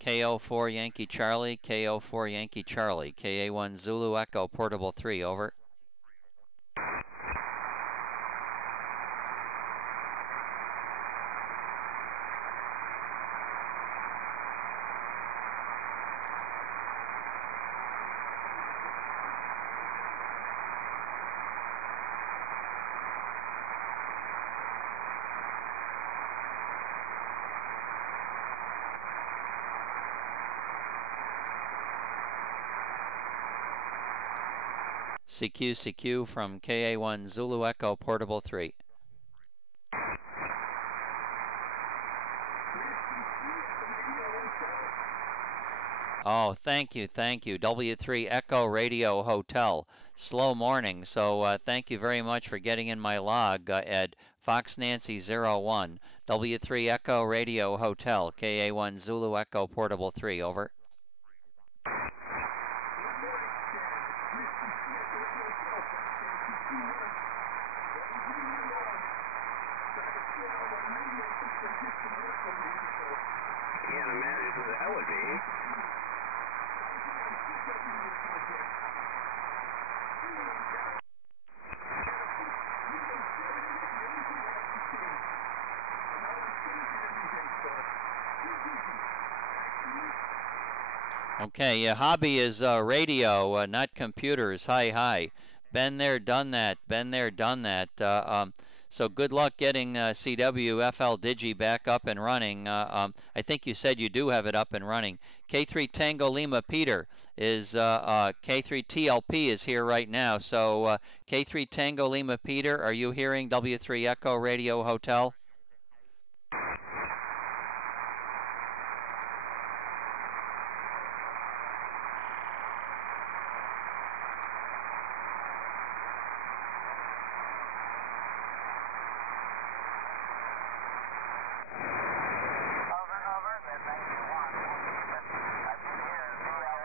KO4 Yankee Charlie, KO4 Yankee Charlie, KA1 Zulu Echo Portable 3, over. CQ from KA1 Zulu Echo Portable 3. Oh, thank you, thank you. W3 Echo Radio Hotel. Slow morning, so thank you very much for getting in my log, Ed. Fox Nancy 01, W3 Echo Radio Hotel, KA1 Zulu Echo Portable 3, over. Can't imagine who that would be. Okay, your hobby is radio, not computers. Hi, hi. Been there, done that. Been there, done that. So good luck getting CW FL Digi back up and running. I think you said you do have it up and running. K3 Tango Lima Peter is K3 TLP is here right now. So K3 Tango Lima Peter, are you hearing W3 Echo Radio Hotel?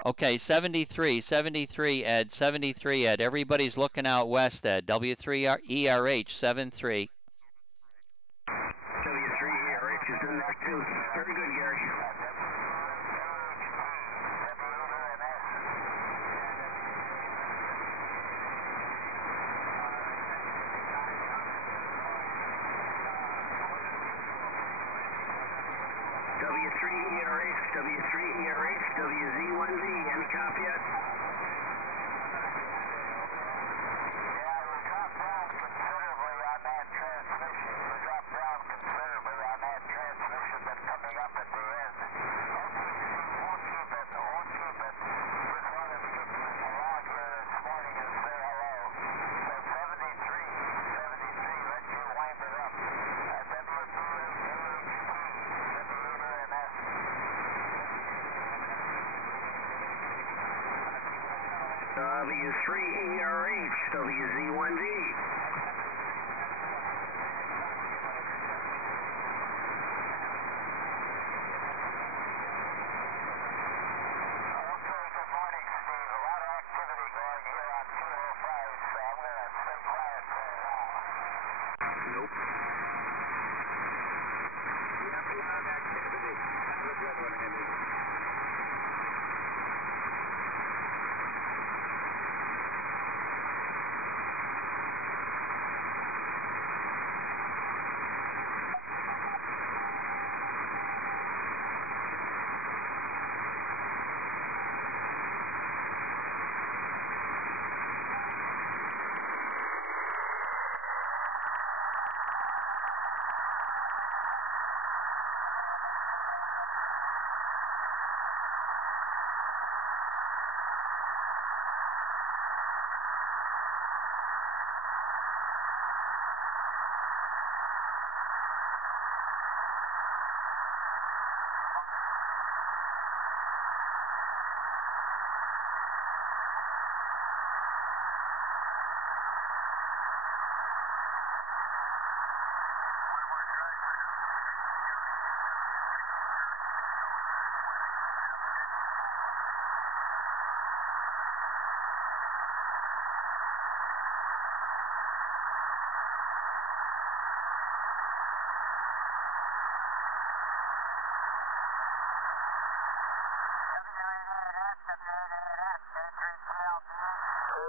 Okay, 73, Ed, 73, Ed. Everybody's looking out west, Ed. W3ERH, 73. W3ERH is in there too. Very good, Gary. W3ERH, W3ERH, WZ1Z, any copy yet? W3ERH, WZ1Z.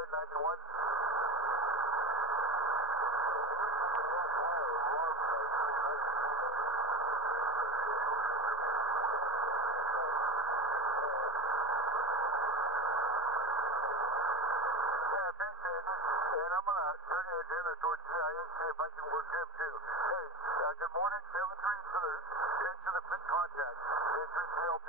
91. And I'm going to turn the antenna towards CIA, see if I can work him too. Hey, good morning, 7-3 for the head to the pit contact. 10-3 PLP.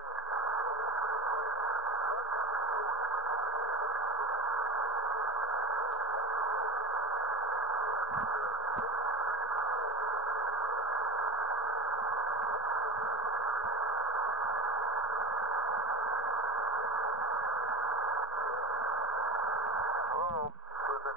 Hello, listen.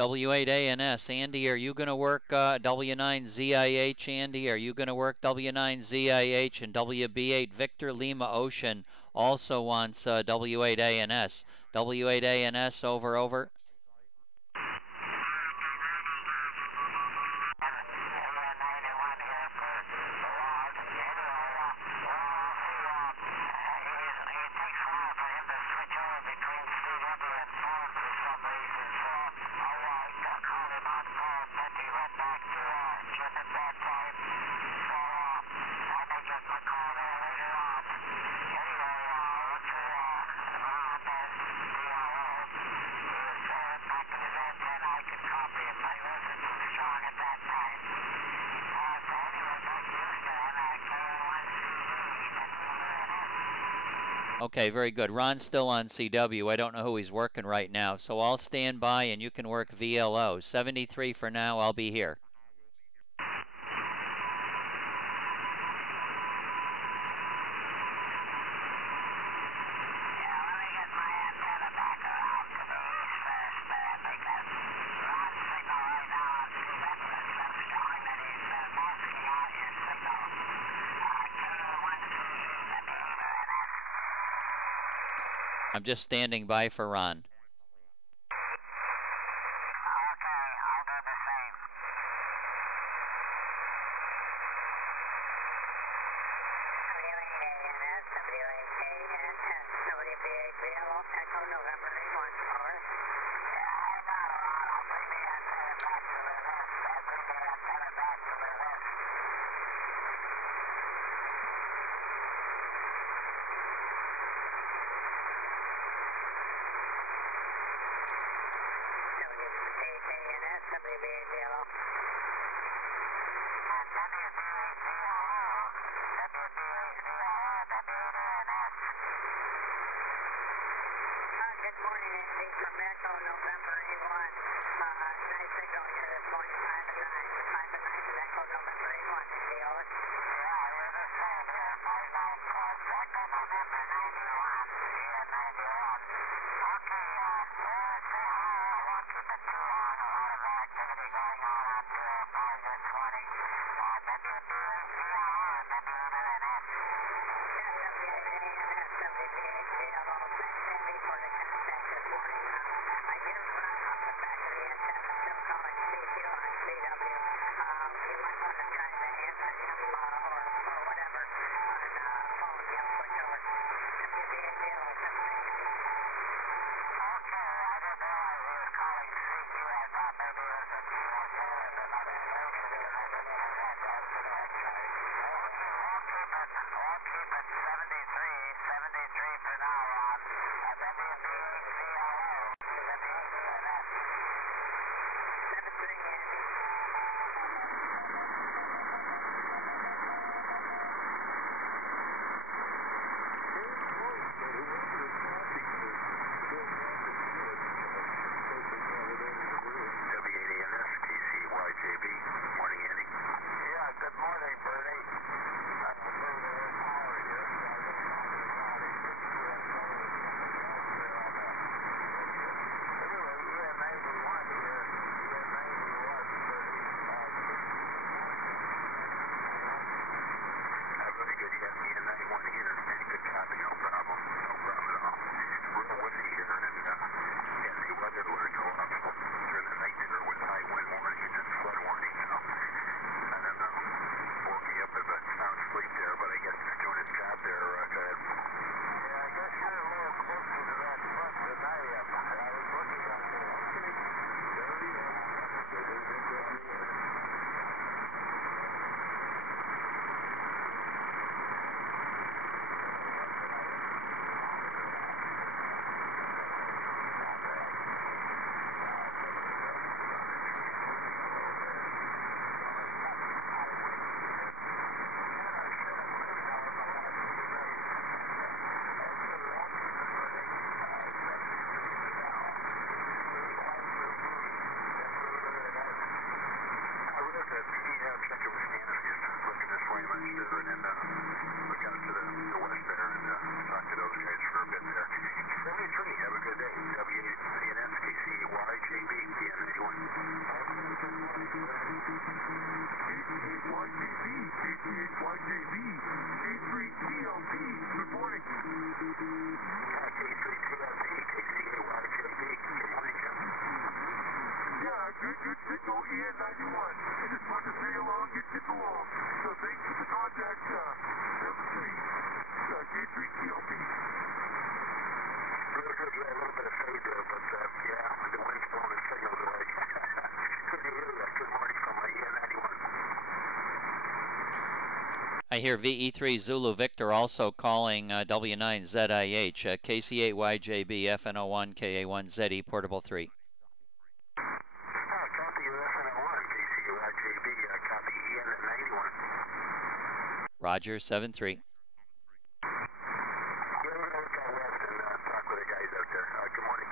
W8ANS. Andy, are you going to work W9ZIH? Andy, are you going to work W9ZIH? And WB8 Victor Lima Ocean also wants W8ANS. W8ANS, over, over. Okay, very good. Ron's still on CW. I don't know who he's working right now, so I'll stand by and you can work VLO. 73 for now. I'll be here. I'm just standing by for Ron. Have a good day. W8ANS KCYJB, DN81. KCHYJB, KCHYJB, K3TLP, good morning. K3TLP, KCHYJB, good morning, Jim. Yeah, good signal, EN91. I just wanted to say hello and get you along. So thanks for the contact, servicing, K3TLP. Good, yeah, a little bit of fade there, but yeah, the wind's blowing the signals away. Good to hear that. Good morning from EN91. I hear VE3 Zulu Victor also calling W9ZIH, KC8YJB, FN01, KA1ZE, portable 3. Copy your FN01, KCHYJB, copy EN91. Roger, 7-3. Yeah, we're going to look out west and talk with the guys out there. Good morning.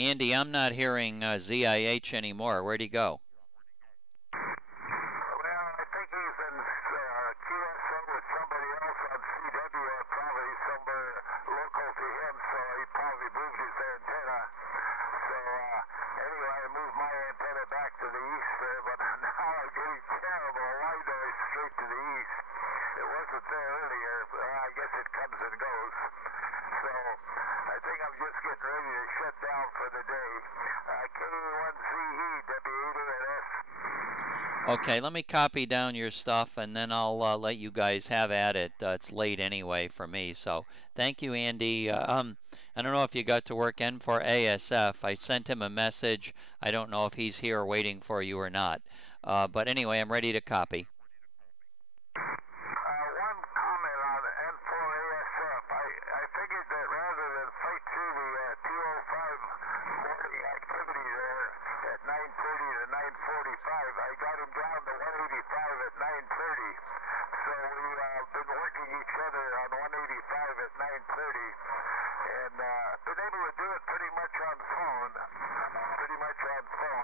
Andy, I'm not hearing ZIH anymore. Where'd he go? Well, I think he's in QSO with somebody else on CW, or probably somewhere local to him, so he probably moved his antenna. So anyway, I moved my antenna back to the east there, but now I'm getting terrible line noise straight to the east. It wasn't there earlier. I guess it comes and goes. So I think I'm just getting ready to shut down for the day. K1ZE, W8ANS. Okay, let me copy down your stuff, and then I'll let you guys have at it. It's late anyway for me, so thank you, Andy. I don't know if you got to work N4ASF. I sent him a message. I don't know if he's here waiting for you or not. But anyway, I'm ready to copy. One comment on N4ASF. I figured that rather than fight through the 205 morning activity there at 9:30 to 9:45, I got him down to 185 at 9:30. So we've been working each other on 185 at 9:30, and been able to do it pretty much on phone.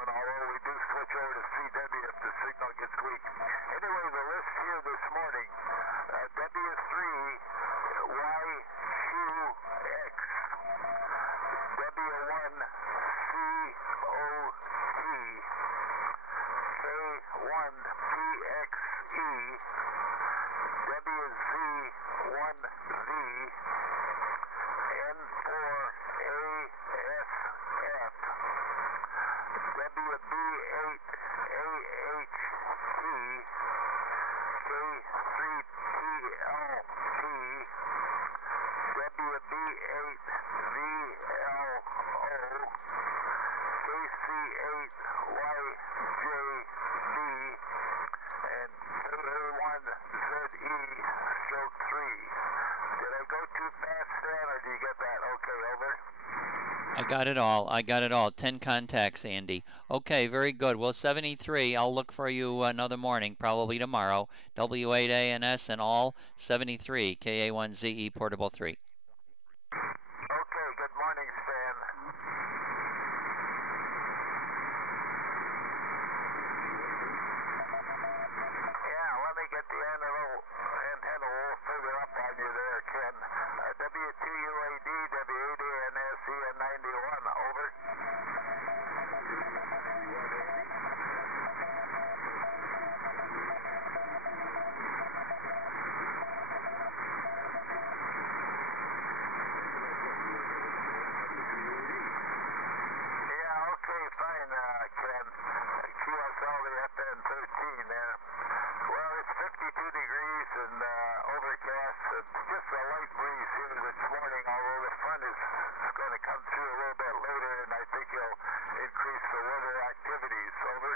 Although we do switch over to CW if the signal gets weak. Anyway, the list here this morning, W3 YQX, W1 COT, K1 PXE, WZ1Z, N4 ASF, WB8 AHT, K3TLP, WB8 VLO, KC8YJB, and KA1ZE stroke 3. Did I go too fast, Stan, or do you get that? Okay, over. I got it all. 10 contacts, Andy. Okay, very good. Well, 73, I'll look for you another morning, probably tomorrow. W8ANS and all, 73, KA1ZE portable 3. Okay, good morning, Stan. Yeah, let me get the antenna a little further up on you there, Ken. W2UAD, W8ANS, EN91. just a light breeze here this morning, although the front is going to come through a little bit later, and I think it'll increase the weather activities. Over.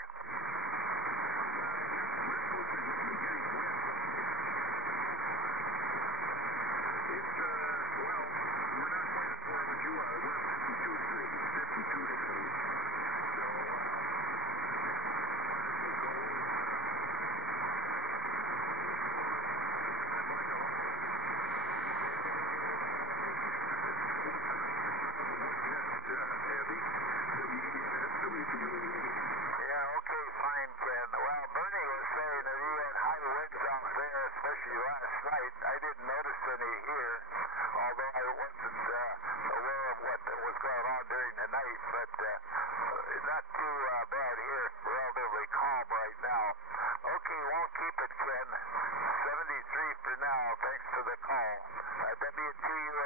I didn't notice any here, although I wasn't aware of what was going on during the night, but not too bad here. Relatively calm right now. Okay, won't keep it, Ken. 73 for now, thanks for the call. W2